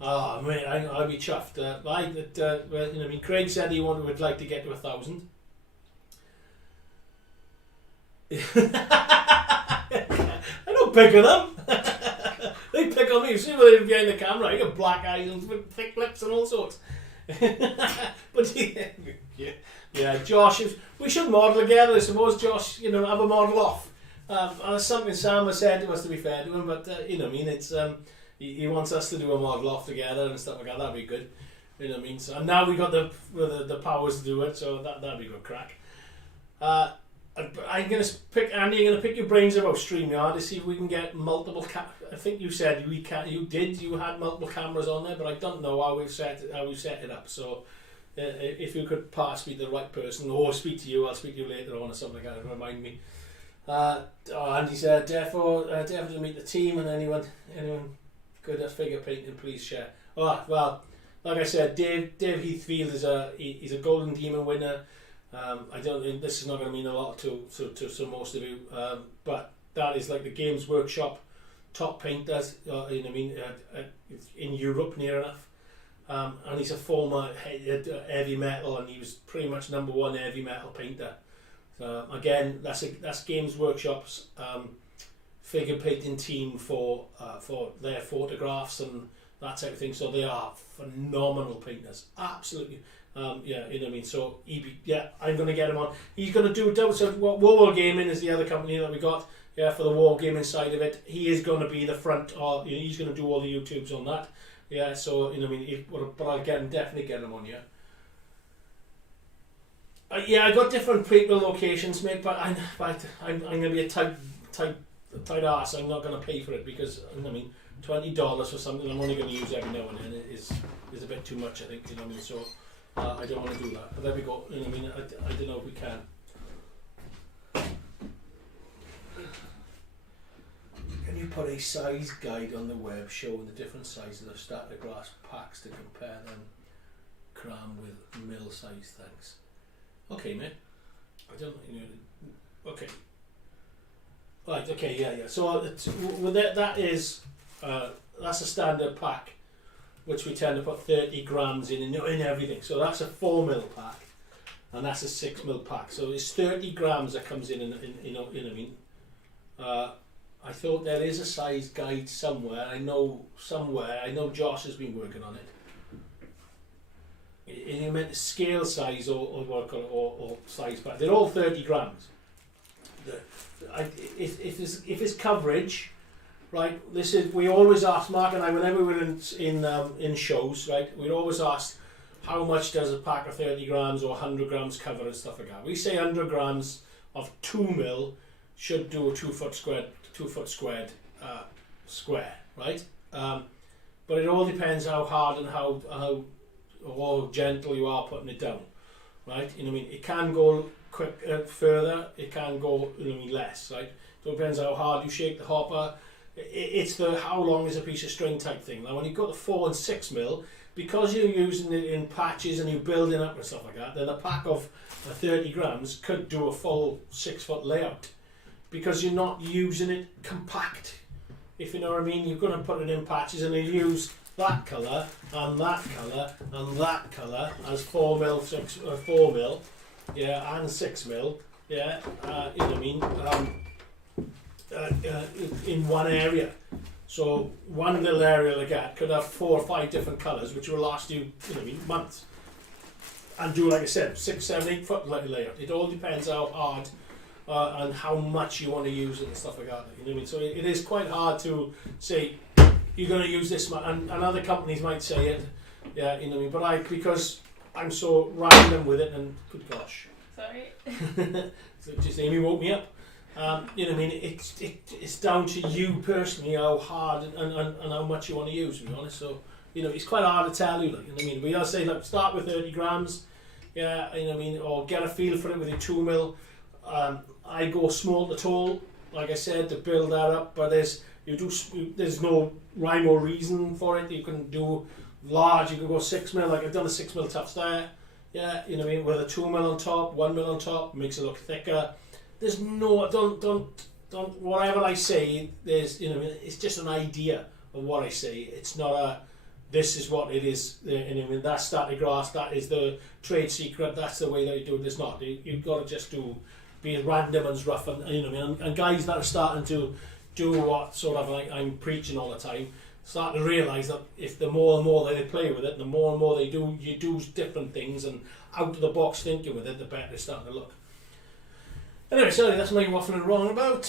Oh man, I'll be chuffed. You know what I mean, Craig said he would like to get to 1,000. I don't pick on them. They pick on me. You see when they're behind the camera, I got black eyes and thick lips and all sorts. But yeah, Josh, we should model together, I suppose. Josh, you know, have a model off. That's something Sam has said to us, to be fair to him. But you know, what I mean, it's he wants us to do a model off together and stuff like that. That'd be good. You know what I mean? So and now we got the powers to do it, so that'd be good crack. I'm going to pick Andy. I'm going to pick your brains about StreamYard to see if we can get multiple. I think you said you had multiple cameras on there, but I don't know how we've set it up. So if you could pass me the right person or speak to you, I'll speak to you later on or something like that. Remind me. Andy said definitely meet the team and anyone good at figure painting, please share. Oh, well, like I said, Dave Heathfield he's a Golden Demon winner. I don't think this is not going to mean a lot to most of you, but that is like the Games Workshop top painters, you know what I mean, in Europe near enough. And he's a former heavy metal, and he was pretty much #1 heavy metal painter. So again, that's Games Workshop's figure painting team for their photographs and that type of thing. So they are phenomenal painters, absolutely. Yeah, you know what I mean. So I'm going to get him on. He's going to do double. So War Gaming is the other company that we got. Yeah, for the war gaming side of it, he is going to be the front. He's going to do all the YouTubes on that. Yeah, so you know what I mean. But I'll definitely get him on. Yeah. I got different people locations, mate. But I'm going to be a tight ass. I'm not going to pay for it because you know what I mean. $20 for something I'm only going to use every now and then is a bit too much, I think. You know what I mean. So I don't want to do that. But there we go. You know what I mean. I don't know if we can. Can you put a size guide on the web showing the different sizes of starter glass packs to compare them gram with mill size? Thanks. Okay, mate. I don't know. Okay. Right. Okay. Yeah. So that is that's a standard pack, which we tend to put 30 grams in everything. So that's a 4 mil pack, and that's a 6 mil pack. So it's 30 grams that comes in you know what I mean. I thought there is a size guide somewhere. I know Josh has been working on it. And you meant scale size or size pack. They're all 30 grams. If it's coverage, right? We always ask Mark and I whenever we're in shows, right? We always ask how much does a pack of 30 grams or 100 grams cover and stuff like that. We say 100 grams of 2 mil should do a 2 foot squared square, right? But it all depends how hard and how gentle you are putting it down, right? You know what I mean? It can go quick further, it can go less, right? So it depends how hard you shake the hopper. It's the how long is a piece of string type thing. Now when you've got the 4 and 6 mil, because you're using it in patches and you're building up and stuff like that, then a pack of 30 grams could do a full 6 foot layout. Because you're not using it compact, if you know what I mean. You're going to put it in patches and you use that colour and that colour and that colour as 4 mil, 4 mil, yeah, and 6 mil, yeah, you know what I mean, in one area. So one little area like that could have 4 or 5 different colours, which will last you, you know what I mean, months. And do, like I said, 6, 7, 8 foot layout. It all depends how hard and how much you want to use it and stuff like that. You know what I mean? So it is quite hard to say you're going to use this much, and other companies might say it, yeah, you know what I mean. But because I'm so random with it, and good gosh, sorry, so just Amy woke me up. You know what I mean? It's down to you personally how hard and how much you want to use. To be honest, so you know it's quite hard to tell you. Like, you know what I mean? We all say like start with 30 grams, yeah, you know what I mean, or get a feel for it with your 2 mil. I go small to tall, like I said, to build that up. But there's no rhyme or reason for it. You can do large. You can go 6 mil. Like I've done a 6 mil tufts there. Yeah, you know what I mean. With a 2 mil on top, 1 mil on top, makes it look thicker. There's no don't. Whatever I say, there's you know it's just an idea of what I say. It's not a. This is what it is. You know what I mean. That's starter grass. That is the trade secret. That's the way that you do it. It's not. You've got to just be as random and as rough, and you know what I mean. And guys that are starting to do what sort of like I'm preaching all the time, start to realise that if the more and more they play with it, the more and more you do different things and out of the box thinking with it, the better it's starting to look. Anyway, sorry, that's my waffling wrong about.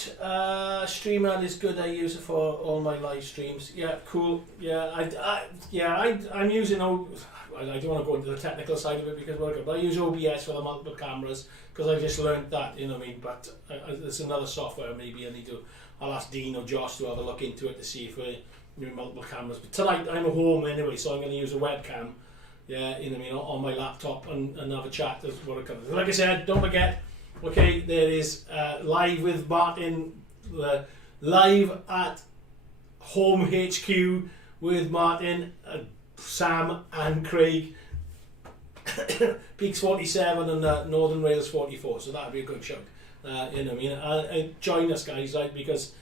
StreamYard is good. I use it for all my live streams. Yeah, cool. Yeah, I'm using. I don't want to go into the technical side of it because I use OBS for the multiple cameras because I just learned that. You know what I mean. But there's another software maybe I need to. I'll ask Dean or Josh to have a look into it to see if we're doing multiple cameras. But tonight I'm at home anyway, so I'm going to use a webcam. Yeah, you know what I mean, on my laptop and have a chat. That's what it comes. Like I said, don't forget. Okay, there is live with Martyn, live at Home HQ with Martyn, Sam and Craig. Peaks 47 and Northern Rails 44, so that'd be a good shout. You know what I mean? Join us, guys, like, because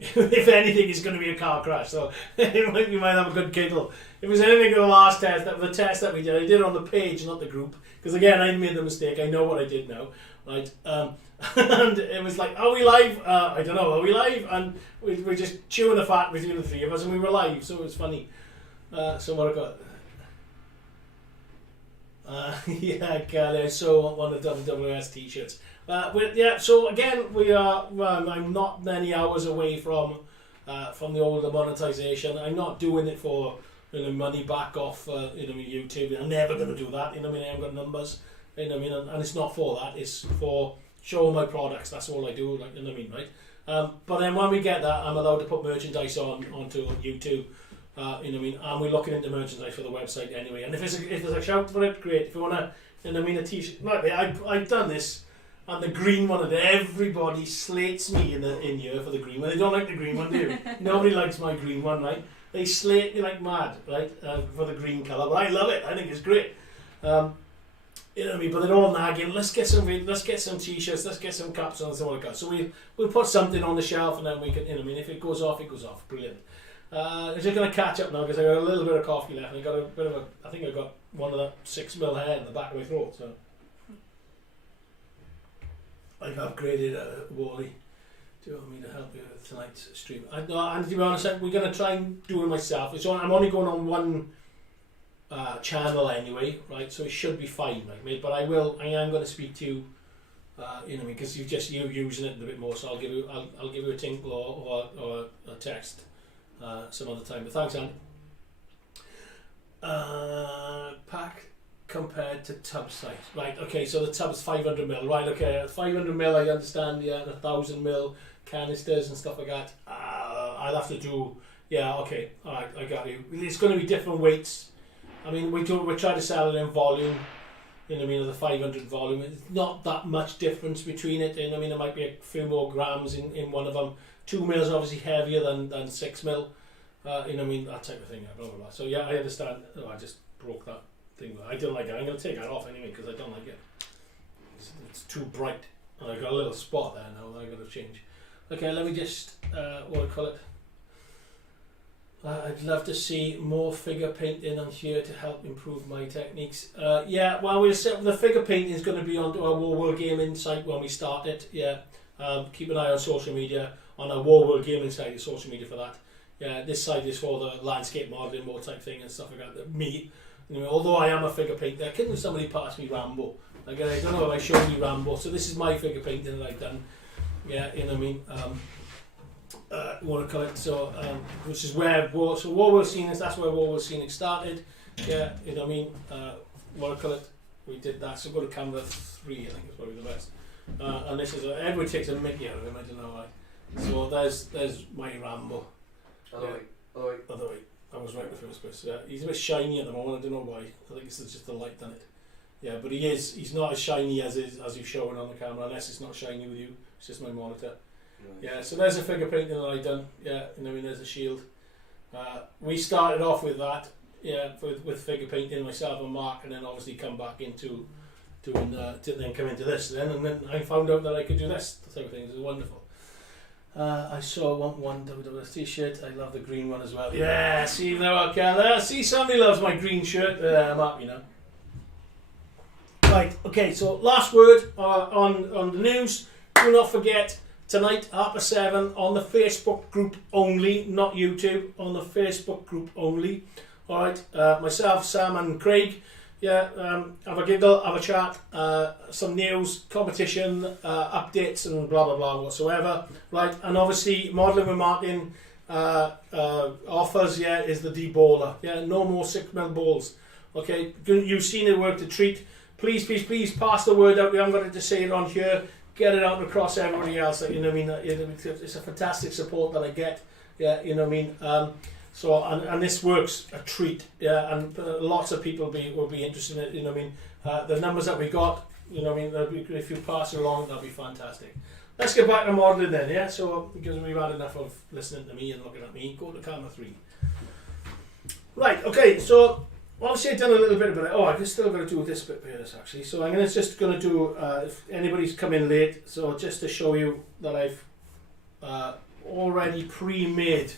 if anything, it's going to be a car crash. So you might have a good giggle. If there's anything in the last test, the test that we did, I did it on the page, not the group, because again, I made the mistake. I know what I did now, right? And it was like, are we live? I don't know. Are we live? And we're just chewing the fat between the three of us, and we were live, so it was funny. So what I got. Yeah, Kelly, so one of the WWS t-shirts. Yeah, so again, we are. I'm not many hours away from the older monetization. I'm not doing it for money back off YouTube. I'm never going to do that. You know what I mean? I haven't got numbers. You know what I mean? And it's not for that. It's for showing my products. That's all I do. Like, you know what I mean, right? But then when we get that, I'm allowed to put merchandise onto YouTube. You know what I mean? And we're looking into merchandise for the website anyway. And if there's a shout for it, great. If you want to, you know what I mean, a t-shirt. Like, I've done this, and the green one, and everybody slates me in here for the green one. They don't like the green one, do you? Nobody likes my green one, right? They slate me like mad, right, for the green colour. But I love it. I think it's great. You know what I mean? But they're all nagging. Let's get some t-shirts. Let's get some caps on. So we'll put something on the shelf, and then we can. You know what I mean? If it goes off, it goes off. Brilliant. I'm just going to catch up now because I got a little bit of coffee left. And I think I got one of that 6mm hair in the back of my throat. So I've upgraded Wally. Do you want me to help you with tonight's stream? And to be honest, we're going to try and do it myself. I'm only going on one channel anyway, right? So it should be fine, like me. But I am going to speak to you, you know, because you're using it a bit more. So I'll give you a tinkle or a text. Some other time, but thanks, Andy. Pack compared to tub size, right? Okay, so the tub's 500ml, right? Okay, 500ml, I understand. Yeah, 1000ml canisters and stuff like that. I'll have to do. Yeah, okay, all right, I got you. It's going to be different weights. I mean, we try to sell it in volume. You know what I mean? The 500 volume. It's not that much difference between it. You know what I mean? There might be a few more grams in one of them. 2mm is obviously heavier than 6mm. You know what I mean? That type of thing. Blah, blah, blah. So yeah, I understand. Oh, I just broke that thing. I don't like it. I'm going to take that off anyway because I don't like it. It's too bright. And I've got a little spot there now that I've got to change. Okay, let me just, what do I call it? I'd love to see more figure painting on here to help improve my techniques. Yeah, well, the figure painting is going to be onto our War World Gaming site when we start it. Yeah, keep an eye on social media. On our War World Gaming site, social media for that. Yeah, this side is for the landscape modelling, more type thing and stuff like that. Me, you know, although I am a figure painter, couldn't somebody pass me Rambo? Like, I don't know if I showed you Rambo, so this is my figure painting that I've done. Yeah, you know what I mean. What I call it. So, which is where War World Scenics. That's where War World Scenics started. Yeah, you know what I mean. What I call it. We did that. So go to camera 3. I think it's probably the best. And this is everybody takes a mickey out of him. I don't know why. So there's my Rambo. Other way. I was right the first place. Yeah, he's a bit shiny at the moment. I don't know why. I think it's just the light on it. Yeah, but he's not as shiny as you're showing on the camera, unless it's not shiny with you. It's just my monitor. Nice. Yeah, so there's a figure painting that I've done. Yeah, you know, I mean, there's a shield. We started off with that. Yeah, with figure painting, myself and Mark, and then obviously come back into doing to then come into this. And then I found out that I could do this type of thing. It was wonderful. I saw one WWS t-shirt. I love the green one as well. Yeah, see now, okay. See, somebody loves my green shirt. I'm happy now. Right, okay. So last word on the news. Do not forget tonight, 7:30 on the Facebook group only, not YouTube. On the Facebook group only. All right. Myself, Sam, and Craig. Yeah, have a giggle, have a chat, some news, competition, updates, and blah blah blah whatsoever. Right, and obviously modelling with Martyn offers. Yeah, is the D-Baller. Yeah, no more 6mm balls. Okay, you've seen it work to treat. Please pass the word out. We haven't got to say it on here. Get it out across everybody else. You know what I mean? It's a fantastic support that I get. Yeah, you know what I mean. So and this works a treat, yeah, and lots of people will be interested in it. You know what I mean? The numbers that we got, you know what I mean. If you pass it along, that'll be fantastic. Let's get back to modelling then, yeah. So because we've had enough of listening to me and looking at me, go to camera 3. Right, okay, so obviously I've done a little bit of it. Oh, I've still got to do this bit here actually. So I'm just going to do, if anybody's come in late, so just to show you that I've already pre-made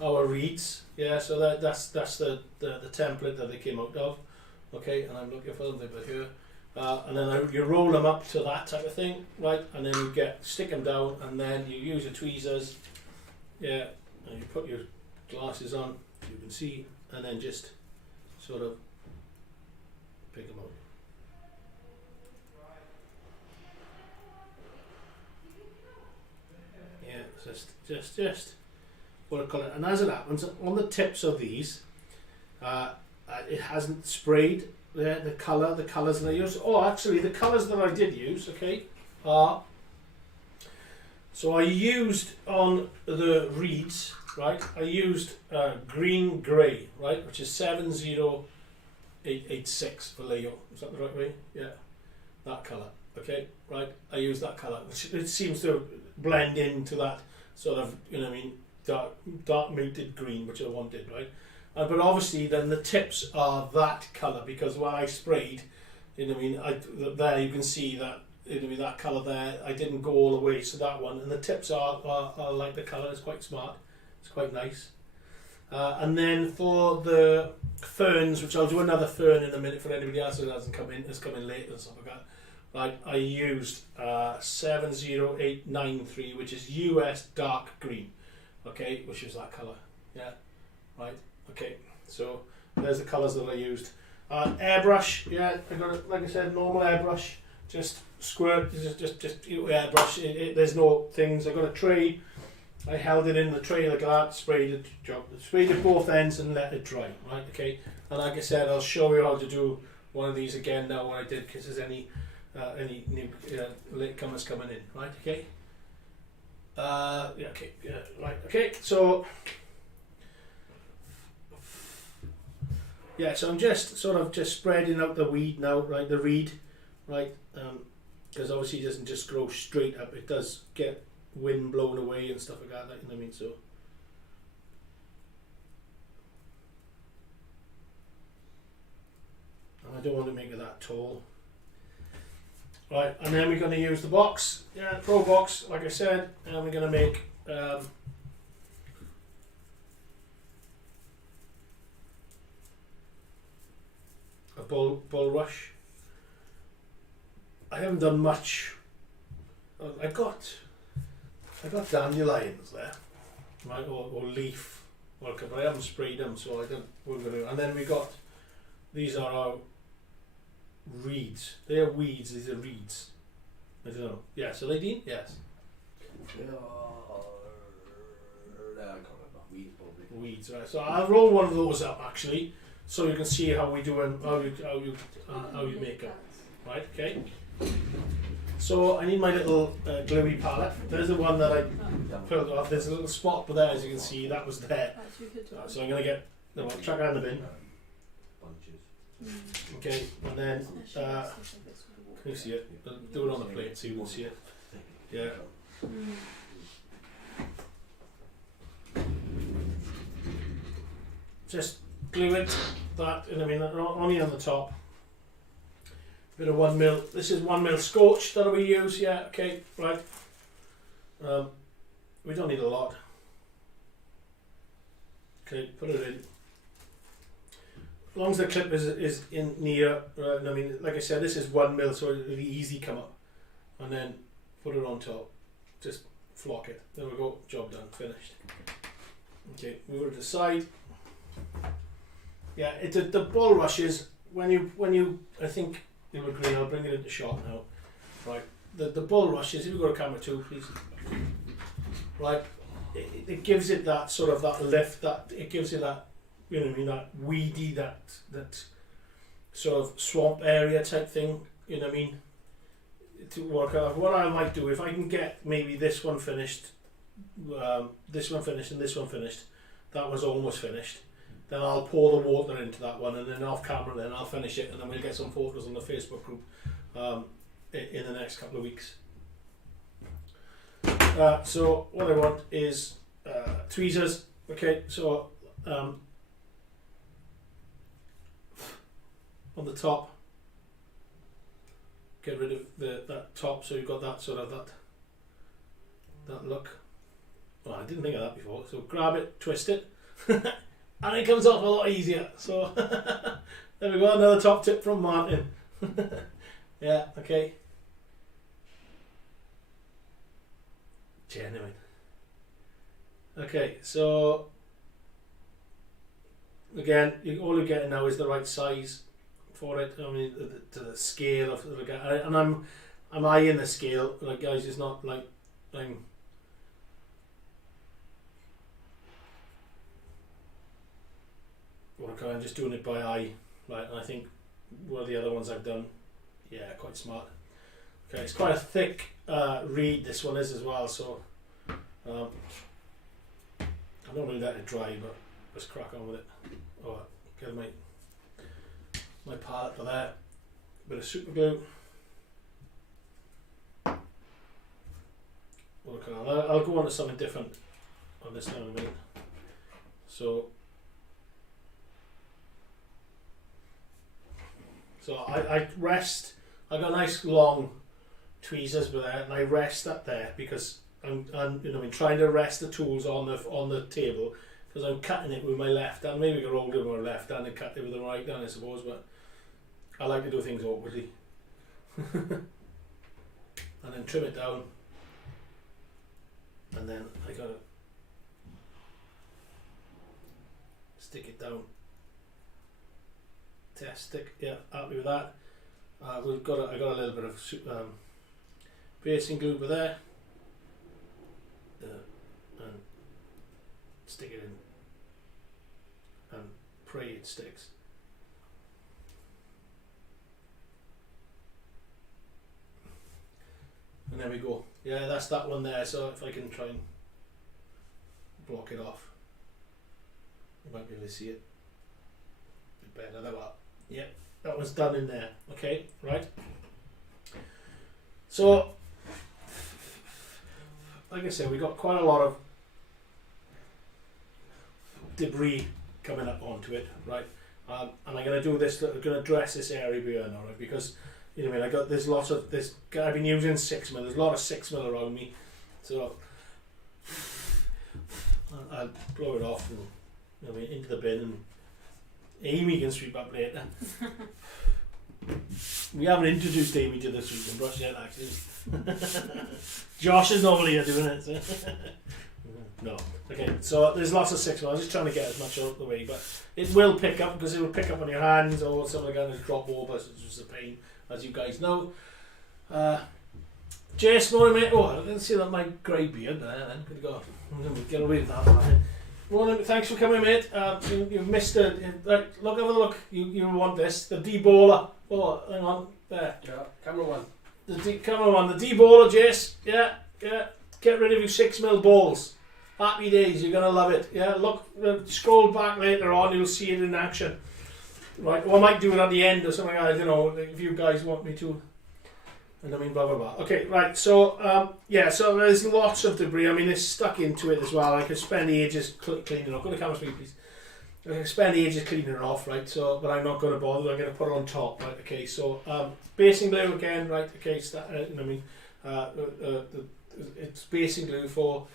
our reeds. Yeah, so that's the template that they came out of. Okay, and I'm looking for them over here. And then you roll them up to that type of thing, right? And then you stick them down, and then you use your tweezers. Yeah, and you put your glasses on, you can see, and then just sort of pick them out. Yeah, just what I call it. And as it happens, on the tips of these, it hasn't sprayed the colours that I use. Oh, actually, the colours that I did use, okay, are. So I used on the reeds, right? I used green grey, right, which is 70886 for Leo. Is that the right way? Yeah, that colour. Okay, right. I used that colour. It seems to blend into that sort of, you know what I mean, dark muted green, which I wanted, right? But obviously, then the tips are that colour because when I sprayed, you know what I mean. There you can see that. You know, that colour there, I didn't go all the way to that one, and the tips are like the colour. It's quite smart. It's quite nice. And then for the ferns, which I'll do another fern in a minute for anybody else who hasn't come in, has come in late and stuff like that. Right, I used 70893, which is US dark green. Okay, which is that colour. Yeah, right. Okay, so there's the colours that I used. Airbrush, yeah, I got it, like I said, normal airbrush. Just squirt, just airbrush. There's no things. I got a tray. I held it in the tray like that. Sprayed it both ends and let it dry. Right, okay. And like I said, I'll show you how to do one of these again now when I did, because there's any new latecomers coming in. Right, okay. Yeah, okay. Yeah, right, okay. So. Yeah, so I'm just sort of spreading out the weed now, right? The reed, right? Because obviously it doesn't just grow straight up. It does get wind blown away and stuff like that. You know what I mean? So. And I don't want to make it that tall. Right, and then we're going to use the box. Yeah, Pro box, like I said, and we're going to make. A bulrush. I haven't done much. I got dandelions there, right, or leaf, but I haven't sprayed them, so I don't. We're gonna. And then we got. These are our reeds. They are weeds. These are reeds. I don't know. Yeah. So they did. Yes. I can't remember. Weeds probably. Weeds. Right. So I'll roll one of those up actually, so you can see how we do and how you make it. Right. Okay. So I need my little gluey palette. There's the one that I pulled off. There's a little spot, but there, as you can see, that was there. So I'm gonna get. No, chuck that in the bin. Bunches. Okay, and then can you see it? Do it on the plate so you can see it. Yeah. Just glue it. That, and I mean, only on the top. Bit of 1 mil. This is 1 mil scotch that we use. Yeah. Okay. Right. We don't need a lot. Okay. Put it in. As long as the clip is in near. I mean, like I said, this is 1 mil, so it'll be easy come up. And then put it on top. Just flock it. There we go. Job done. Finished. Okay. Move it to the side. Yeah. The bulrushes when you I think. They were green. I'll bring it into shot now. Right, the bulrushes. If you go to camera 2, please. Right, it gives it that sort of that lift. That it gives it that, you know what I mean, that weedy, that sort of swamp area type thing. You know what I mean. To work out what I might do if I can get maybe this one finished, this one finished, and this one finished. That was almost finished. Then I'll pour the water into that one, and then off camera, then I'll finish it, and then we'll get some photos on the Facebook group in the next couple of weeks. So what I want is tweezers. Okay, so on the top. Get rid of that top, so you've got that sort of that look. Well, I didn't think of that before. So grab it, twist it, and it comes off a lot easier. So there we go, another top tip from Martyn. Yeah, okay. Genuine. Okay, so again, all you're getting now is the right size for it. I mean, to the scale of the guy, and I'm eyeing the scale. Like, guys, it's not like I'm. Okay, I'm just doing it by eye, right? And I think one of the other ones I've done, yeah, quite smart. Okay, it's quite a thick reed. This one is as well, so I don't really let it dry, but let's crack on with it. Oh, get my palette for there. Bit of super glue. Okay, I'll go on to something different on this now in a minute. So I rest. I got nice long tweezers with that, and I rest that there because I'm trying to rest the tools on the table because I'm cutting it with my left hand. Maybe I could hold it with my left hand and cut it with the right hand, I suppose, but I like to do things awkwardly. And then trim it down, and then I gotta stick it down. Test stick, yeah, happy with that. I got a little bit of basing glue over there, and stick it in, and pray it sticks. And there we go. Yeah, that's that one there. So if I can try and block it off, you might be able to see it a bit better. There we are. Yeah, that was done in there. Okay, right. So, like I said, we got quite a lot of debris coming up onto it, right? And I'm going to do this. I'm going to dress this area here now, right? Because there's lots of this. I've been using 6mm. There's a lot of 6mm around me, so I'll blow it off and into the bin. And Amy can sweep up later. We haven't introduced Amy to the sweeping brush yet, actually. Josh is normally here doing it. So. No. Okay, so there's lots of 6mm. I'm just trying to get as much out of the way, but it will pick up because it will pick up on your hands or something like that and drop over, so it's just a pain, as you guys know. Jace, morning, mate. Oh, I didn't see that my grey beard there then. Good God. I'm going to get away with that. Morning, thanks for coming, mate. You've missed it. Look, have a look. You want this. The D-Baller. Oh, hang on. There. Yeah, camera one. Camera one. The D-Baller, Jace. Yeah. Get rid of your 6mm balls. Happy days. You're going to love it. Yeah, look. Scroll back later on. You'll see it in action. Right. Well, I might do it at the end or something. I don't know if you guys want me to. And I mean, blah, blah, blah. Okay, right. So, so there's lots of debris. I mean, it's stuck into it as well. I could spend ages cleaning it off. Go to camera speed, please. I could spend ages cleaning it off, right? So, but I'm not going to bother. I'm going to put it on top, right? Okay, so, basing glue again, right? Okay, it's basing glue for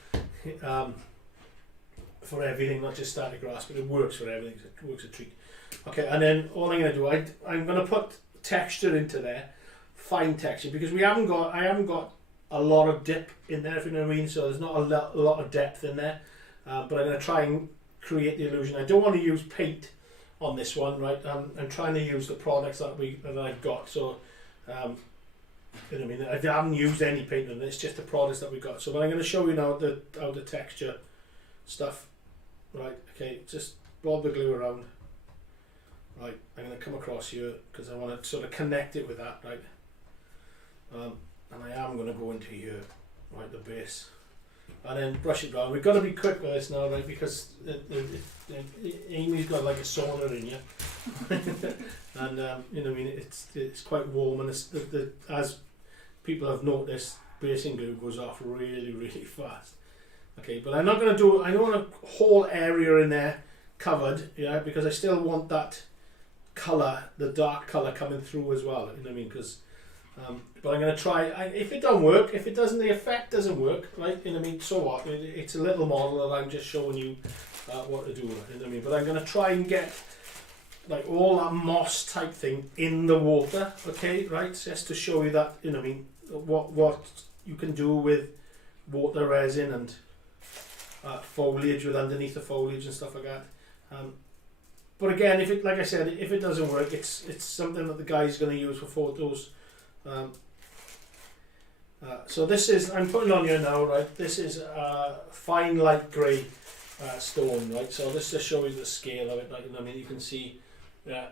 everything, not just static grass, but it works for everything. It works a treat. Okay, and then all I'm going to do, I'm going to put texture into there. Fine texture, because I haven't got a lot of dip in there, if you know what I mean, so there's not a lot of depth in there, but I'm going to try and create the illusion. I don't want to use paint on this one, right? I'm trying to use the products that I've got, so you know what I mean, I haven't used any paint on it, it's just the products that we've got. So but I'm going to show you now how the texture stuff, right? Okay, just blob the glue around, right? I'm going to come across here because I want to sort of connect it with that, right? And I am going to go into here, right, the base, and then brush it down. We've got to be quick with this now, right, because Amy's got like a sauna in you, and you know, I mean, it's quite warm, and as people have noticed, basing glue goes off really, really fast. Okay, but I'm not going to do. I don't want a whole area in there covered, yeah, because I still want that colour, the dark colour coming through as well. You know what I mean? Because but I'm going to try. If it don't work, if it doesn't, the effect doesn't work, right? You know what I mean? So what? It's a little model that I'm just showing you what to do. You know what I mean? But I'm going to try and get like all that moss type thing in the water, okay, right? Just to show you that, you know what I mean, what you can do with water resin and foliage with underneath the foliage and stuff like that. But again, if it, like I said, if it doesn't work, it's something that the guy's going to use for photos. So this is, I'm putting on here now, right? This is fine light grey stone, right? So this just shows you the scale of it, right? You know what I mean? You can see, there,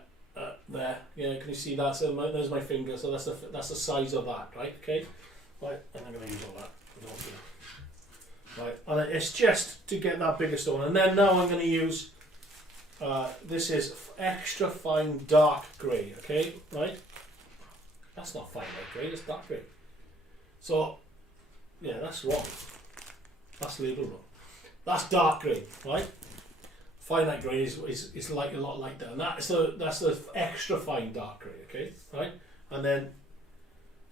yeah, can you see that? So there's my finger, so that's the size of that, right? Okay, right, and I'm going to use all that. Right, and it's just to get that bigger stone, and then now I'm going to use this is extra fine dark grey, okay, right? That's not fine light grey, it's dark grey. So, yeah, that's wrong. That's labelled wrong. That's dark grey, right? Fine light grey is like a lot lighter, and that's the extra fine dark grey, okay, right? And then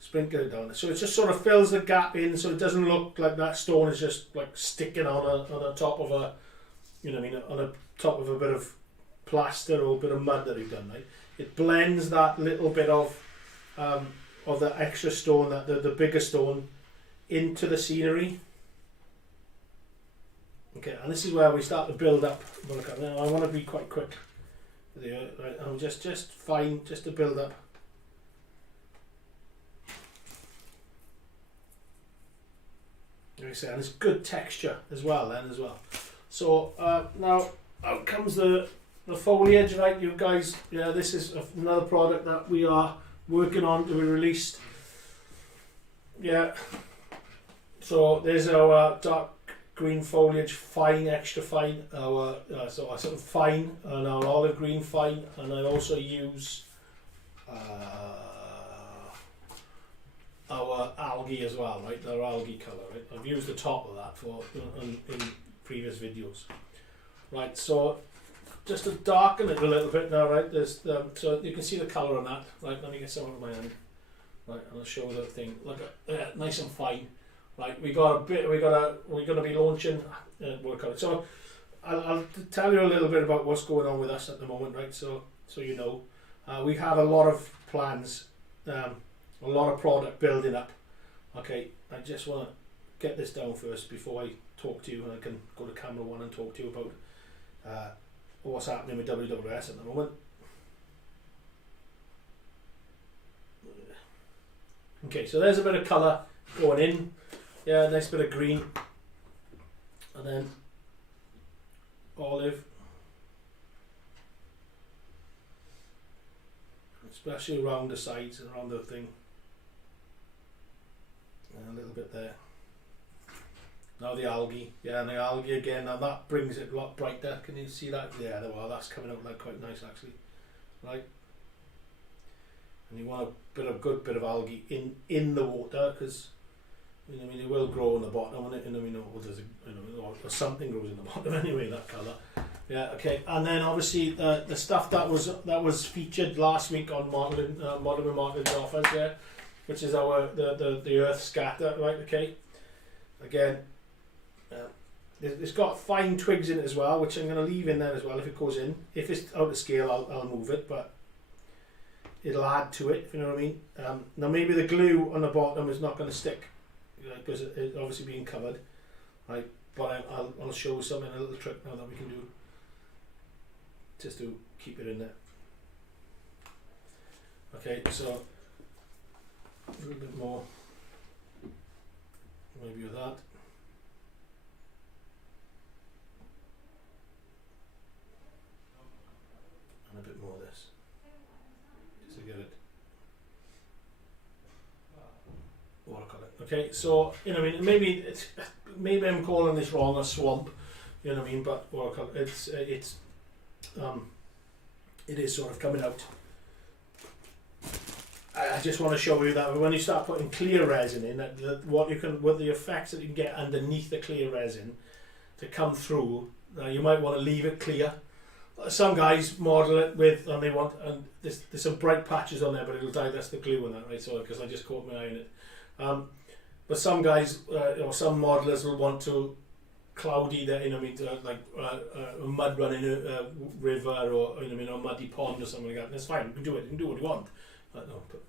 sprinkle it down. So it just sort of fills the gap in, so it doesn't look like that stone is just like sticking on a top of a, you know what I mean, on a top of a bit of plaster or a bit of mud that you've done, right? It blends that little bit of the extra stone, that the bigger stone, into the scenery. Okay, and this is where we start to build up. Now I want to be quite quick there, right? I'm just fine, just to build up. Like I say, and it's good texture as well. So now out comes the foliage, right? You guys, yeah, this is another product that we are working on to be released. Yeah. So there's our dark green foliage, fine, extra fine. Our so I sort of fine, and our olive green fine, and I also use our algae as well, right? Our algae colour, right? I've used the top of that for in previous videos, right? So just to darken it a little bit now, right? There's so you can see the colour on that, right? Let me get some of my hand, right? And I'll show the thing. Look at nice and fine, right? We're going to be launching work on it. So I'll tell you a little bit about what's going on with us at the moment, right? So you know, we have a lot of plans. A lot of product building up. Okay, I just want to get this down first before I talk to you, and I can go to camera one and talk to you about what's happening with WWS at the moment. Okay, so there's a bit of colour going in. Yeah, nice bit of green. And then olive. Especially around the sides and around the thing. And a little bit there. Now the algae, yeah, and the algae again. Now that brings it a lot brighter. Can you see that? Yeah, well, that's coming out like quite nice actually, right? And you want a good bit of algae in the water, because you know, I mean, it will grow on the bottom, and you know, we know, or something grows in the bottom anyway. That colour, yeah, okay. And then obviously the stuff that was featured last week on Martyn Offer, yeah, which is our the earth scatter, right? Okay, again, it's got fine twigs in it as well, which I'm going to leave in there as well if it goes in. If it's out of scale, I'll move it, but it'll add to it, if you know what I mean. Now maybe the glue on the bottom is not going to stick, because it's obviously being covered, right? But I'll show you something, a little trick now that we can do, just to keep it in there. Okay, so a little bit more, maybe with that. And a bit more of this, just to get it watercolor. Okay, so you know, I mean, maybe I'm calling this wrong, a swamp, you know what I mean, but watercolor, it is sort of coming out. I just want to show you that when you start putting clear resin in, what the effects that you can get underneath the clear resin to come through. Now you might want to leave it clear, Some guys model it with, and they want, and there's some bright patches on there, but it'll dye, that's the glue on that, right? So, because I just caught my eye on it. But some guys, or some modelers will want to cloudy that, you know what I mean, like a mud running a river, or, you know what I mean, or a muddy pond or something like that. And that's fine, you can do it, you can do what you want. But no, put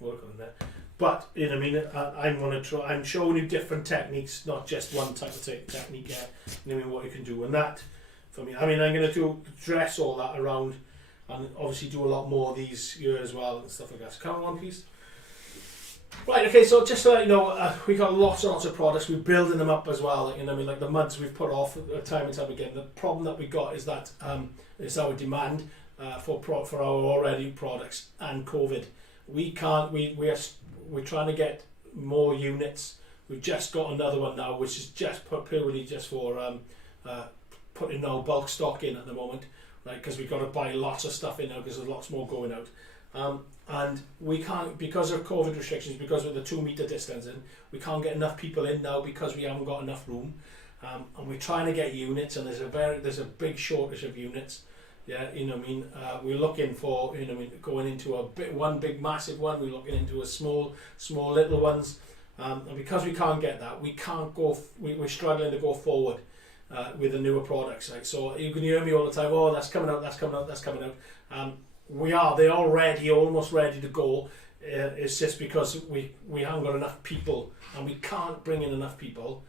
work on that. But, you know what I mean, I'm going to try, I'm showing you different techniques, not just one type of technique, you know what I mean, what you can do. And that, for me, I mean, I'm going to dress all that around, and obviously do a lot more of these here as well, and stuff like that. So come on, please. Right, okay, so just to let you know, we got lots and lots of products. We're building them up as well. Like, you know what I mean, like the muds we've put off time and time again. The problem that we got is that it's our demand for our already products and COVID. We can't. We're trying to get more units. We've just got another one now, which is just purely just for putting our bulk stock in at the moment, right? Because we've got to buy lots of stuff in now because there's lots more going out. And we can't, because of COVID restrictions, because of the 2 meter distancing, we can't get enough people in now because we haven't got enough room. And we're trying to get units, and there's a big shortage of units. Yeah, you know what I mean. We're looking for, you know what I mean, going into one big massive one. We're looking into a small little ones. And because we can't get that, we can't go. We're struggling to go forward with the newer products. Right? So you can hear me all the time. Oh, that's coming out. That's coming out. That's coming out. They're already almost ready to go. It's just because we haven't got enough people, and we can't bring in enough people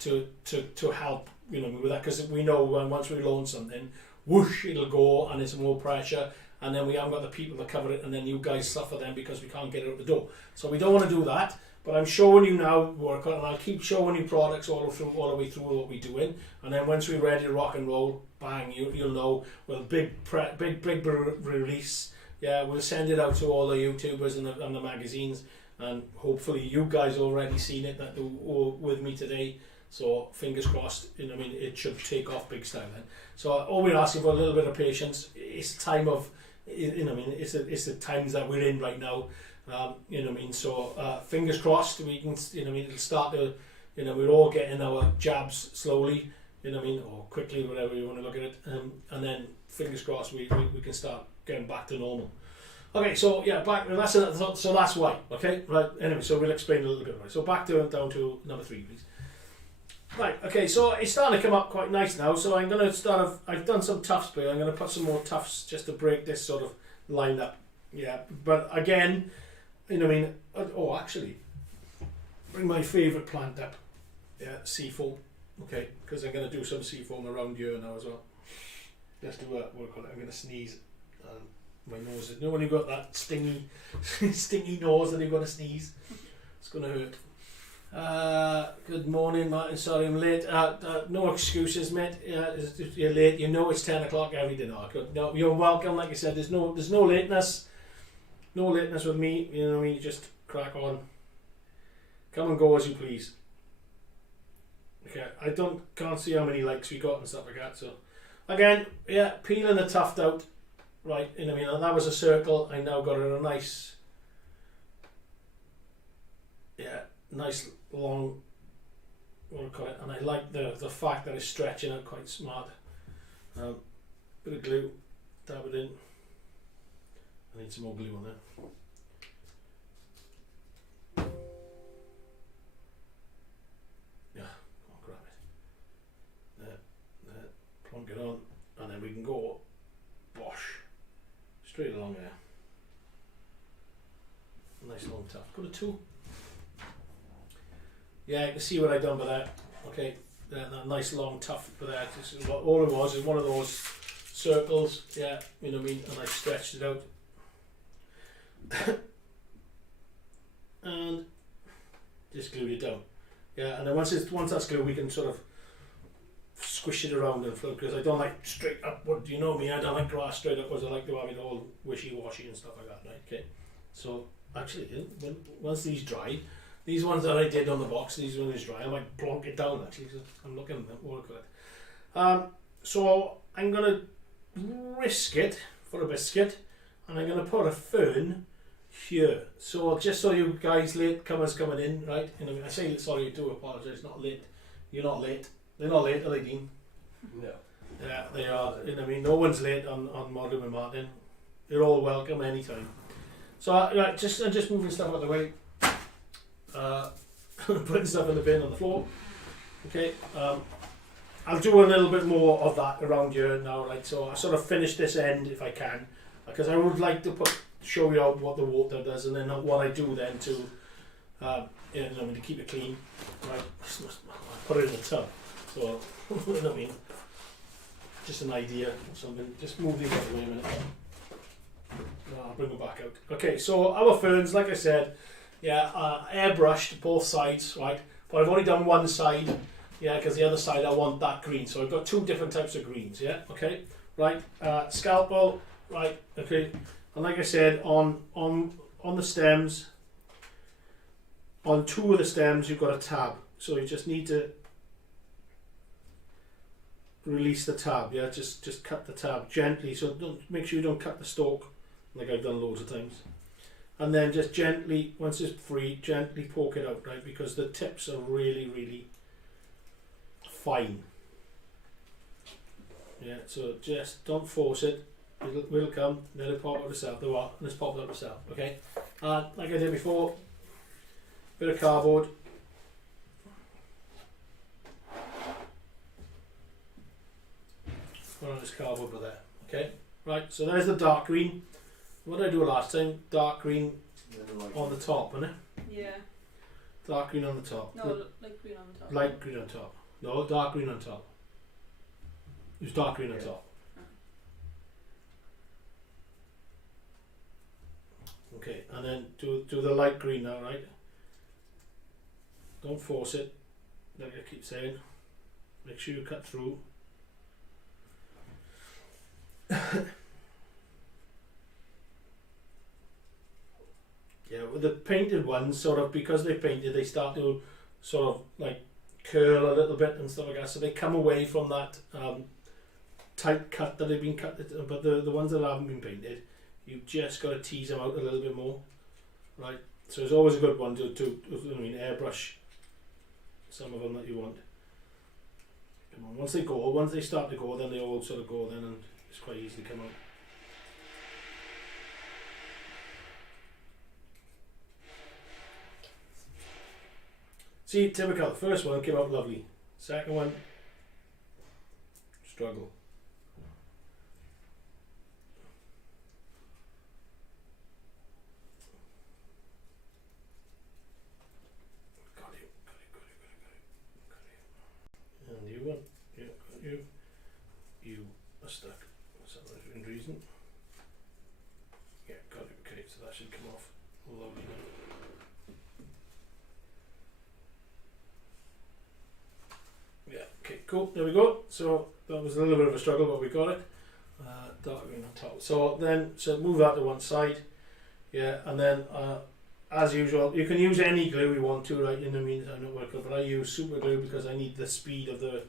to help, you know, with that, because we know once we launch something, whoosh, it'll go, and there's more pressure, and then we haven't got the people to cover it, and then you guys suffer then because we can't get it out the door. So we don't want to do that. But I'm showing you now work on, and I'll keep showing you products all the way through what we're doing, and then once we're ready to rock and roll, bang, you'll know. Well, big release. Yeah, we'll send it out to all the YouTubers and the magazines, and hopefully you guys already seen it that were with me today. So fingers crossed. You know, I mean, it should take off big style then. So all we're asking for a little bit of patience. It's time of, you know, I mean, it's the times that we're in right now. You know what I mean, so fingers crossed we can, you know what I mean, it'll start to, you know, we're all getting our jabs slowly, you know what I mean, or quickly, whatever you want to look at it, and then fingers crossed we can start getting back to normal. Okay, so yeah, so that's why, okay, right, anyway, so we'll explain a little bit, right, so back to down to number 3, please. Right, okay, so it's starting to come up quite nice now, so I'm going to I've done some tufts, but I'm going to put some more tufts just to break this sort of line up, yeah, but again, you know what I mean, oh actually, bring my favourite plant up, yeah, seafoam, okay, because I'm going to do some seafoam around here now as well. Just to work on it, I'm going to sneeze, my nose, you know when you've got that stingy nose and you've got to sneeze, it's going to hurt. Good morning, Martin, sorry I'm late, no excuses mate, you're late, you know it's 10 o'clock every day. No, you're welcome, like I said, there's no lateness. No lateness with me, you know what I mean, you just crack on. Come and go as you please. Okay, I can't see how many likes we got and stuff like that, so. Again, yeah, peeling the tuft out. Right, you know what I mean, and that was a circle, I now got it a nice long, what do you call it, and I like the fact that it's stretching out quite smart. Bit of glue, dab it in. I need some more glue on there. Yeah, I'll grab it. There, plonk it on, and then we can go, bosh, straight along there. Nice long tuft. Put a 2. Yeah, you can see what I've done with that. Okay, that nice long tuft for that. All it was is one of those circles, yeah, you know what I mean, and I stretched it out. And just glued it down, yeah, and then once that's glued we can sort of squish it around and float, because I don't like straight upward, you know me, I don't like grass straight upwards, I like to have it all wishy-washy and stuff like that, right? Okay, so actually once these dry, these ones that I did on the box, these ones dry, I might plonk it down actually, so I'm looking at them, work with it. So I'm going to risk it for a biscuit, and I'm going to put a fern here. So just so you guys latecomers coming in, right? You know, I say sorry, I do apologise. Not late. You're not late. They're not late, are they, Dean? No. Yeah, they are. You know what I mean? No one's late on modelling with Martyn. You're all welcome anytime. So, right, just moving stuff out of the way. Putting stuff in the bin on the floor. Okay. I'll do a little bit more of that around here now, right? So I sort of finish this end if I can, because I would like to show you out what the water does, and then what I do then to, you know, to keep it clean. Right. I put it in the tub. So, you know what I mean? Just an idea, something. Just move these out of the way a minute. I'll bring them back out. Okay, so our ferns, like I said, yeah, airbrushed both sides, right? But I've only done one side, yeah, because the other side I want that green. So I've got two different types of greens, yeah, okay, right? Scalpel, right? Okay, and like I said, on the stems, on two of the stems you've got a tab, so you just need to release the tab, yeah, just cut the tab gently, so make sure you don't cut the stalk like I've done loads of times, and then just gently, once it's free, gently poke it out, right, because the tips are really fine, yeah, so just don't force it, it'll come, let it pop out itself, there are, and it's popped out itself, okay, and like I did before, bit of cardboard, on this cardboard over there. Okay, right, so there's the dark green. What did I do last time? Dark green on the top, isn't it? Yeah. Dark green on the top. No, light green on the top. Light green on top. No, dark green on top. It was dark green on top. Okay, and then do the light green now, right? Don't force it, like I keep saying. Make sure you cut through. Yeah, with the painted ones, sort of, because they're painted, they start to sort of like curl a little bit and stuff like that, so they come away from that tight cut that they've been cut. But the ones that haven't been painted, you've just got to tease them out a little bit more, right? So it's always a good one to I mean, airbrush some of them that you want. Come on, once they start to go, then they all sort of go then, and it's quite easy to come out. See, typical. The first one came out lovely. Second one, struggle. Got you. And you one. Yeah, got you. You are stuck. For some reason. Yeah, got it. Okay, so that should come off. Lovely now. Yeah, okay, cool, there we go. So that was a little bit of a struggle, but we got it. Dark green on top. So move that to one side. Yeah, and then as usual, you can use any glue you want to, right? In the meantime, not working, but I use super glue because I need the speed of the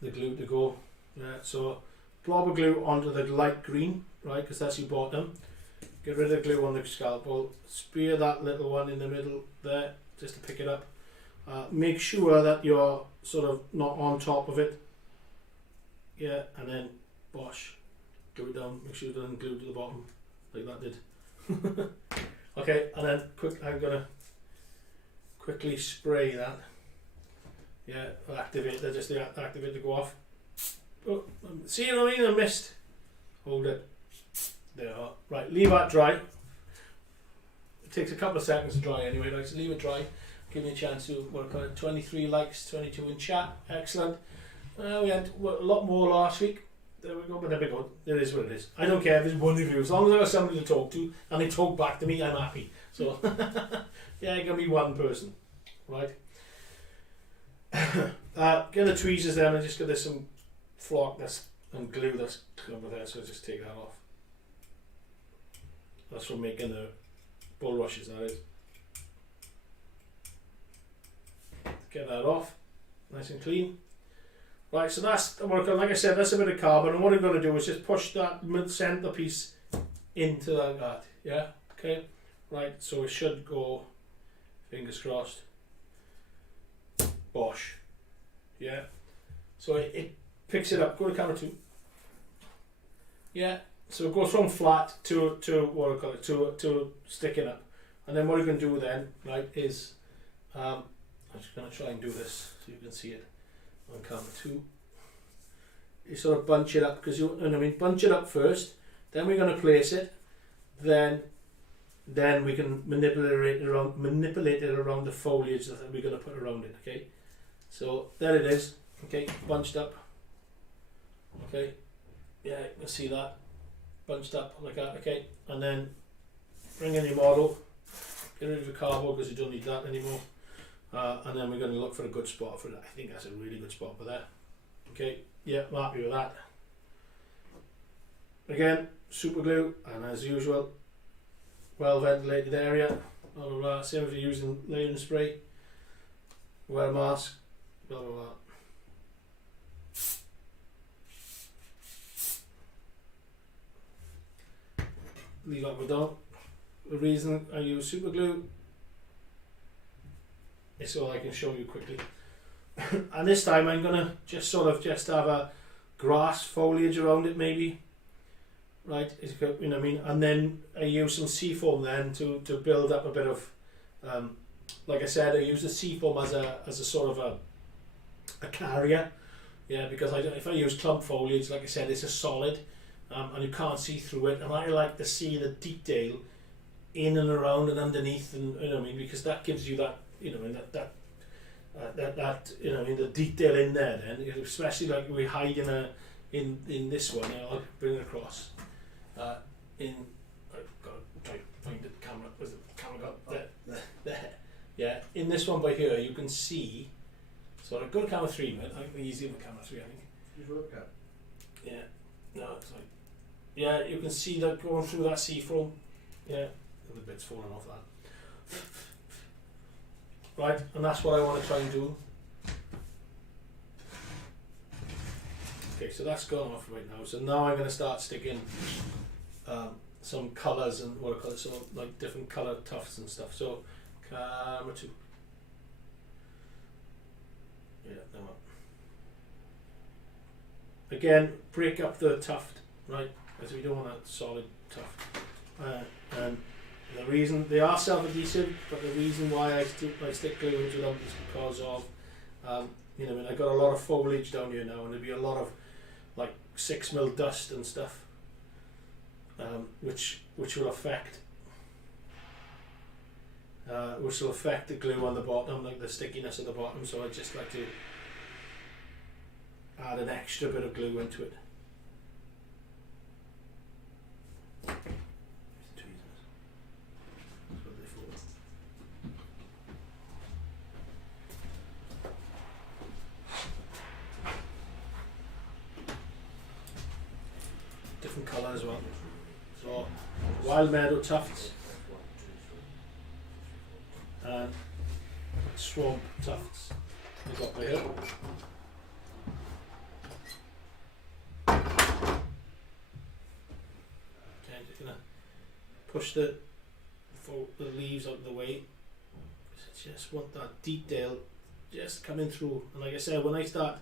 glue to go. Yeah, so blob of glue onto the light green, right? Because that's your bottom. Get rid of the glue on the scalpel. Spear that little one in the middle there, just to pick it up. Make sure that you're sort of not on top of it. Yeah, and then bosh, glue it down. Make sure it doesn't glue to the bottom like that did. Okay, and then I'm gonna quickly spray that. Yeah, activate that, just the activate to go off. Oh, see what I mean? I missed. Hold it. There. Right, leave that dry. It takes a couple of seconds to dry anyway, right? So leave it dry. Give me a chance to work on it. 23 likes, 22 in chat. Excellent. We had a lot more last week. There we go, but there we go. It is what it is. I don't care if there's one of you. As long as I have somebody to talk to and they talk back to me, I'm happy. So, yeah, it can be one person. Right? Get the tweezers there and just get some flock and glue that's over there. So just take that off. That's from making the bulrushes, that is. Get that off, nice and clean. Right, so that's like I said, that's a bit of carbon, and what I'm going to do is just push that mid-centre piece into that. Yeah, okay. Right, so it should go. Fingers crossed. Bosh. Yeah. So it picks it up. Go to camera 2. Yeah. So it goes from flat to what I call it to sticking up, and then what you can do then, right, is I'm just going to try and do this so you can see it on camera 2. You sort of bunch it up because bunch it up first. Then we're going to place it. Then we can manipulate it around the foliage that we're going to put around it. Okay. So there it is. Okay, bunched up. Okay. Yeah, you can see that. Bunched up like that, okay, and then bring in your model, get rid of the cardboard because you don't need that anymore, and then we're going to look for a good spot for that. I think that's a really good spot for that. Okay, yeah, I'm happy with that. Again, super glue, and as usual, well ventilated area, blah blah blah. Same if you're using layering spray, wear a mask, blah blah blah. Leave that with done. The reason I use super glue is so I can show you quickly. And this time I'm gonna just have a grass foliage around it maybe. Right, you know what I mean? And then I use some seafoam then to build up a bit of like I said, I use the seafoam as a sort of a carrier. Yeah, because if I use clump foliage, like I said, it's a solid. And you can't see through it, and I like to see the detail in and around and underneath, and you know what I mean, because that gives you that, you know, that you know, the detail in there. Then, especially like we hide in this one. I'll bring it across. I've got to try to find the camera. Where's the camera got? There. Yeah, in this one by here, you can see. So I've got camera 3, man. I think easier with camera 3. I think. Just work out. Yeah. No, it's like. Yeah, you can see that going through that seafoam. Yeah, the bits falling off that. Right, and that's what I want to try and do. Okay, so that's gone off right now. So now I'm going to start sticking some colours and what I call it, some like different colour tufts and stuff. So camera 2. Yeah, no. Again, break up the tuft, right? Because we don't want a solid tuft. And the reason they are self-adhesive, but the reason why I stick glue into them is because of you know, I mean, I got a lot of foliage down here now, and there'll be a lot of like 6mm dust and stuff, which will affect the glue on the bottom, like the stickiness at the bottom. So I just like to add an extra bit of glue into it. Different colour as well. So wild meadow tufts and swamp tufts. We've got by here. Just gonna push the leaves out of the way. I just want that detail just coming through. And like I said, when I start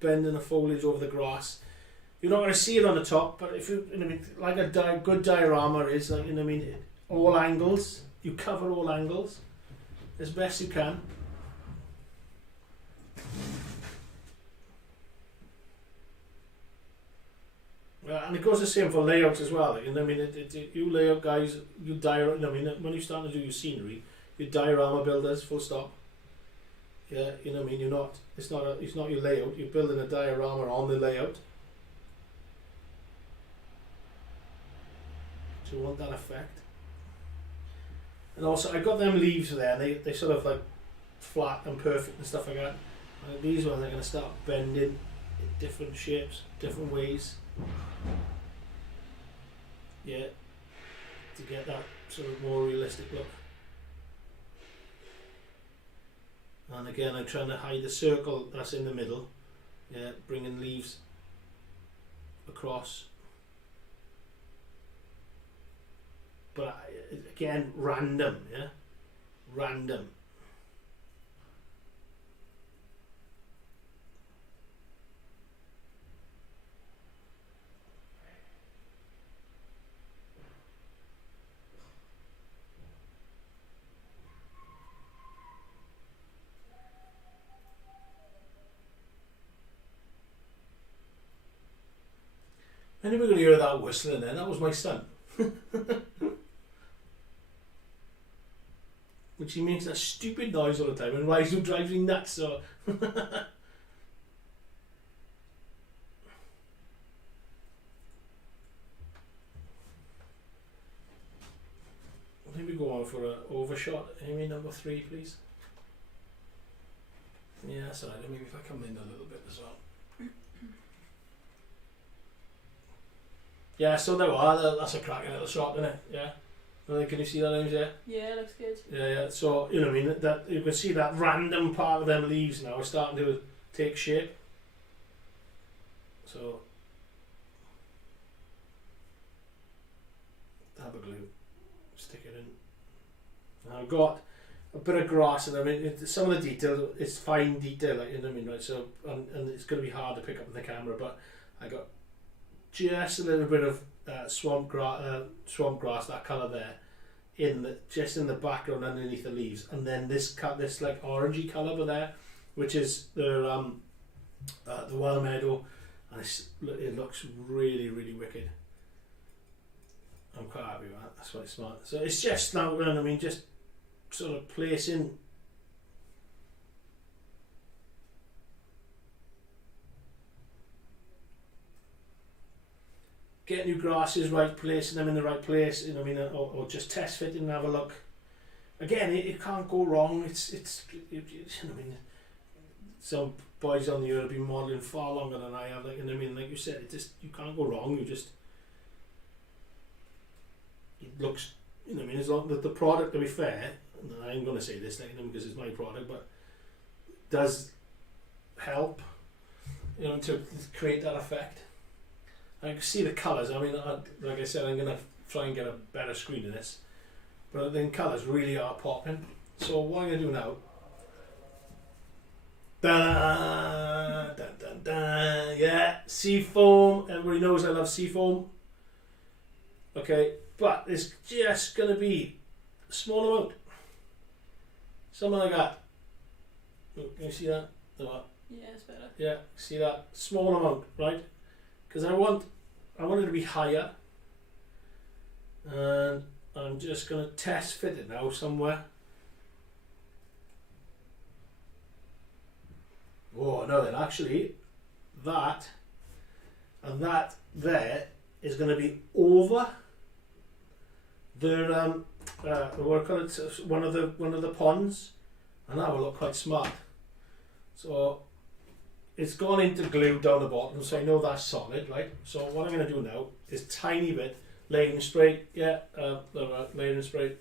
bending the foliage over the grass, you're not going to see it on the top, but if you know what I mean, like a good diorama is, like, you know what I mean, all angles, you cover all angles as best you can. And it goes the same for layouts as well. You know what I mean? You layout guys, you diorama. You know what I mean? When you start to do your scenery, you diorama builders. Full stop. Yeah, you know what I mean. You're not. It's not your layout. You're building a diorama on the layout. So you want that effect. And also, I got them leaves there. And they sort of like flat and perfect and stuff like that. And these ones are going to start bending in different shapes, different ways. Yeah, to get that sort of more realistic look. And again, I'm trying to hide the circle that's in the middle. Yeah, bringing leaves across. But again, random. Yeah, random. hear that whistling then? That was my son. Which he makes that stupid noise all the time and Ryzo drives me nuts, so I think we go on for an overshot. Amy, number 3, please. Yeah, that's alright. Maybe if I come in a little bit as well. Yeah, so there we are. That's a cracking little shot, isn't it? Yeah. Can you see that, Amy? Yeah. Yeah, looks good. Yeah. So you know, what I mean, that you can see that random part of them leaves now are starting to take shape. So dab of glue, stick it in. And I've got a bit of grass, and I mean, some of the detail is fine detail, like, you know what I mean, right? So and it's going to be hard to pick up in the camera, but I got just a little bit of swamp grass, that colour there, just in the background underneath the leaves, and then this like orangey colour there, which is the wild meadow, and it looks really, really wicked. I'm quite happy with that. That's quite smart. So it's just now, I mean, just sort of placing. Getting your grasses right, placing them in the right place, you know what I mean, or just test fitting and have a look. Again, it can't go wrong. It's you know what I mean. Some boys on the earth have been modelling far longer than I have. Like, you know what I mean, like you said, you can't go wrong. It looks, you know what I mean. As long as the product, to be fair, and I ain't gonna say this, like, you know, because it's my product, but does help, you know, to create that effect. I can see the colours. I mean, like I said, I'm going to try and get a better screen of this. But the colours really are popping. So what I'm going to do now... Da, da, da, da, yeah, seafoam. Everybody knows I love seafoam. Okay, but it's just going to be a small amount. Something like that. Look, can you see that? Yeah, it's better. Yeah, see that? Small amount, right? Because I want it to be higher, and I'm just going to test fit it now somewhere. Oh no, then actually that and that there is going to be over the what I call it, one of the ponds, and that will look quite smart. So it's gone into glue down the bottom, so I know that's solid, right? So what I'm going to do now is tiny bit layering spray. Yeah, layering spray.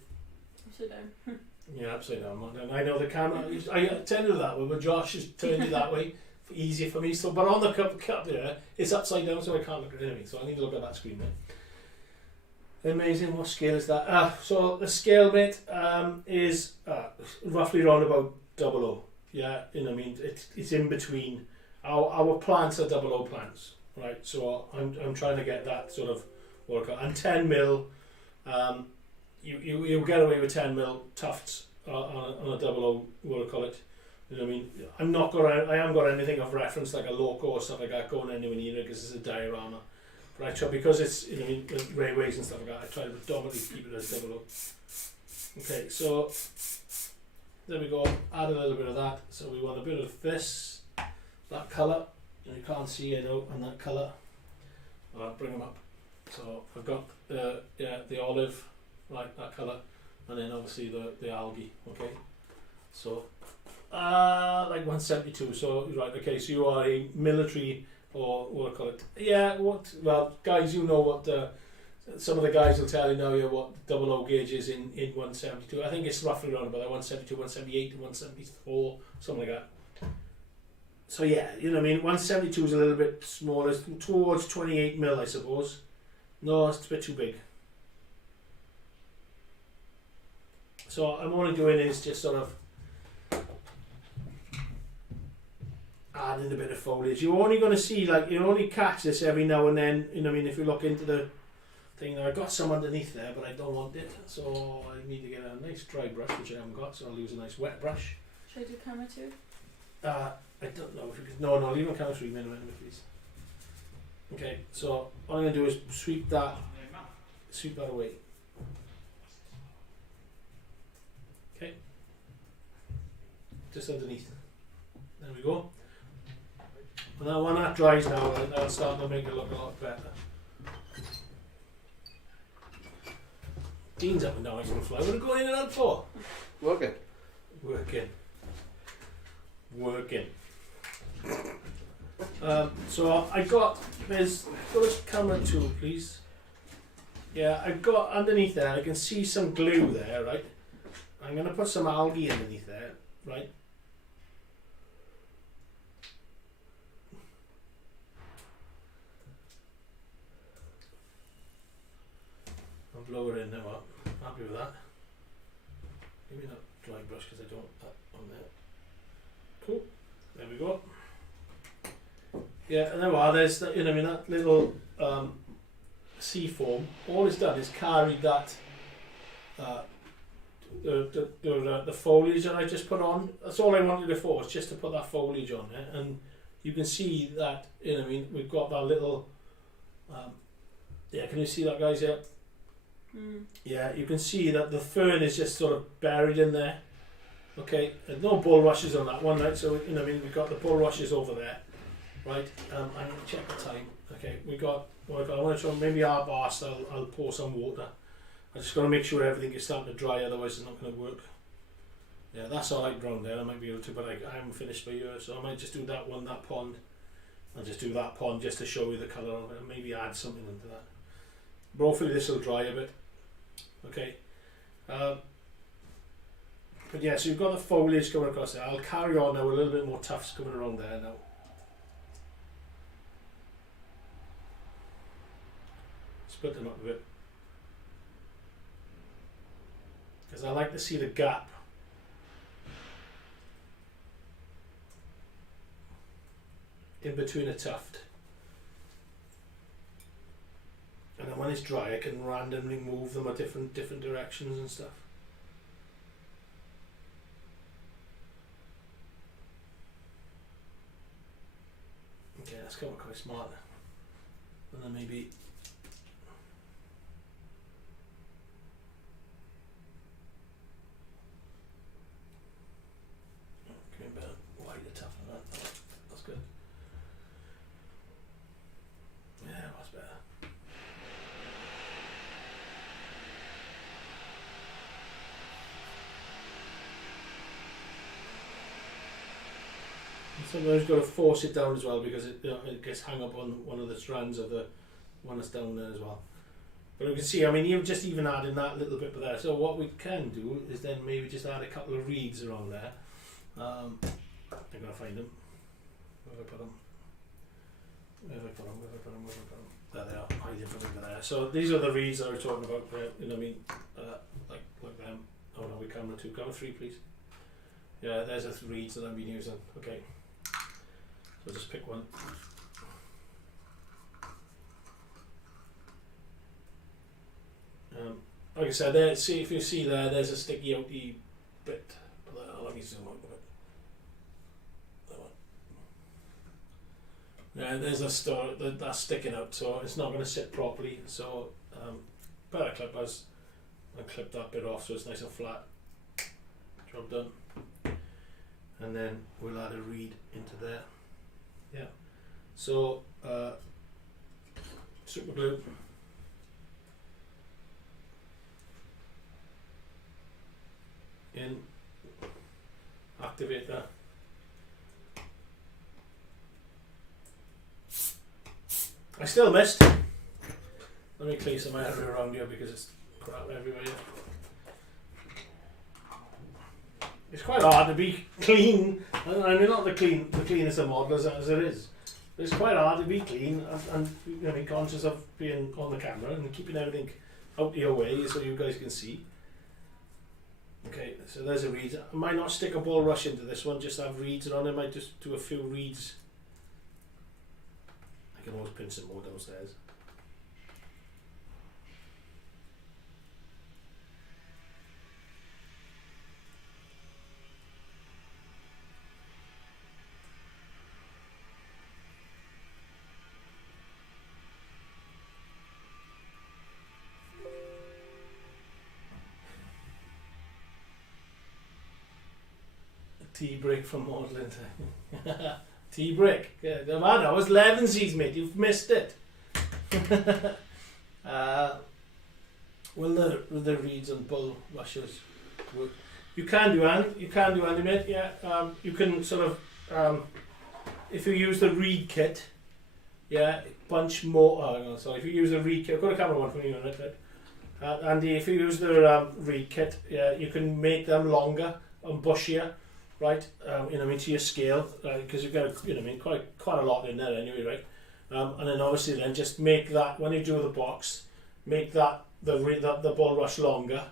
Upside down. Yeah, upside down. And I know the camera. I tend to do that way, but Josh has turned it that way, easier for me. So, but on the cup there, it's upside down, so I can't look at anything. So I need to look at that screen there. Amazing. What scale is that? So the scale bit is roughly around about 00. Yeah, you know what I mean. It's in between. Our plants are 00 plants, right? So I'm trying to get that sort of work out. And 10 mil, you get away with 10 mil tufts on a 00. What do I call it? You know what I mean? I haven't got anything of reference like a loco or stuff like that going anywhere near it because it's a diorama. But I try, because it's, you know what I mean, with railways and stuff like that, I try to predominantly keep it as 00. Okay, so there we go. Add a little bit of that. So we want a bit of this. That colour, and you can't see it out, and that colour. I'll bring them up. So I've got the olive, right, that colour, and then obviously the algae. Okay, so like 172. So right, okay, so you are a military, or what I call it? Yeah, what? Well, guys, you know what? Some of the guys will tell you now. Yeah, what 00 gauge is in 172. I think it's roughly around about 172, 178, and 174, something like that. So yeah, you know what I mean, 172 is a little bit smaller, it's towards 28 mil I suppose. No, it's a bit too big. So I'm only doing is just sort of adding a bit of foliage. You're only going to see, like, you only catch this every now and then, you know what I mean, if you look into the thing. Now I've got some underneath there, but I don't want it, so I need to get a nice dry brush, which I haven't got, so I'll use a nice wet brush. Should I do camera too? I don't know if you could. No, leave my camera for a minute, please. Okay, so what I'm going to do is sweep that away. Okay, just underneath. There we go. And now when that dries now, that'll start to make it look a lot better. Dean's up and down like a fly. What are you going in and out for? Working. Working. So there's got a camera tool, please. Yeah, I've got underneath there, I can see some glue there, right? I'm going to put some algae underneath there, right? I'll blow it in now. Happy with that. Give me that dry brush because I don't want that on there. Cool. There we go. Yeah, and there we are. There's that, that little sea foam. All it's done is carried that the foliage that I just put on. That's all I wanted it for, was just to put that foliage on there. And you can see that, we've got that little can you see that, guys? Yeah. Yeah, you can see that the fern is just sort of buried in there. Okay, there's no bulrushes on that one, right? So we've got the bulrushes over there, right? I'm going to check the time. Okay, I want to try maybe arborist. I'll pour some water. I just got to make sure everything is starting to dry, otherwise it's not going to work. Yeah, that's all right round there. I might be able to, but I haven't finished my year, so I might just do that pond, and just do that pond just to show you the colour of it, and maybe add something into that. But hopefully this will dry a bit. Okay. But yeah, so you've got the foliage coming across there. I'll carry on now with a little bit more tufts coming around there now. Split them up a bit. Because I like to see the gap. In between a tuft. And then when it's dry I can randomly move them at different directions and stuff. Okay, that's come quite smart. And then maybe give me a bit of wider tuft on that. That's good. Yeah, that's better. Sometimes you've got to force it down as well, because it gets hung up on one of the strands of the one that's down there as well. But you can see, you've just even adding that little bit there. So what we can do is then maybe just add a couple of reeds around there. I'm going to find them. Where have I put them? There they are, hiding from over there. So these are the reeds that I was talking about there, like them. Oh no, we camera 2, camera 3 please. Yeah, there's the reeds that I've been using. Okay. So just pick one. Like I said, there. See if you see there's a sticky outy bit. Let me zoom out a bit. That one. Yeah, there's that's sticking out, so it's not going to sit properly. So better clippers, and clip that bit off so it's nice and flat. Job done. And then we'll add a reed into there. Yeah. So super glue. In. Activate that. I still missed. Let me clean some area around here because it's crap everywhere. It's quite hard to be clean. Not the cleanest of models as it is. But it's quite hard to be clean and be conscious of being on the camera and keeping everything out your way so you guys can see. Okay, so there's a reed. I might not stick a bulrush into this one, just have reeds on it. I might just do a few reeds. I can always pinch some more downstairs. tea break from modelling time. Tea break. Yeah, that was 11sies, mate. You've missed it. Will the reeds and bull rushes work? You can do any, mate. Yeah. You can sort of if you use the reed kit, yeah, bunch more. Oh, hang on, sorry. If you use the reed kit, I've got a camera one for you on it, right? Andy, if you use the reed kit, yeah, you can make them longer and bushier, right? You know, I mean, to your scale, because you've got, you know, I mean, quite a lot in there anyway, right? And then obviously, then just make that when you do the box, make that the bulrush longer,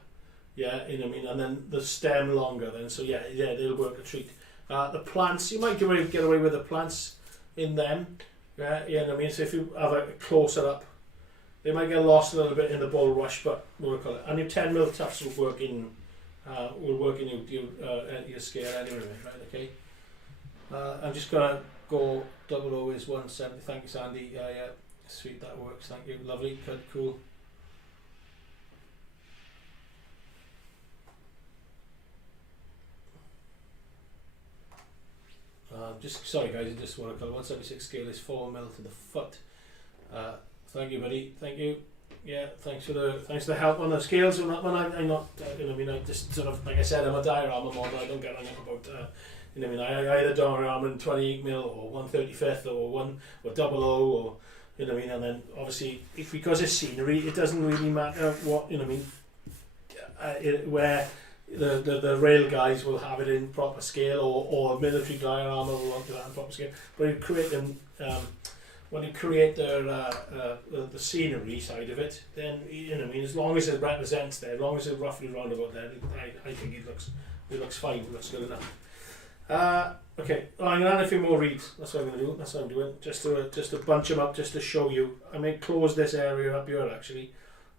yeah, you know what I mean, and then the stem longer. Then so yeah, they'll work a treat. The plants, you might get away with the plants in them, yeah, you know what I mean. So if you have a closer up, they might get lost a little bit in the bulrush, but work on it. And your 10mm tufts will work in your scale anyway, right? Okay. I'm just gonna go double is 170. Thank you, Sandy. Yeah, sweet, that works. Thank you, lovely, good, cool. Just sorry guys, I just want to call 176 scale is 4mm to the foot. Thank you, buddy. Thank you. Yeah, thanks for the help on the scales on that one. I'm not, you know, I mean, I just sort of, like I said, I'm a diorama model. I don't get hung up about, you know, I mean, I either diorama in 28mm or 1/35 or 00 or, you know, what I mean, and then obviously because it's scenery, it doesn't really matter what, you know, what I mean, where the rail guys will have it in proper scale, or military diorama will want that in proper scale. But you create them. When you create the scenery side of it, then, you know what I mean, as long as it represents there, as long as it's roughly round about there, I think it looks fine, it looks good enough. Okay, I'm going to add a few more reeds. That's what I'm going to do. That's what I'm doing. Just to bunch them up, just to show you. I may close this area up here actually,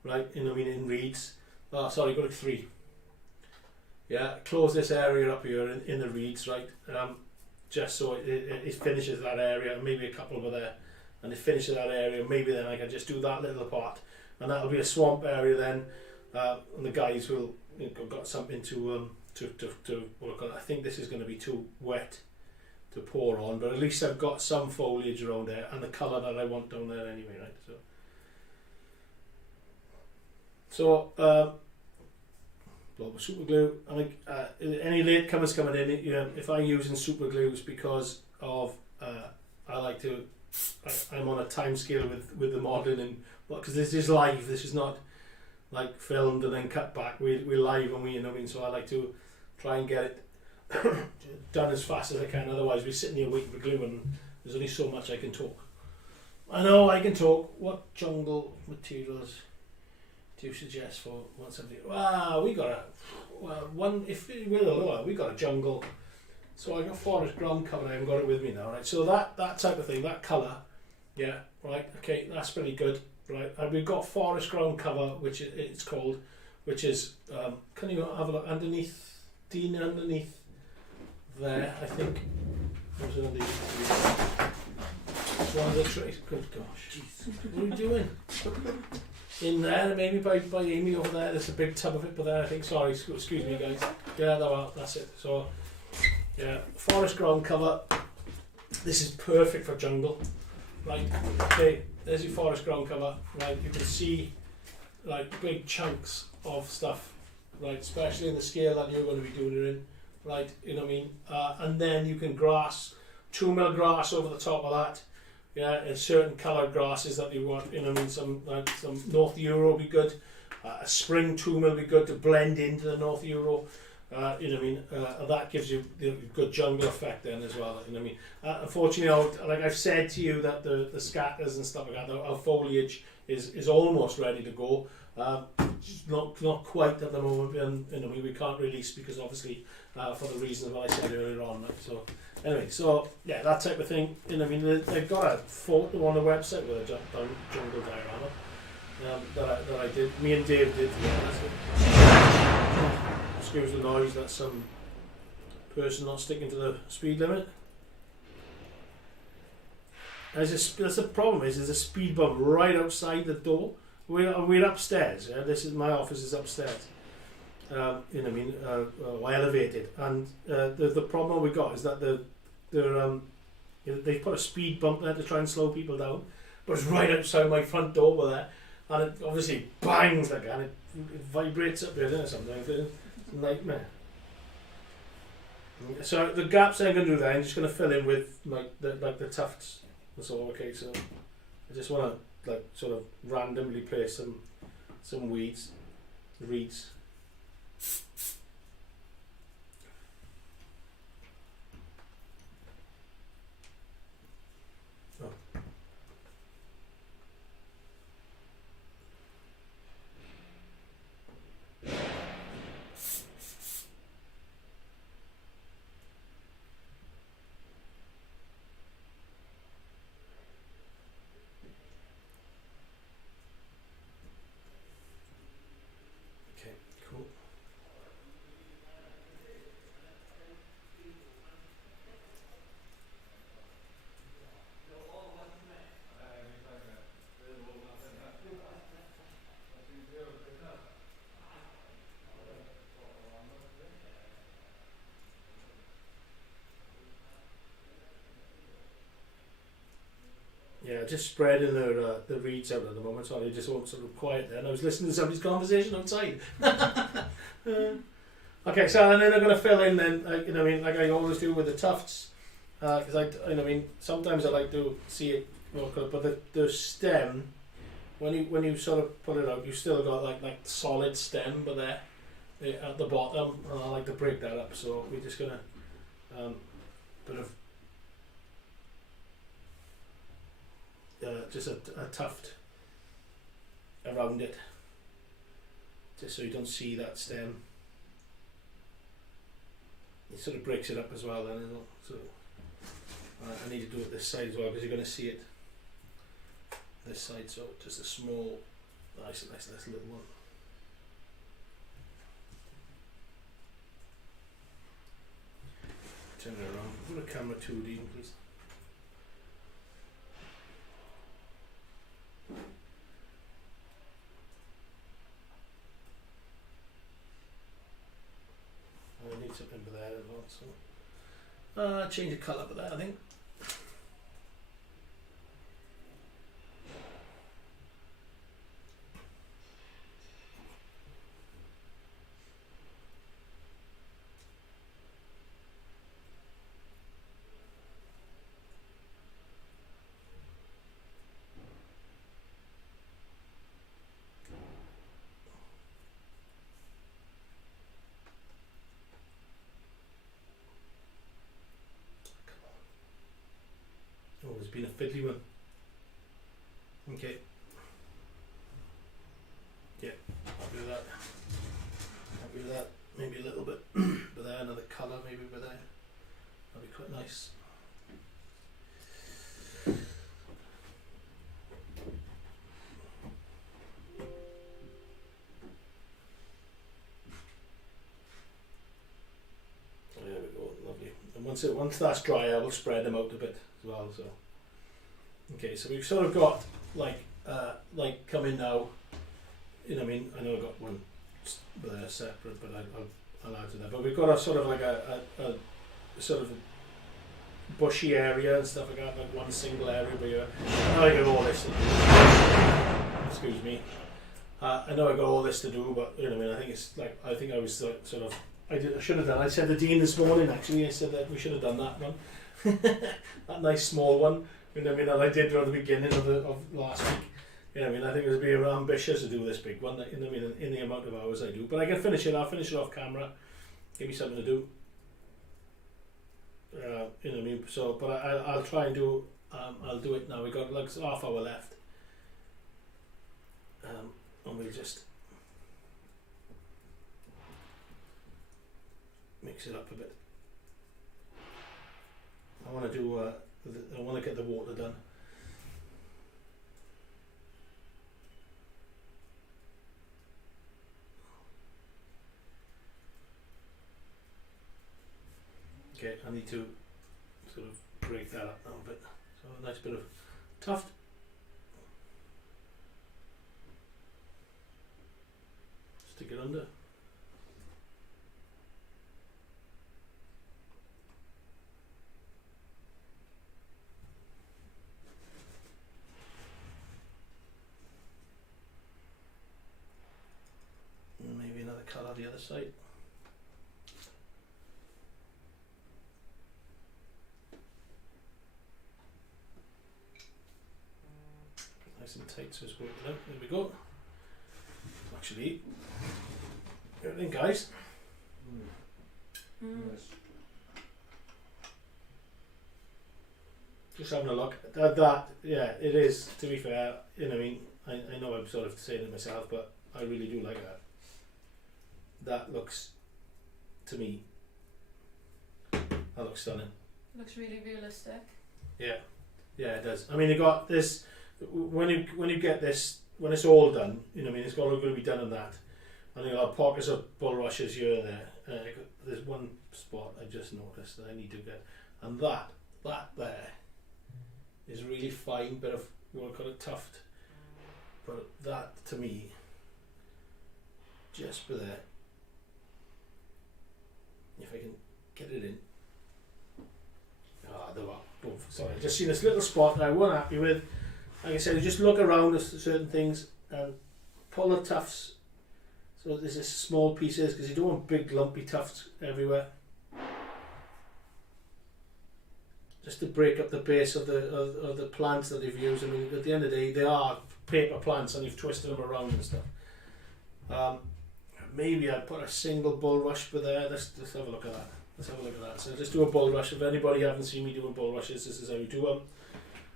right? You know what I mean, in reeds. Oh, sorry, got 3. Yeah, close this area up here in the reeds, right? Just so it finishes that area, maybe a couple over there. And it finishes that area, maybe then I can just do that little part, and that'll be a swamp area then, and the guys will, you know, got something to work on. I think this is going to be too wet to pour on, but at least I've got some foliage around there and the colour that I want down there anyway, right? So blow up super glue. I think any late comers coming in, you know, if I'm using super glues because of I like to. I'm on a time scale with the modelling, and because this is live, this is not like filmed and then cut back. We're live, and you know what I mean. So I like to try and get it done as fast as I can. Otherwise, we're sitting here waiting for glue, and there's only so much I can talk. I know I can talk. What jungle materials do you suggest for 170? We got we got a jungle. So I got forest ground cover. I haven't got it with me now, right? So that type of thing, that colour, yeah, right. Okay, that's pretty good, right? And we've got forest ground cover, which it's called, which is can you have a look underneath, Dean, underneath there? I think. What's it underneath? It's one of the trees. Good gosh, jeez, what are you doing? In there, maybe by Amy over there. There's a big tub of it, but there I think. Sorry, excuse me, guys. Yeah, that's it. So. Yeah, forest ground cover. This is perfect for jungle. Right, okay, there's your forest ground cover. Right, you can see like big chunks of stuff. Right, especially in the scale that you're going to be doing it in. Right, you know what I mean? And then you can grass, 2mm grass over the top of that. Yeah, and certain coloured grasses that you want. You know what I mean? Some North Euro will be good. A spring 2mm will be good to blend into the North Euro. You know what I mean? That gives you the good jungle effect then as well. You know what I mean? Unfortunately, like I've said to you, that the scatters and stuff like that, our foliage is almost ready to go. Not quite at the moment, and you know, we can't release because obviously for the reasons that I said earlier on. Right? So anyway, so yeah, that type of thing. You know what I mean? They've got a photo on the website with a jungle diorama that I did. Me and Dave did. Yeah, that's it. Excuse the noise, that's some person not sticking to the speed limit. That's the problem there's a speed bump right outside the door. We're upstairs, yeah? My office is upstairs. you know what I mean, or elevated. And the problem we got is that they put a speed bump there to try and slow people down, but it's right outside my front door over there, and it obviously bangs like that, and it vibrates up there, doesn't it, sometimes. It's a nightmare. So the gaps I'm going to do there, I'm just going to fill in with the tufts. That's all. Okay, so I just want to like sort of randomly place some reeds. Oh. Okay, cool. Yeah, just spreading the reeds out at the moment, so I just won't sort of quiet there. And I was listening to somebody's conversation outside. Okay, so and then I'm going to fill in then, you know what I mean, like I always do with the tufts, because you know what I mean, sometimes I like to see it more colour, but the stem, when you sort of put it out, you still got like solid stem, but there at the bottom, and I like to break that up. So we're just gonna bit of just a tuft around it, just so you don't see that stem. It sort of breaks it up as well then, so I need to do it this side as well, because you're going to see it this side, so just a small, nice little one. Turn it around, put the camera 2D, please. I need something for that as well, so change the colour for that, I think. Oh, there's been a fiddly one. Okay. Yeah, happy with that. Happy with that. Maybe a little bit but there, another colour maybe with there. That'd be quite nice. There we go, lovely. And once that's dry, I will spread them out a bit as well. So, okay, so we've sort of got like coming now. You know what I mean? I know I've got one there separate, but I'll add to that. But we've got a sort of like a sort of bushy area and stuff like that, like one single area. But I got all this. Excuse me. I know I got all this to do, but you know what I mean. I think it's like I was sort of. I should have done. I said to Dean this morning. Actually, I said that we should have done that one. That nice small one. You know what I mean? And I did at the beginning of last week. You know what I mean? I think it would be ambitious to do this big one. You know what I mean? In the amount of hours I do, but I can finish it. I'll finish it off camera. Give me something to do. You know what I mean? So, but I'll try and do. I'll do it now. We got like half hour left. And we'll just mix it up a bit. I want to do. I want to get the water done. Okay, I need to sort of break that up now a bit. So a nice bit of tuft. Stick it under. other side. Nice and tight so it's working out. There we go. Actually, everything, guys. Yes. Just having a look. That, yeah, it is, to be fair, you know what I mean, I know I'm sort of saying it myself, but I really do like that. That looks, to me, that looks stunning. Looks really realistic. Yeah, yeah, it does. I mean, you got this, when you get this, when it's all done, you know what I mean, it's all going to be done on that. And you'll have pockets of bulrushes here and there. There's one spot I just noticed that I need to get, and that there is really fine bit of what I call a tuft, but that to me, just for there, if I can get it in. Ah, there we are. Oh, sorry, I just seen this little spot that I wasn't happy with. Like I said, you just look around at certain things and pull the tufts. So there's just small pieces because you don't want big lumpy tufts everywhere. Just to break up the base of the plants that you've used. I mean, at the end of the day, they are paper plants and you've twisted them around and stuff. Maybe I'd put a single bulrush for there. Let's have a look at that. Let's have a look at that. So just do a bulrush. If anybody hasn't seen me doing bulrushes, this is how you do them.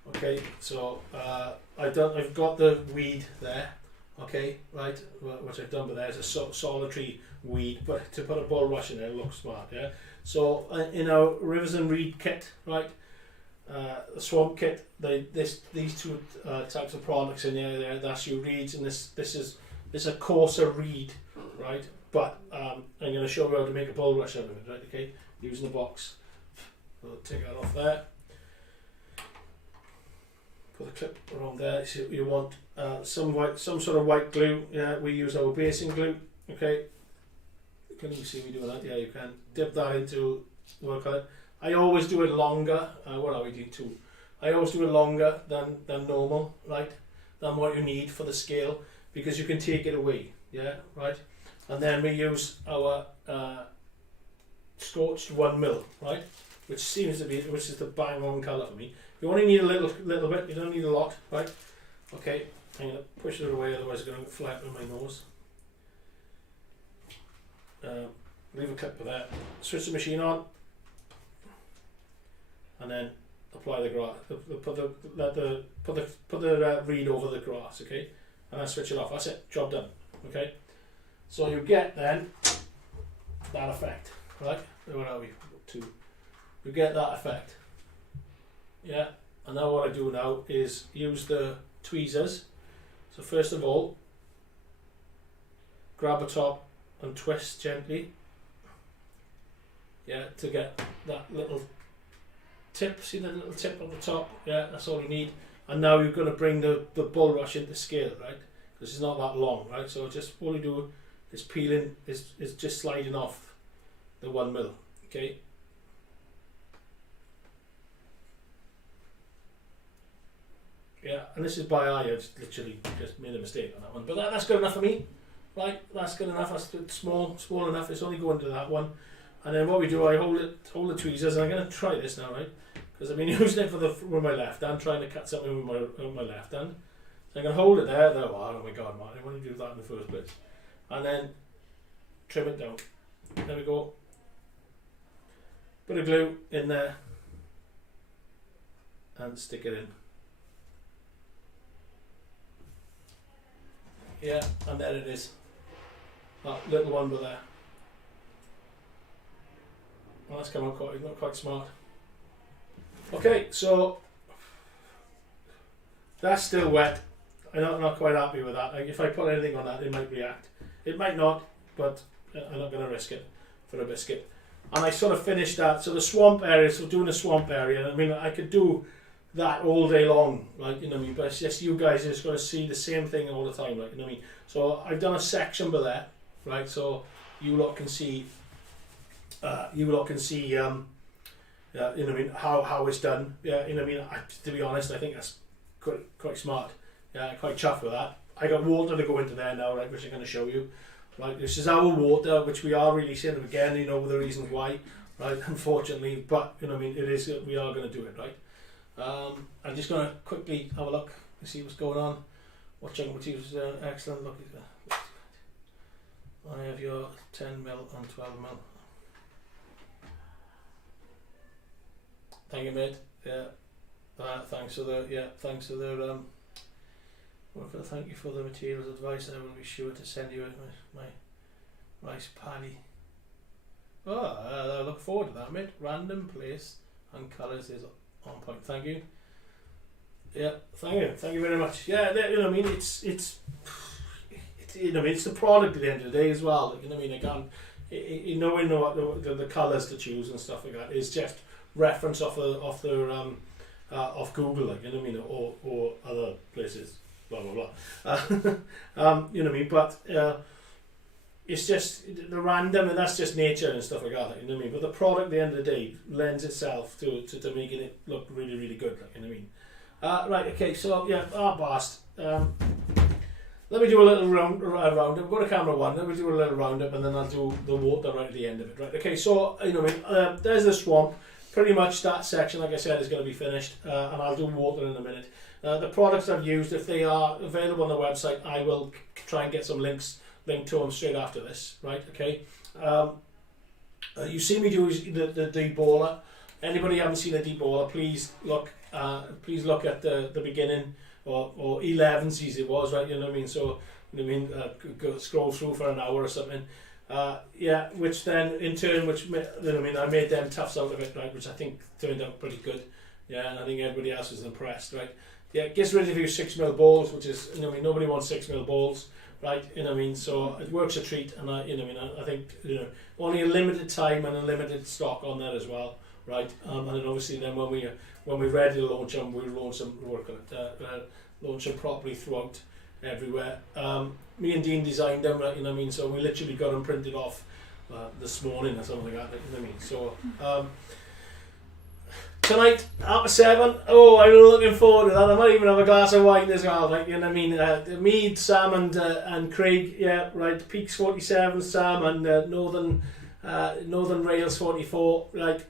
Okay, so I've got the weed there. Okay, right, which I've done, but there's a solitary weed, but to put a bulrush in there looks smart, yeah. So in our rivers and reed kit, right, the swamp kit, these two types of products in there, that's your reeds, and this is a coarser reed, right. But I'm going to show you how to make a bulrush out of it, right? Okay, using the box. So take that off there. Put the clip around there. So you want some sort of white glue. Yeah, we use our basing glue. Okay. Can you see me doing that? Yeah, you can. Dip that into work on it. I always do it longer. What are we doing? 2. I always do it longer than normal, right? Than what you need for the scale, because you can take it away. Yeah, right. And then we use our scorched 1mm, right? Which is the bang on colour for me. You only need a little bit. You don't need a lot, right? Okay, I'm going to push it away, otherwise it's going to fly up in my nose. Leave a clip of that. Switch the machine on, and then apply the grass. Put the reed over the grass. Okay, and then switch it off. That's it. Job done. Okay. So you get then that effect, right? Where are we? 2. You get that effect. Yeah, and now what I do now is use the tweezers. So first of all, grab a top and twist gently. Yeah, to get that little tip. See the little tip on the top? Yeah, that's all you need. And now you're going to bring the bulrush into scale, right? Because it's not that long, right? So just all you do is peeling, is just sliding off the 1mm. Okay. Yeah, and this is by eye. I just literally just made a mistake on that one, but that's good enough for me. Right, that's good enough. That's small enough. It's only going to that one, and then what we do, I hold the tweezers, and I'm going to try this now, right? Because I've been using it with my left hand, trying to cut something with my left hand. So I'm going to hold it there. Oh my God, Martin, why did you do that in the first place? And then trim it down. There we go. Put a glue in there and stick it in. Yeah, and there it is. That little one there. Well, that's come out not quite smart. Okay, so that's still wet. I'm not quite happy with that. Like, if I put anything on that, it might react. It might not, but I'm not going to risk it for a biscuit. And I sort of finished that. So the swamp area, so doing a swamp area, I mean, I could do that all day long, like, you know what I mean, but it's just you guys are just going to see the same thing all the time, like, you know what I mean. So I've done a section by there, right, so you lot can see you know what I mean, how it's done. Yeah, you know what I mean, to be honest, I think that's quite smart. Yeah, quite chuffed with that. I got water to go into there now, right, which I'm going to show you. right? This is our water, which we are releasing again. You know the reasons why, right? Unfortunately, but you know what I mean. It is. We are going to do it, right? I'm just going to quickly have a look and see what's going on. Watching materials, excellent. Look, I have your 10 mil and 12 mil. Thank you, mate. Yeah. Thanks for the thank you for the materials advice. I will be sure to send you my rice paddy. Oh, I look forward to that, mate. Random place and colours is on point. Thank you. Yeah, thank you very much. Yeah, you know what I mean. It's you know, it's the product at the end of the day as well. You know what I mean. I can't, you know what the colours to choose and stuff like that is just reference off Google, like, you know what I mean, or other places, blah blah blah. You know what I mean, but it's just the random, and that's just nature and stuff like that, like, you know what I mean. But the product at the end of the day lends itself to making it look really really good, like, you know what I mean. Right, okay, so yeah, bast. Let me do a little roundup. We've got a camera one. Let me do a little roundup, and then I'll do the water right at the end of it. Right, okay. So you know, there's the swamp. Pretty much that section, like I said, is going to be finished, and I'll do water in a minute. The products I've used, if they are available on the website, I will try and get some linked to them straight after this. Right, okay. You see me do the D-Baller. Anybody who haven't seen a D-Baller, please look at the beginning. Or 11s it was, right? You know what I mean. So you know what I mean. Go scroll through for an hour or something. Yeah, which then in turn, which you know what I mean, I made them tufts out of it, right? Which I think turned out pretty good. Yeah, and I think everybody else was impressed, right? Yeah, it gets rid of your 6mm balls, which is, you know what I mean, nobody wants 6mm balls, right? You know what I mean. So it works a treat, and you know what I mean. I think, you know, only a limited time and a limited stock on there as well, right? And then obviously then when we're ready to launch them, we'll launch them, launch them properly throughout everywhere. Me and Dean designed them, right, you know what I mean, so we literally got them printed off this morning or something like that, you know what I mean. So tonight, after 7, I'm looking forward to that. I might even have a glass of wine as well, like, you know what I mean. Mead, Sam and Craig, yeah, right, Peaks 47, Sam, and Northern Rails 44, like,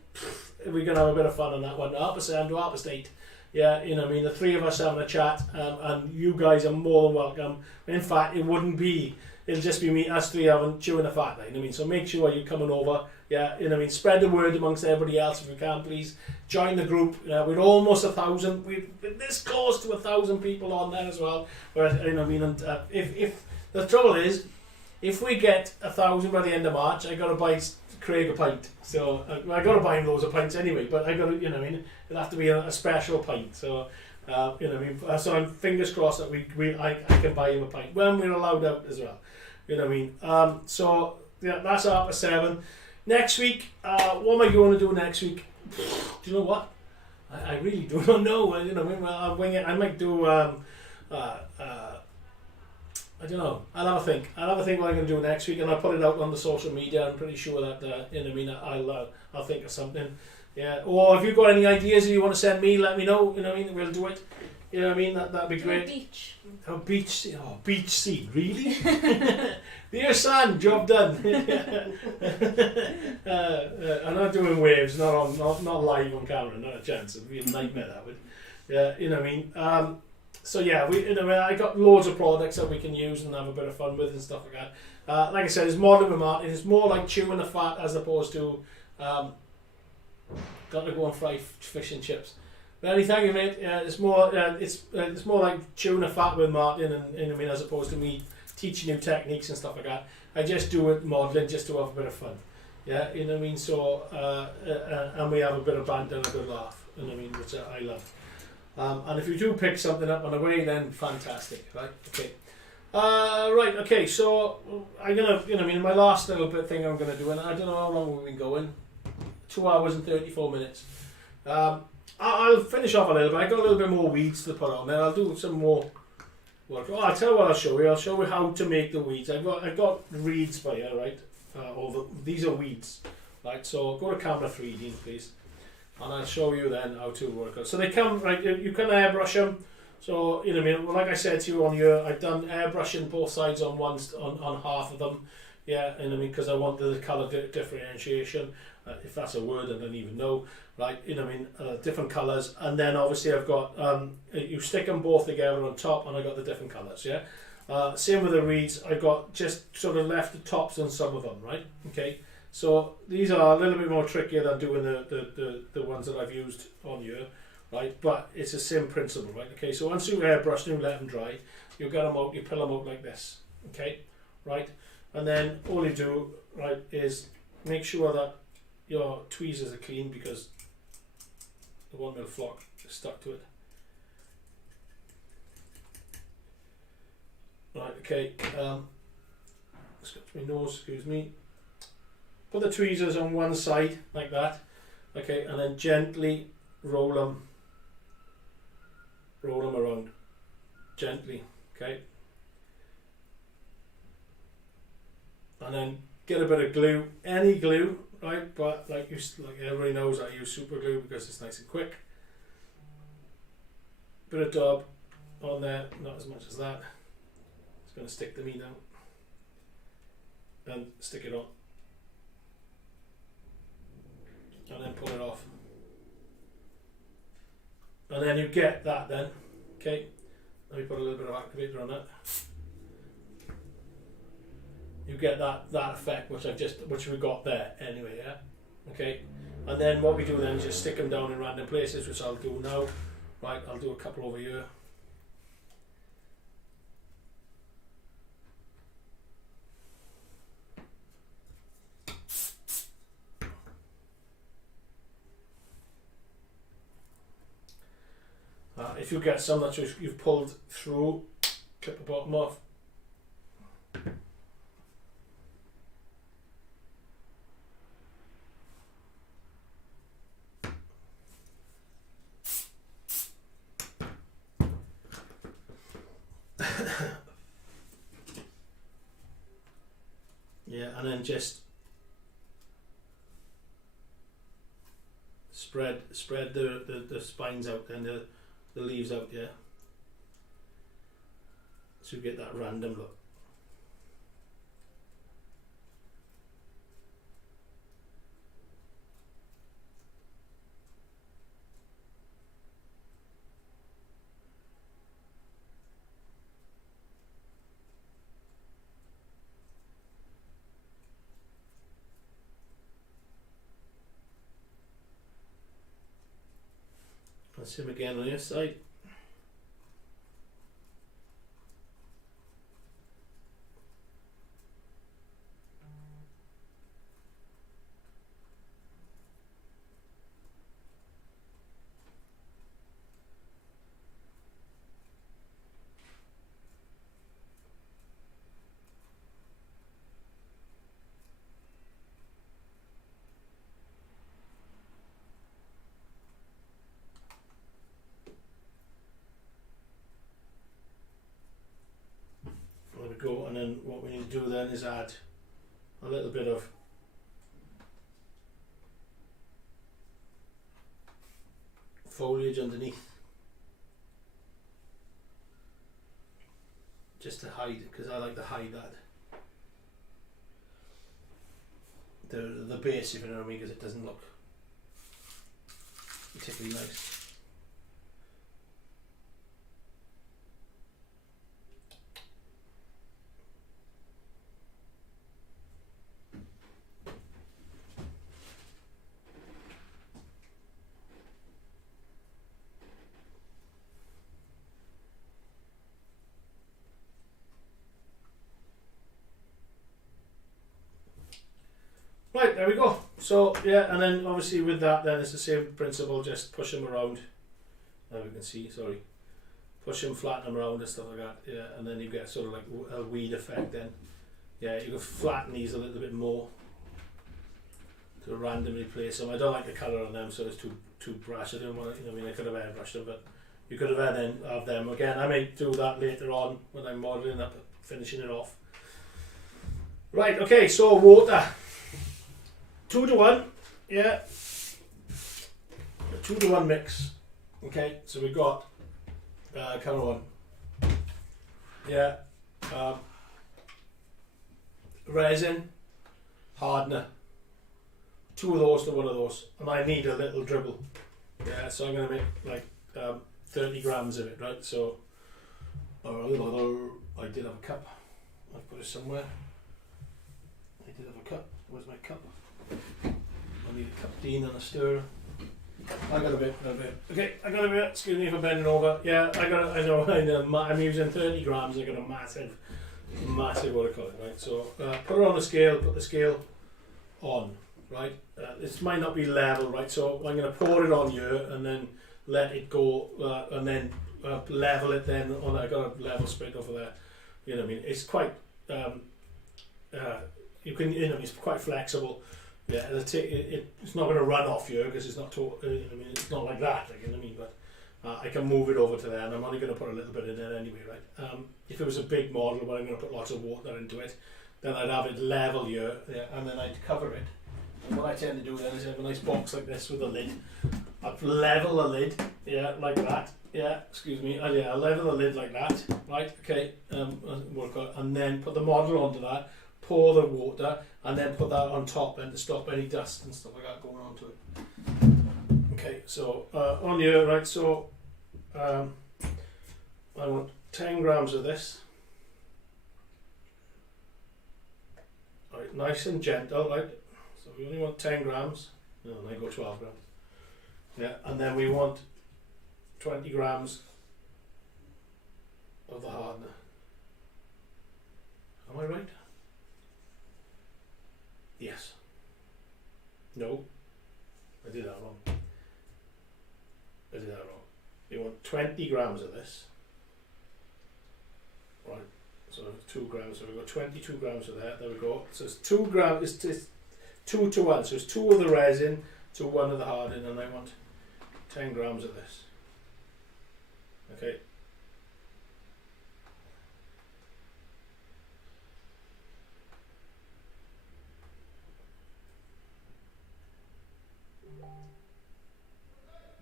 we're going to have a bit of fun on that one. Half past 7 to half past 8. Yeah, you know what I mean, the three of us having a chat, and you guys are more than welcome. In fact, it'll just be me, us three chewing the fat, like, you know what I mean. So make sure you're coming over, yeah, you know what I mean. Spread the word amongst everybody else if you can, please. Join the group. We're almost 1,000. We're this close to 1,000 people on there as well. But you know what I mean. And if the trouble is, if we get 1,000 by the end of March, I got to buy Craig a pint. So I got to buy him loads of pints anyway. But I got to, you know what I mean. It'll have to be a special pint. So you know what I mean. So I'm fingers crossed that I can buy him a pint when we're allowed out as well. You know what I mean. So yeah, that's after 7. Next week, what am I going to do next week? Do you know what? I really do not know. You know, I'll wing it. I might do. I don't know. I'll have a think. What I'm going to do next week, and I'll put it out on the social media. I'm pretty sure that you know what I mean. I'll think of something. Yeah. Or if you've got any ideas that you want to send me, let me know. You know what I mean. We'll do it. You know what I mean. That'd be great. Beach. Beach scene. Really? Dear son, job done. I'm not doing waves, not live on camera, not a chance. It'd be a nightmare, that would. Yeah, you know what I mean. So yeah, I got loads of products that we can use and have a bit of fun with and stuff like that. Like I said, it's modern with Martyn. It's more like chewing the fat as opposed to got to go and fry fish and chips. Really, thank you, mate. It's more like chewing the fat with Martyn, and you know what I mean, as opposed to me teaching you techniques and stuff like that. I just do it modelling just to have a bit of fun. Yeah, you know what I mean. So and we have a bit of banter and a good laugh. You know what I mean, which I love. And if you do pick something up on the way, then fantastic, right? Okay. Right. Okay. So I'm gonna, you know, what I mean, my last little bit thing I'm gonna do, and I don't know how long we've been going. 2 hours and 34 minutes. I'll finish off a little bit. I got a little bit more weeds to put on there. I'll do some more work. I'll tell you what I'll show you. I'll show you how to make the weeds. I've got reeds by here, right? These are weeds, right? So go to camera 3, Dean, please, and I'll show you then how to work it. So they come, right? You can airbrush them, So, you know what I mean, well, like I said to you on here, I've done airbrushing both sides on on half of them. Yeah, you know what I mean, because I want the colour differentiation. If that's a word, I don't even know. Right, you know what I mean, different colours. And then obviously I've got, you stick them both together on top and I got the different colours, yeah. Same with the reeds, I got just sort of left the tops on some of them, right? Okay, so these are a little bit more trickier than doing the ones that I've used on here, right? But it's the same principle, right? Okay, so once you airbrush them, let them dry, you get them out, you pull them out like this, okay, right? And then all you do, right, is make sure that your tweezers are clean because the 1mm flock is stuck to it. Right, okay, scratch my nose, excuse me. Put the tweezers on one side like that, okay, and then gently roll them around, gently, okay. And then get a bit of glue, any glue, right? But like everybody knows, I use super glue because it's nice and quick. Bit of daub on there, not as much as that. It's going to stick to me now. And stick it on. And then pull it off. And then you get that then, okay? Let me put a little bit of activator on that. You get that effect which we got there anyway, yeah? Okay? And then what we do then is just stick them down in random places, which I'll do now. Right, I'll do a couple over here. If you get some that you've pulled through, clip the bottom off. Yeah, and then just spread the spines out and the leaves out, yeah. So you get that random look. That's him again on this side. Go, and then what we need to do then is add a little bit of foliage underneath, just to hide, because I like to hide that the base, if you know what I mean, because it doesn't look particularly nice. Right, there we go. So yeah, and then obviously with that then it's the same principle, just push them around. Now we can see, sorry. Push them, flatten them around and stuff like that. Yeah, and then you get sort of like a weed effect then. Yeah, you can flatten these a little bit more to randomly place them. I don't like the colour on them, so it's too brash. I don't want to, I mean, I could have airbrushed them, but you could have have them again. I may do that later on when I'm modelling up, finishing it off. Right, okay, so water. 2-to-1, yeah, a 2-to-1 mix. Okay, so we've got Colour one. Yeah. Resin, hardener. 2 of those to 1 of those, and I need a little dribble. Yeah, so I'm going to make like 30 grams of it, right? So I did have a cup. I've put it somewhere. I did have a cup. Where's my cup? I need a cup, Dean, and a stirrer. I got a bit. Okay, I got a bit. Excuse me for bending over. Yeah, I know. I'm using 30 grams. I got a massive watercolour, right? So put it on the scale. Put the scale on, right? This might not be level, right? So I'm going to pour it on here and then let it go, and then level it. Then on. I got a level split over there. You know what I mean? It's quite. You can. You know, it's quite flexible. Yeah, it's not going to run off here because it's not. I mean, it's not like that. Like, you know what I mean? But I can move it over to there, and I'm only going to put a little bit in there anyway, right? If it was a big model, but I'm going to put lots of water into it, then I'd have it level here, yeah, and then I'd cover it. And what I tend to do then is have a nice box like this with a lid. I'd level the lid, yeah, like that. Yeah, excuse me. Yeah, I'll level the lid like that, right? Okay. And then put the model onto that. Pour the water and then put that on top and to stop any dust and stuff like that going onto it. Okay, so on here, right, so I want 10 grams of this. Right, nice and gentle, right? So we only want 10 grams. No, and I go 12 grams. Yeah, and then we want 20 grams of the hardener. Am I right? Yes. No. I did that wrong. You want 20 grams of this. Right. So 2 grams. So we've got 22 grams of that. There we go. So it's 2 grams. It's 2 to 1. So it's 2 of the resin to 1 of the hardener, and I want 10 grams of this. Okay.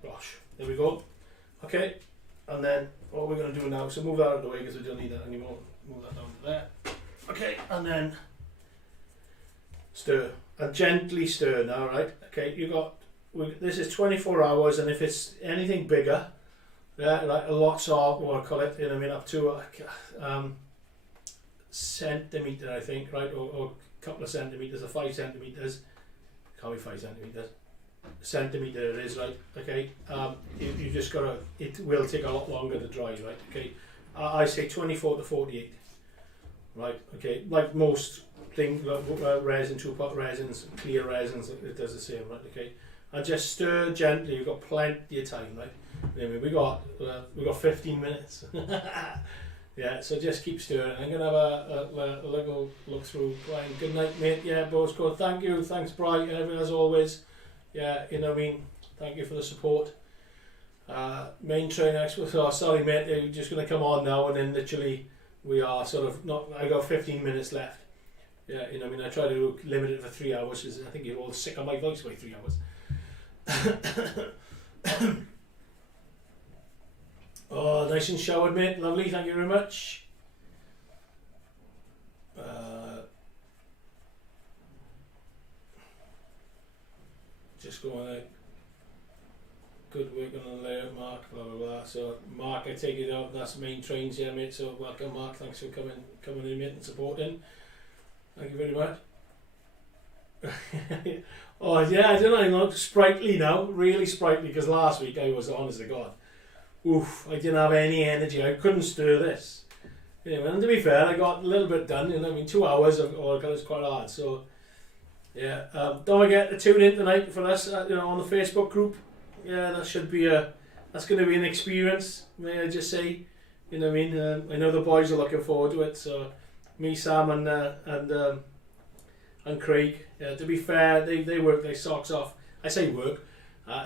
Gosh, there we go. Okay, and then what we're going to do now, so move that out of the way because we don't need that anymore. Move that down to there. Okay, and then stir, and gently stir now, right? Okay, this is 24 hours, and if it's anything bigger, yeah, like lots of, what I call it, you know, I mean, up to a centimetre, I think, right, or a couple of centimetres, or 5 centimetres. Can't be 5 centimetres. Centimetre it is, right? Okay, you just gotta. It will take a lot longer to dry, right? Okay, I say 24 to 48, right? Okay, like most things, resin, 2-part resins, clear resins, it does the same, right? Okay, and just stir gently. You've got plenty of time, right? Anyway, we got 15 minutes. Yeah, so just keep stirring. I'm gonna have a little look through. Brian, good night, mate. Yeah, boss code. Thank you. Thanks, Brian. As always. Yeah, you know what I mean. Thank you for the support. Main train expert. Oh, sorry, mate. You're just gonna come on now, and then literally we are sort of not. I got 15 minutes left. Yeah, you know what I mean. I try to limit it for 3 hours because I think you're all sick of my voice by 3 hours. Oh, nice and showered, mate. Lovely. Thank you very much. Just going like good work on the layout, Mark. Blah blah blah. So, Mark, I take it out. That's main trains here, mate. So, welcome, Mark. Thanks for coming in, mate, and supporting. Thank you very much. Oh yeah, I don't know. I'm sprightly now, really sprightly, because last week I was honest to God. Oof, I didn't have any energy. I couldn't stir this. Anyway, and to be fair, I got a little bit done. You know, I mean, 2 hours of all was quite hard. So, yeah. Don't forget to tune in tonight for us. You know, on the Facebook group. Yeah, that's going to be an experience. May I just say, you know what I mean? I know the boys are looking forward to it. So, me, Sam, and Craig. To be fair, they work their socks off. I say work.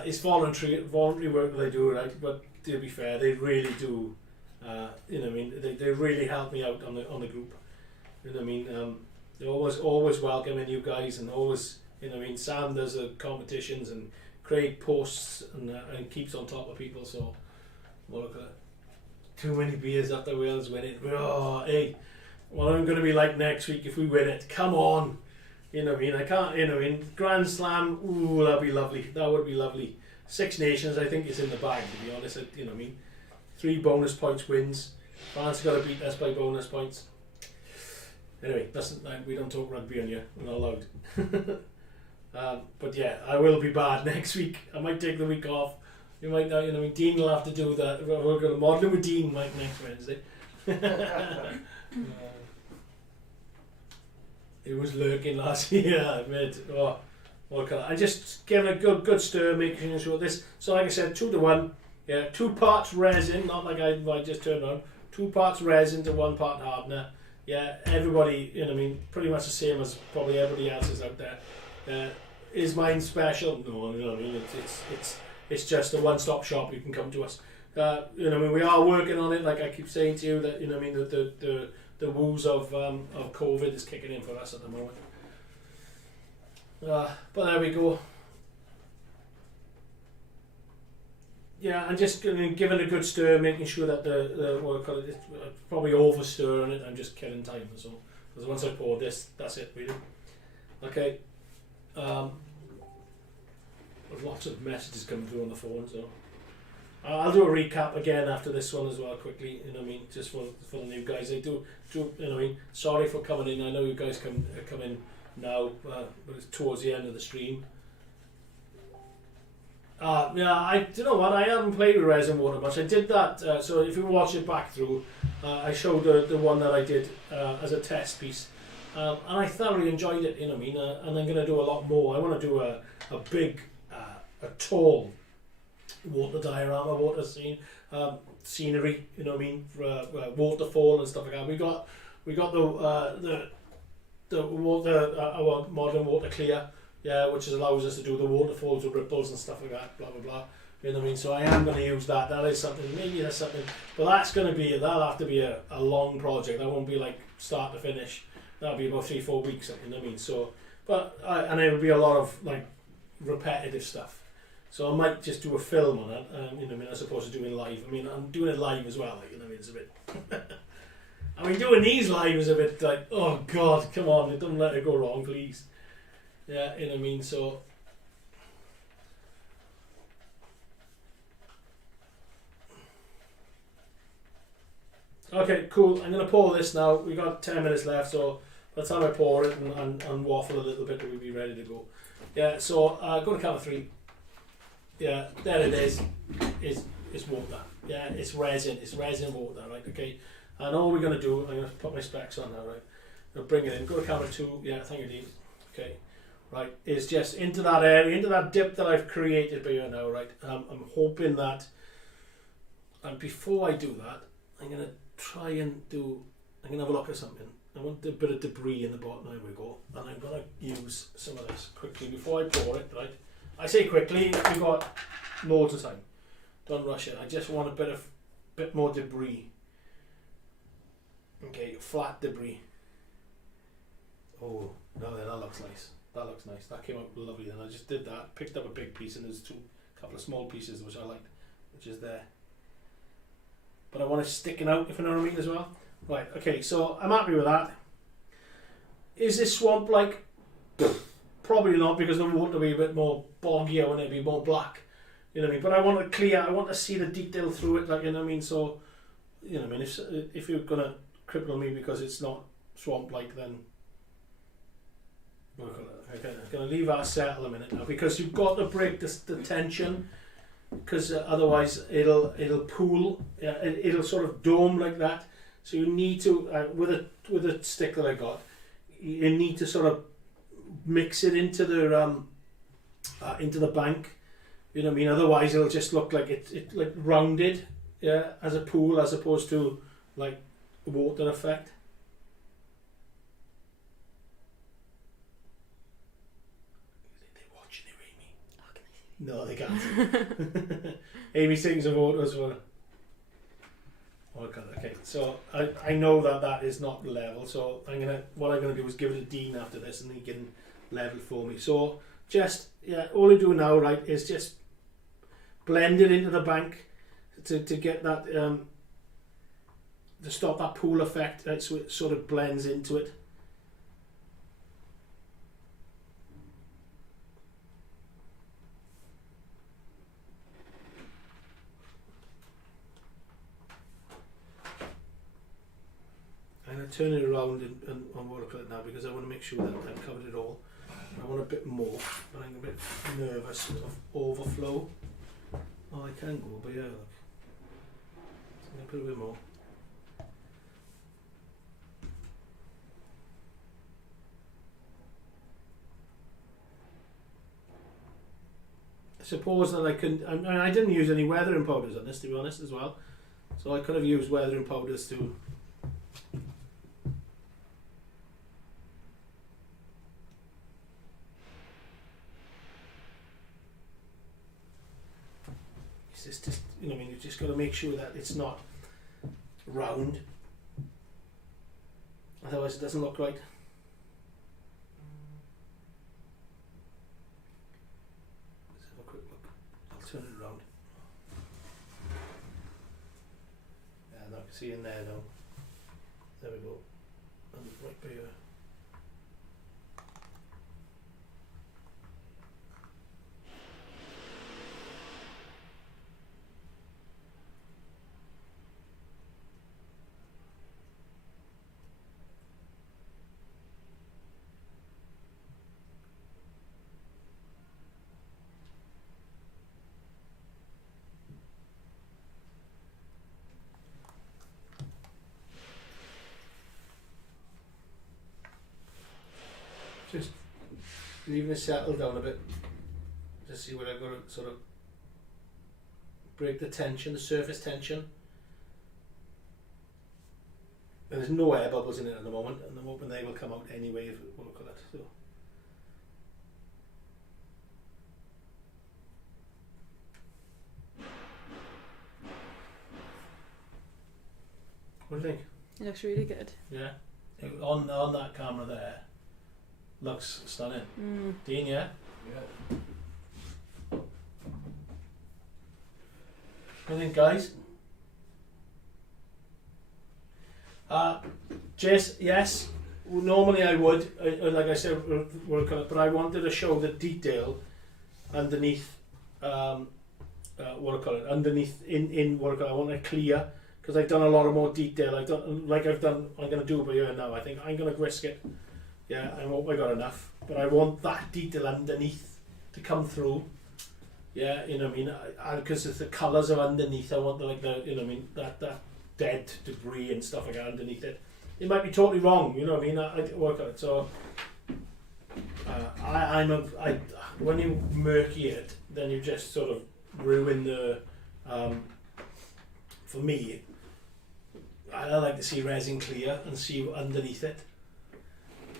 It's voluntary work that they do, right? But to be fair, they really do. You know what I mean? They really help me out on the group. You know what I mean? They're always welcoming you guys, and always, you know what I mean? Sam does the competitions, and Craig posts and keeps on top of people. So, look at that. too many beers after Wales win it. Oh, hey, what I'm going to be like next week if we win it? Come on. You know what I mean? I can't, you know what I mean? Grand Slam, ooh, that'd be lovely. That would be lovely. Six Nations, I think, is in the bag, to be honest. You know what I mean? 3 bonus points wins. France got to beat us by bonus points. Anyway, we don't talk rugby on here. We're not allowed. But yeah, I will be bad next week. I might take the week off. You might not, you know, Dean will have to do that. We're going to model with Dean next Wednesday. It was lurking last year, I admit. Oh, what can I just give it a good stir, making sure this. So, like I said, 2-to-1. Yeah, 2 parts resin, not like I just turned on. 2 parts resin to 1 part hardener. Yeah, everybody, you know what I mean, pretty much the same as probably everybody else is out there. Is mine special? No, you know what I mean, it's just a one-stop shop. You can come to us. You know what I mean, we are working on it, like I keep saying to you, that, you know what I mean, the woes of COVID is kicking in for us at the moment. But there we go. Yeah, and just giving a good stir, making sure that the what I call it, probably over stirring it. I'm just killing time, so because once I pour this, that's it really. Okay. There's lots of messages coming through on the phone, so I'll do a recap again after this one as well quickly. You know what I mean, just for the new guys. I do you know what I mean. Sorry for coming in. I know you guys come in now, but it's towards the end of the stream. Yeah, do you know what? I haven't played with resin water much. I did that, so if you watch it back through, I showed the one that I did as a test piece, and I thoroughly enjoyed it. You know what I mean? And I'm going to do a lot more. I want to do a big, a tall water diorama, water scene, scenery. You know what I mean? For waterfall and stuff like that. We got the water, our modern water clear. Yeah, which allows us to do the waterfalls with ripples and stuff like that, blah blah blah. You know what I mean? So I am going to use that. That is something. Maybe that's something, but that'll have to be a long project. That won't be like start to finish. That'll be about 3-4 weeks. You know what I mean? So, and it'll be a lot of like repetitive stuff. So I might just do a film on it. You know what I mean? As opposed to doing live. I mean, I'm doing it live as well. Like, you know what I mean? It's a bit. I mean, doing these live is a bit like, oh God, come on! Don't let it go wrong, please. Yeah, you know what I mean, so okay, cool. I'm going to pour this now. We've got 10 minutes left, so by the time I pour it and waffle a little bit, we'll be ready to go. Yeah, so go to count of 3. Yeah, there it is. It's water. Yeah, it's resin water, right? Okay, and all we're going to do, I'm going to put my specs on now, right? I'll bring it in. Go to count of 2. Yeah, thank you, Dean. Okay. Right, is just into that area, into that dip that I've created here now, right? I'm hoping that, and before I do that, I'm going to try and I'm going to have a look at something. I want a bit of debris in the bottom, there we go. And I'm going to use some of this quickly before I pour it, right? I say quickly, we've got loads of time. Don't rush it. I just want a bit more debris. Okay, flat debris. Oh, no, that looks nice. That looks nice. That came out lovely. Then I just did that, picked up a big piece, and there's a couple of small pieces which I liked, which is there. But I want it sticking out, if you know what I mean, as well. Right. Okay. So I'm happy with that. Is this swamp like? Probably not, because the water will be a bit more boggy. I want it to be more black. You know what I mean? But I want it clear. I want to see the detail through it. Like, you know what I mean? So, you know what I mean? If you're gonna cripple me because it's not swamp like, then. Okay, I'm going to leave that settle a minute now, because you've got to break the tension, because otherwise it'll pool. It'll sort of dome like that. So you need to with a stick that I got, you need to sort of mix it into the bank. You know what I mean? Otherwise it'll just look like it like rounded, yeah, as a pool, as opposed to like water effect. No, they can't. Amy sings of water as well. Okay, so I know that is not level, so what I'm gonna do is give it a Dean after this, and he can level for me. So just all I do now, right, is just blend it into the bank to get that to stop that pool effect, so it sort of blends into it. I'm going to turn it around and watercolor it now because I want to make sure that I've covered it all. I want a bit more, but I'm a bit nervous of overflow. Oh, I can go, but yeah, look. So I'm going to put a bit more. I suppose that I can. I didn't use any weathering powders on this, to be honest, as well. So I could have used weathering powders to. It's just, you know, I mean, you've just got to make sure that it's not round. Otherwise, it doesn't look right. Let's have a quick look. I'll turn it around. Yeah, now I can see in there now. There we go. And right by here. Just leaving it settle down a bit. Just see where I've got to sort of break the tension, the surface tension. And there's no air bubbles in it at the moment, and I'm hoping they will come out anyway if we look at it. So. What do you think? It looks really good. Yeah. On that camera there. Looks stunning. Dean, yeah? Yeah. What do you think, guys? Jace, yes. Normally I would, like I said, but I wanted to show the detail underneath watercolor. Underneath in watercolor, I want it clear because I've done a lot of more detail. I'm going to do it by here now. I think I'm going to risk it. Yeah, I hope I got enough, but I want that detail underneath to come through. Yeah, you know what I mean, because the colours are underneath. I want you know what I mean, that dead debris and stuff like that underneath it. It might be totally wrong, you know what I mean. I work on it, so when you murky it, then you just sort of ruin the. For me, I like to see resin clear and see underneath it.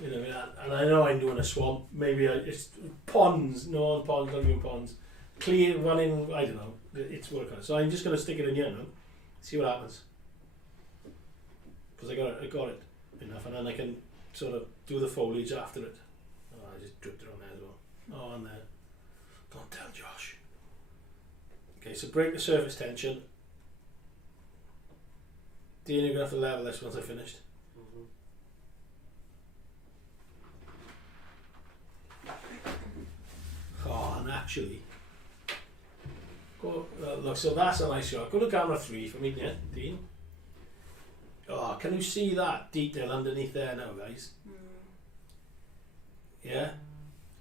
You know, and I know I'm doing a swamp. Maybe it's ponds. No, ponds, not even ponds. Clear, running. I don't know. It's working. So I'm just going to stick it in here now. See what happens. Because I got it enough, and then I can sort of do the foliage after it. Oh, I just dripped it on there as well. Oh, on there. Don't tell Josh. Okay, so break the surface tension. Dean, you're going to have to level this once I finished. Oh, and actually, look, so that's a nice shot. Go to camera 3 for me, yeah, Dean. Oh, can you see that detail underneath there now, guys? Yeah,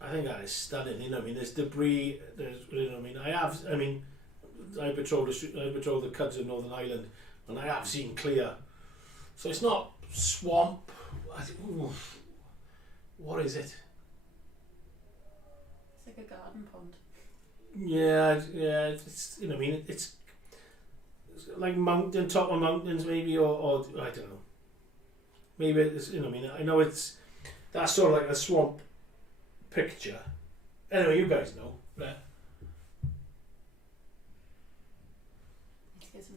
I think that is stunning. You know what I mean? There's debris. There's, you know what I mean? I patrol the Cuds of Northern Ireland, and I have seen clear. So it's not swamp. What is it? It's like a garden pond. Yeah, it's you know what I mean, it's like top of mountains maybe, or I don't know. Maybe it's, you know what I mean, I know it's that's sort of like a swamp picture. Anyway, you guys know, right?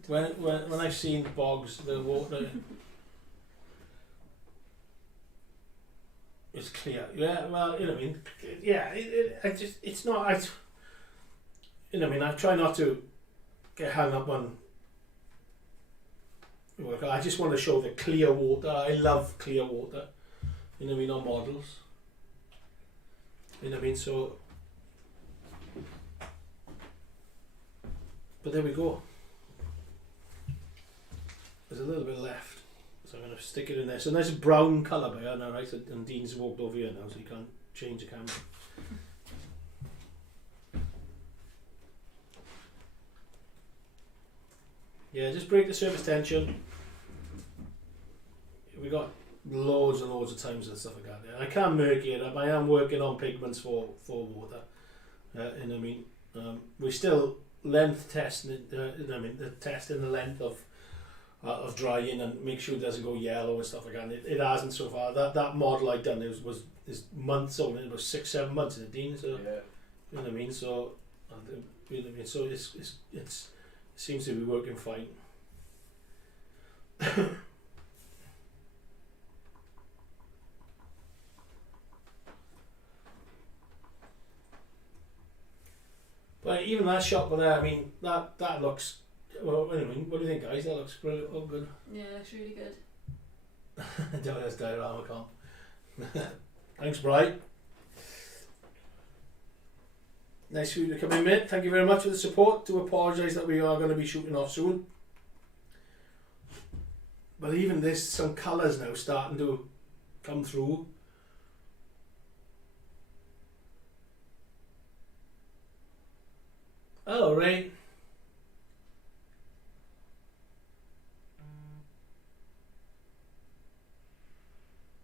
When I've seen bogs, the water it's clear. Yeah, well, you know what I mean. Yeah, it's not. You know what I mean. I try not to get hung up on I just want to show the clear water. I love clear water, you know what I mean, on models. You know what I mean, so, but there we go. There's a little bit left, so I'm going to stick it in there. So nice brown colour by her now, right? And Dean's walked over here now, so you can't change the camera. Yeah, just break the surface tension. We got loads and loads of times and stuff like that. Yeah. I can't murky it up. I am working on pigments for water. You know what I mean? We're still length testing. You know what I mean? Testing the length of drying and make sure it doesn't go yellow and stuff like that. And it hasn't so far. That model I done is months old. It was 6-7 months in the Dean. So Yeah. you know what I mean. So you know what I mean. So it seems to be working fine. But even that shot there, I mean, that looks. Well, anyway, what do you think, guys? That looks really all good. Yeah, it's really good. That's diorama comp. Thanks, Bright. Nice for you to come in, mate. Thank you very much for the support. Do apologise that we are going to be shooting off soon. But even there's some colours now starting to come through. Hello, Ray.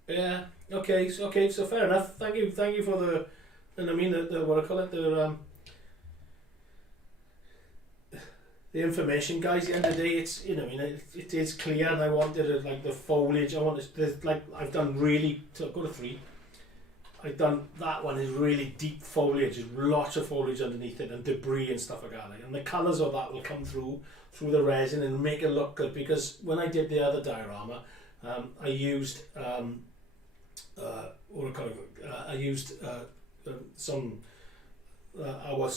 Yeah. Okay. So fair enough. Thank you for the. And I mean the what I call it, the information, guys. At the end of the day, it's, you know, I mean, it is clear, and I wanted it, like the foliage. I wanted, like, I've done really. So go to 3. I've done that one is really deep foliage. There's lots of foliage underneath it and debris and stuff like that. Like, and the colours of that will come through the resin and make it look good. Because when I did the other diorama, I used I used some. I'm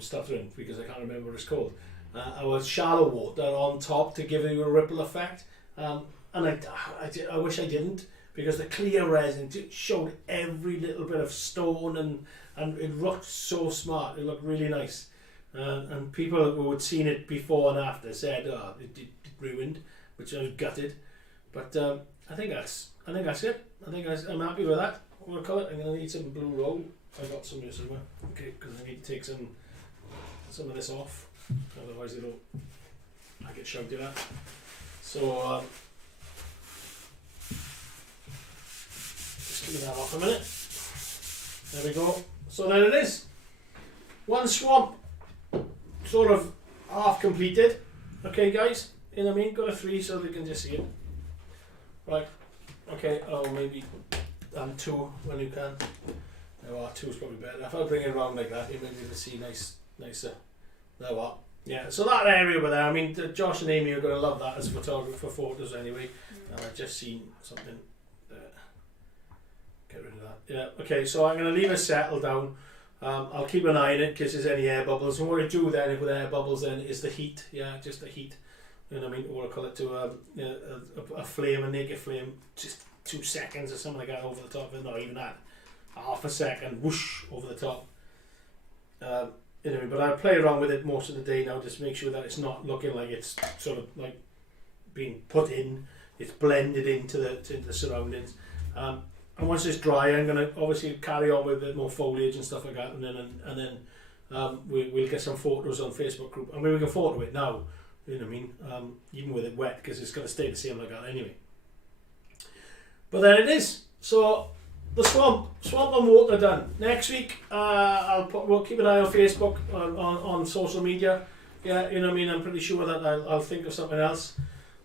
stuttering because I can't remember what it's called. I was shallow water on top to give you a ripple effect, and I wish I didn't, because the clear resin showed every little bit of stone, and it looked so smart. It looked really nice, and people who had seen it before and after said, "Oh, it ruined," which I was gutted. But I think that's it. I'm happy with that. What do I call it? I'm gonna need some blue roll. I got some here somewhere. Okay, because I need to take some of this off, otherwise I get shouted at. So just clean that off a minute. There we go. So there it is. One swamp, sort of half completed. Okay, guys. You know what I mean? Go to 3 so they can just see it. Right. Okay. Oh, maybe 2 when you can. No, 2 is probably better. If I bring it around like that, you maybe to see nicer. There what? Yeah. So that area over there. I mean, Josh and Amy are going to love that as a photographer for photos anyway. I've just seen something. Get rid of that. Yeah. Okay. So I'm going to leave it settle down. I'll keep an eye on it in case there's any air bubbles. And what I do then with air bubbles then is the heat. Yeah, just the heat. You know what I mean? Or I call it to a flame, a naked flame, just 2 seconds or something like that over the top of it. Not even that. Half a second, whoosh, over the top. You know, but I play around with it most of the day now, just to make sure that it's not looking like it's sort of like being put in. It's blended into the surroundings. And once it's dry, I'm going to obviously carry on with a bit more foliage and stuff like that, and then we'll get some photos on Facebook group. I mean, we can photo it now. You know what I mean? Even with it wet, because it's going to stay the same like that anyway. But there it is. So the swamp and water done. Next week, we'll keep an eye on Facebook, on social media. Yeah, you know what I mean. I'm pretty sure that I'll think of something else.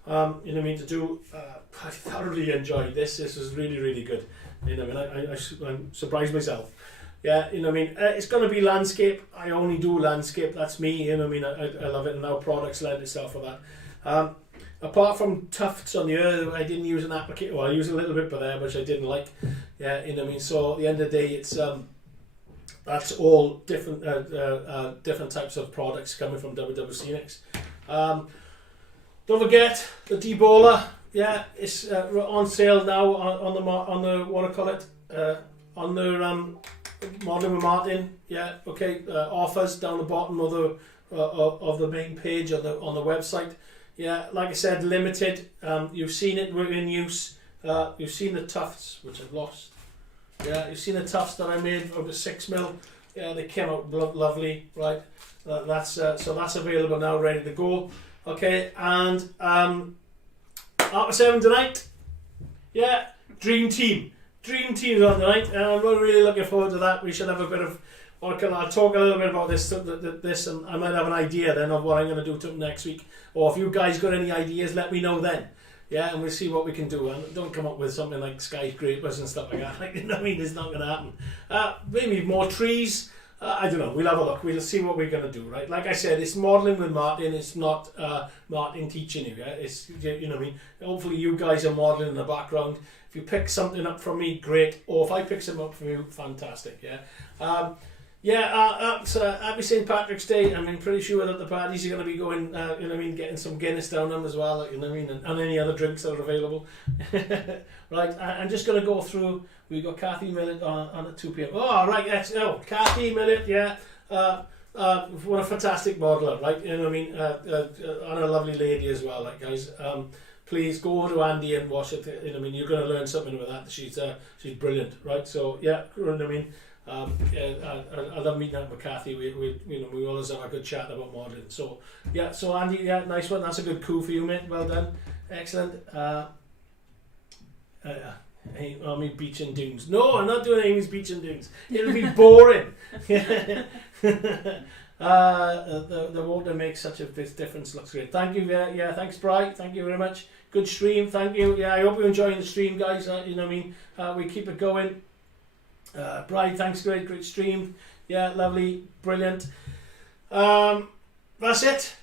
You know what I mean, to do. I thoroughly enjoyed this. This was really, really good. You know what I mean. I'm surprised myself. Yeah, you know what I mean. It's going to be landscape. I only do landscape. That's me. You know what I mean. I love it, and our products lend itself for that. Apart from tufts on the earth, I didn't use an applicator. Well, I used a little bit by there, which I didn't like. Yeah, you know what I mean. So at the end of the day, it's that's all different different types of products coming from WWScenics. Don't forget the D-Baller. Yeah, it's on sale now on the what I call it on the Modeling with Martyn. Yeah, okay. Offers down the bottom of the main page on the website. Yeah, like I said, limited. You've seen it in use. You've seen the tufts, which I've lost. Yeah, you've seen the tufts that I made out of 6mm. Yeah, they came out lovely, right? So that's available now, ready to go. Okay, and after 7 tonight. Yeah, Dream Team's on tonight, and I'm really looking forward to that. We should have a bit of. I'll talk a little bit about this, and I might have an idea then of what I'm going to do to next week. Or if you guys got any ideas, let me know then. Yeah, and we'll see what we can do. And don't come up with something like skyscrapers and stuff like that. Like, you know what I mean? It's not going to happen. Maybe more trees. I don't know. We'll have a look. We'll see what we're going to do, right? Like I said, it's modelling with Martyn. It's not Martyn teaching you. Yeah? It's, you know what I mean? Hopefully you guys are modelling in the background. If you pick something up from me, great. Or if I pick something up from you, fantastic. Yeah. So happy St. Patrick's Day. I'm pretty sure that the parties are going to be going, you know what I mean, getting some Guinness down them as well, you know what I mean, and any other drinks that are available. Right, I'm just going to go through. We've got Kathy Millett on at 2 p.m. Oh, right, yes. Oh, Kathy Millett, yeah. What a fantastic modeler, right? You know what I mean? And a lovely lady as well, like, guys. Please go over to Andy and watch it. You know what I mean? You're going to learn something with that. She's brilliant, right? So, yeah, you know what I mean? I love meeting up with Kathy. We always have a good chat about modelling. So yeah, so Andy, yeah, nice one. That's a good coup for you, mate. Well done, excellent. Amy Beach and Dunes. No, I'm not doing Amy's Beach and Dunes. It'll be boring. The water makes such a big difference. Looks great. Thank you. Yeah, thanks, Bri. Thank you very much. Good stream. Thank you. Yeah, I hope you're enjoying the stream, guys. You know what I mean? We keep it going. Bride, thanks, great stream. Yeah, lovely, brilliant. That's it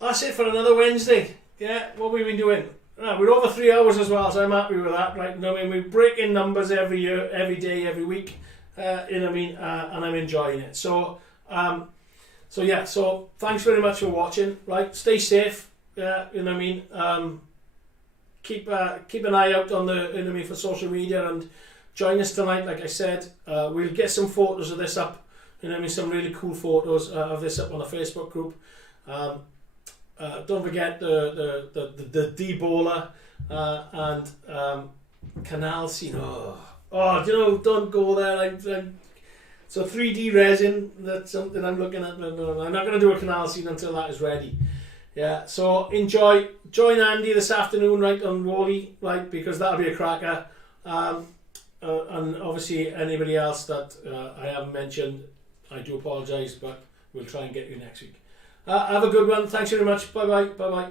for another Wednesday. Yeah, what we've been doing. We're over 3 hours as well, so I'm happy with that, right? You know what I mean? We break in numbers every year, every day, every week. You know what I mean? And I'm enjoying it. So thanks very much for watching. Right, stay safe. Yeah, you know what I mean? Keep an eye out on the, you know what I mean, for social media, and join us tonight. Like I said, we'll get some photos of this up. You know what I mean? Some really cool photos of this up on the Facebook group. Don't forget the D-Baller and canal scene. Oh, you know, don't go there. So 3D resin, that's something I'm looking at. No, I'm not going to do a canal scene until that is ready. Yeah, so join Andy this afternoon, right, on Wally, right, because that'll be a cracker. And obviously anybody else that I haven't mentioned, I do apologise, but we'll try and get you next week. Have a good one. Thanks very much. Bye bye.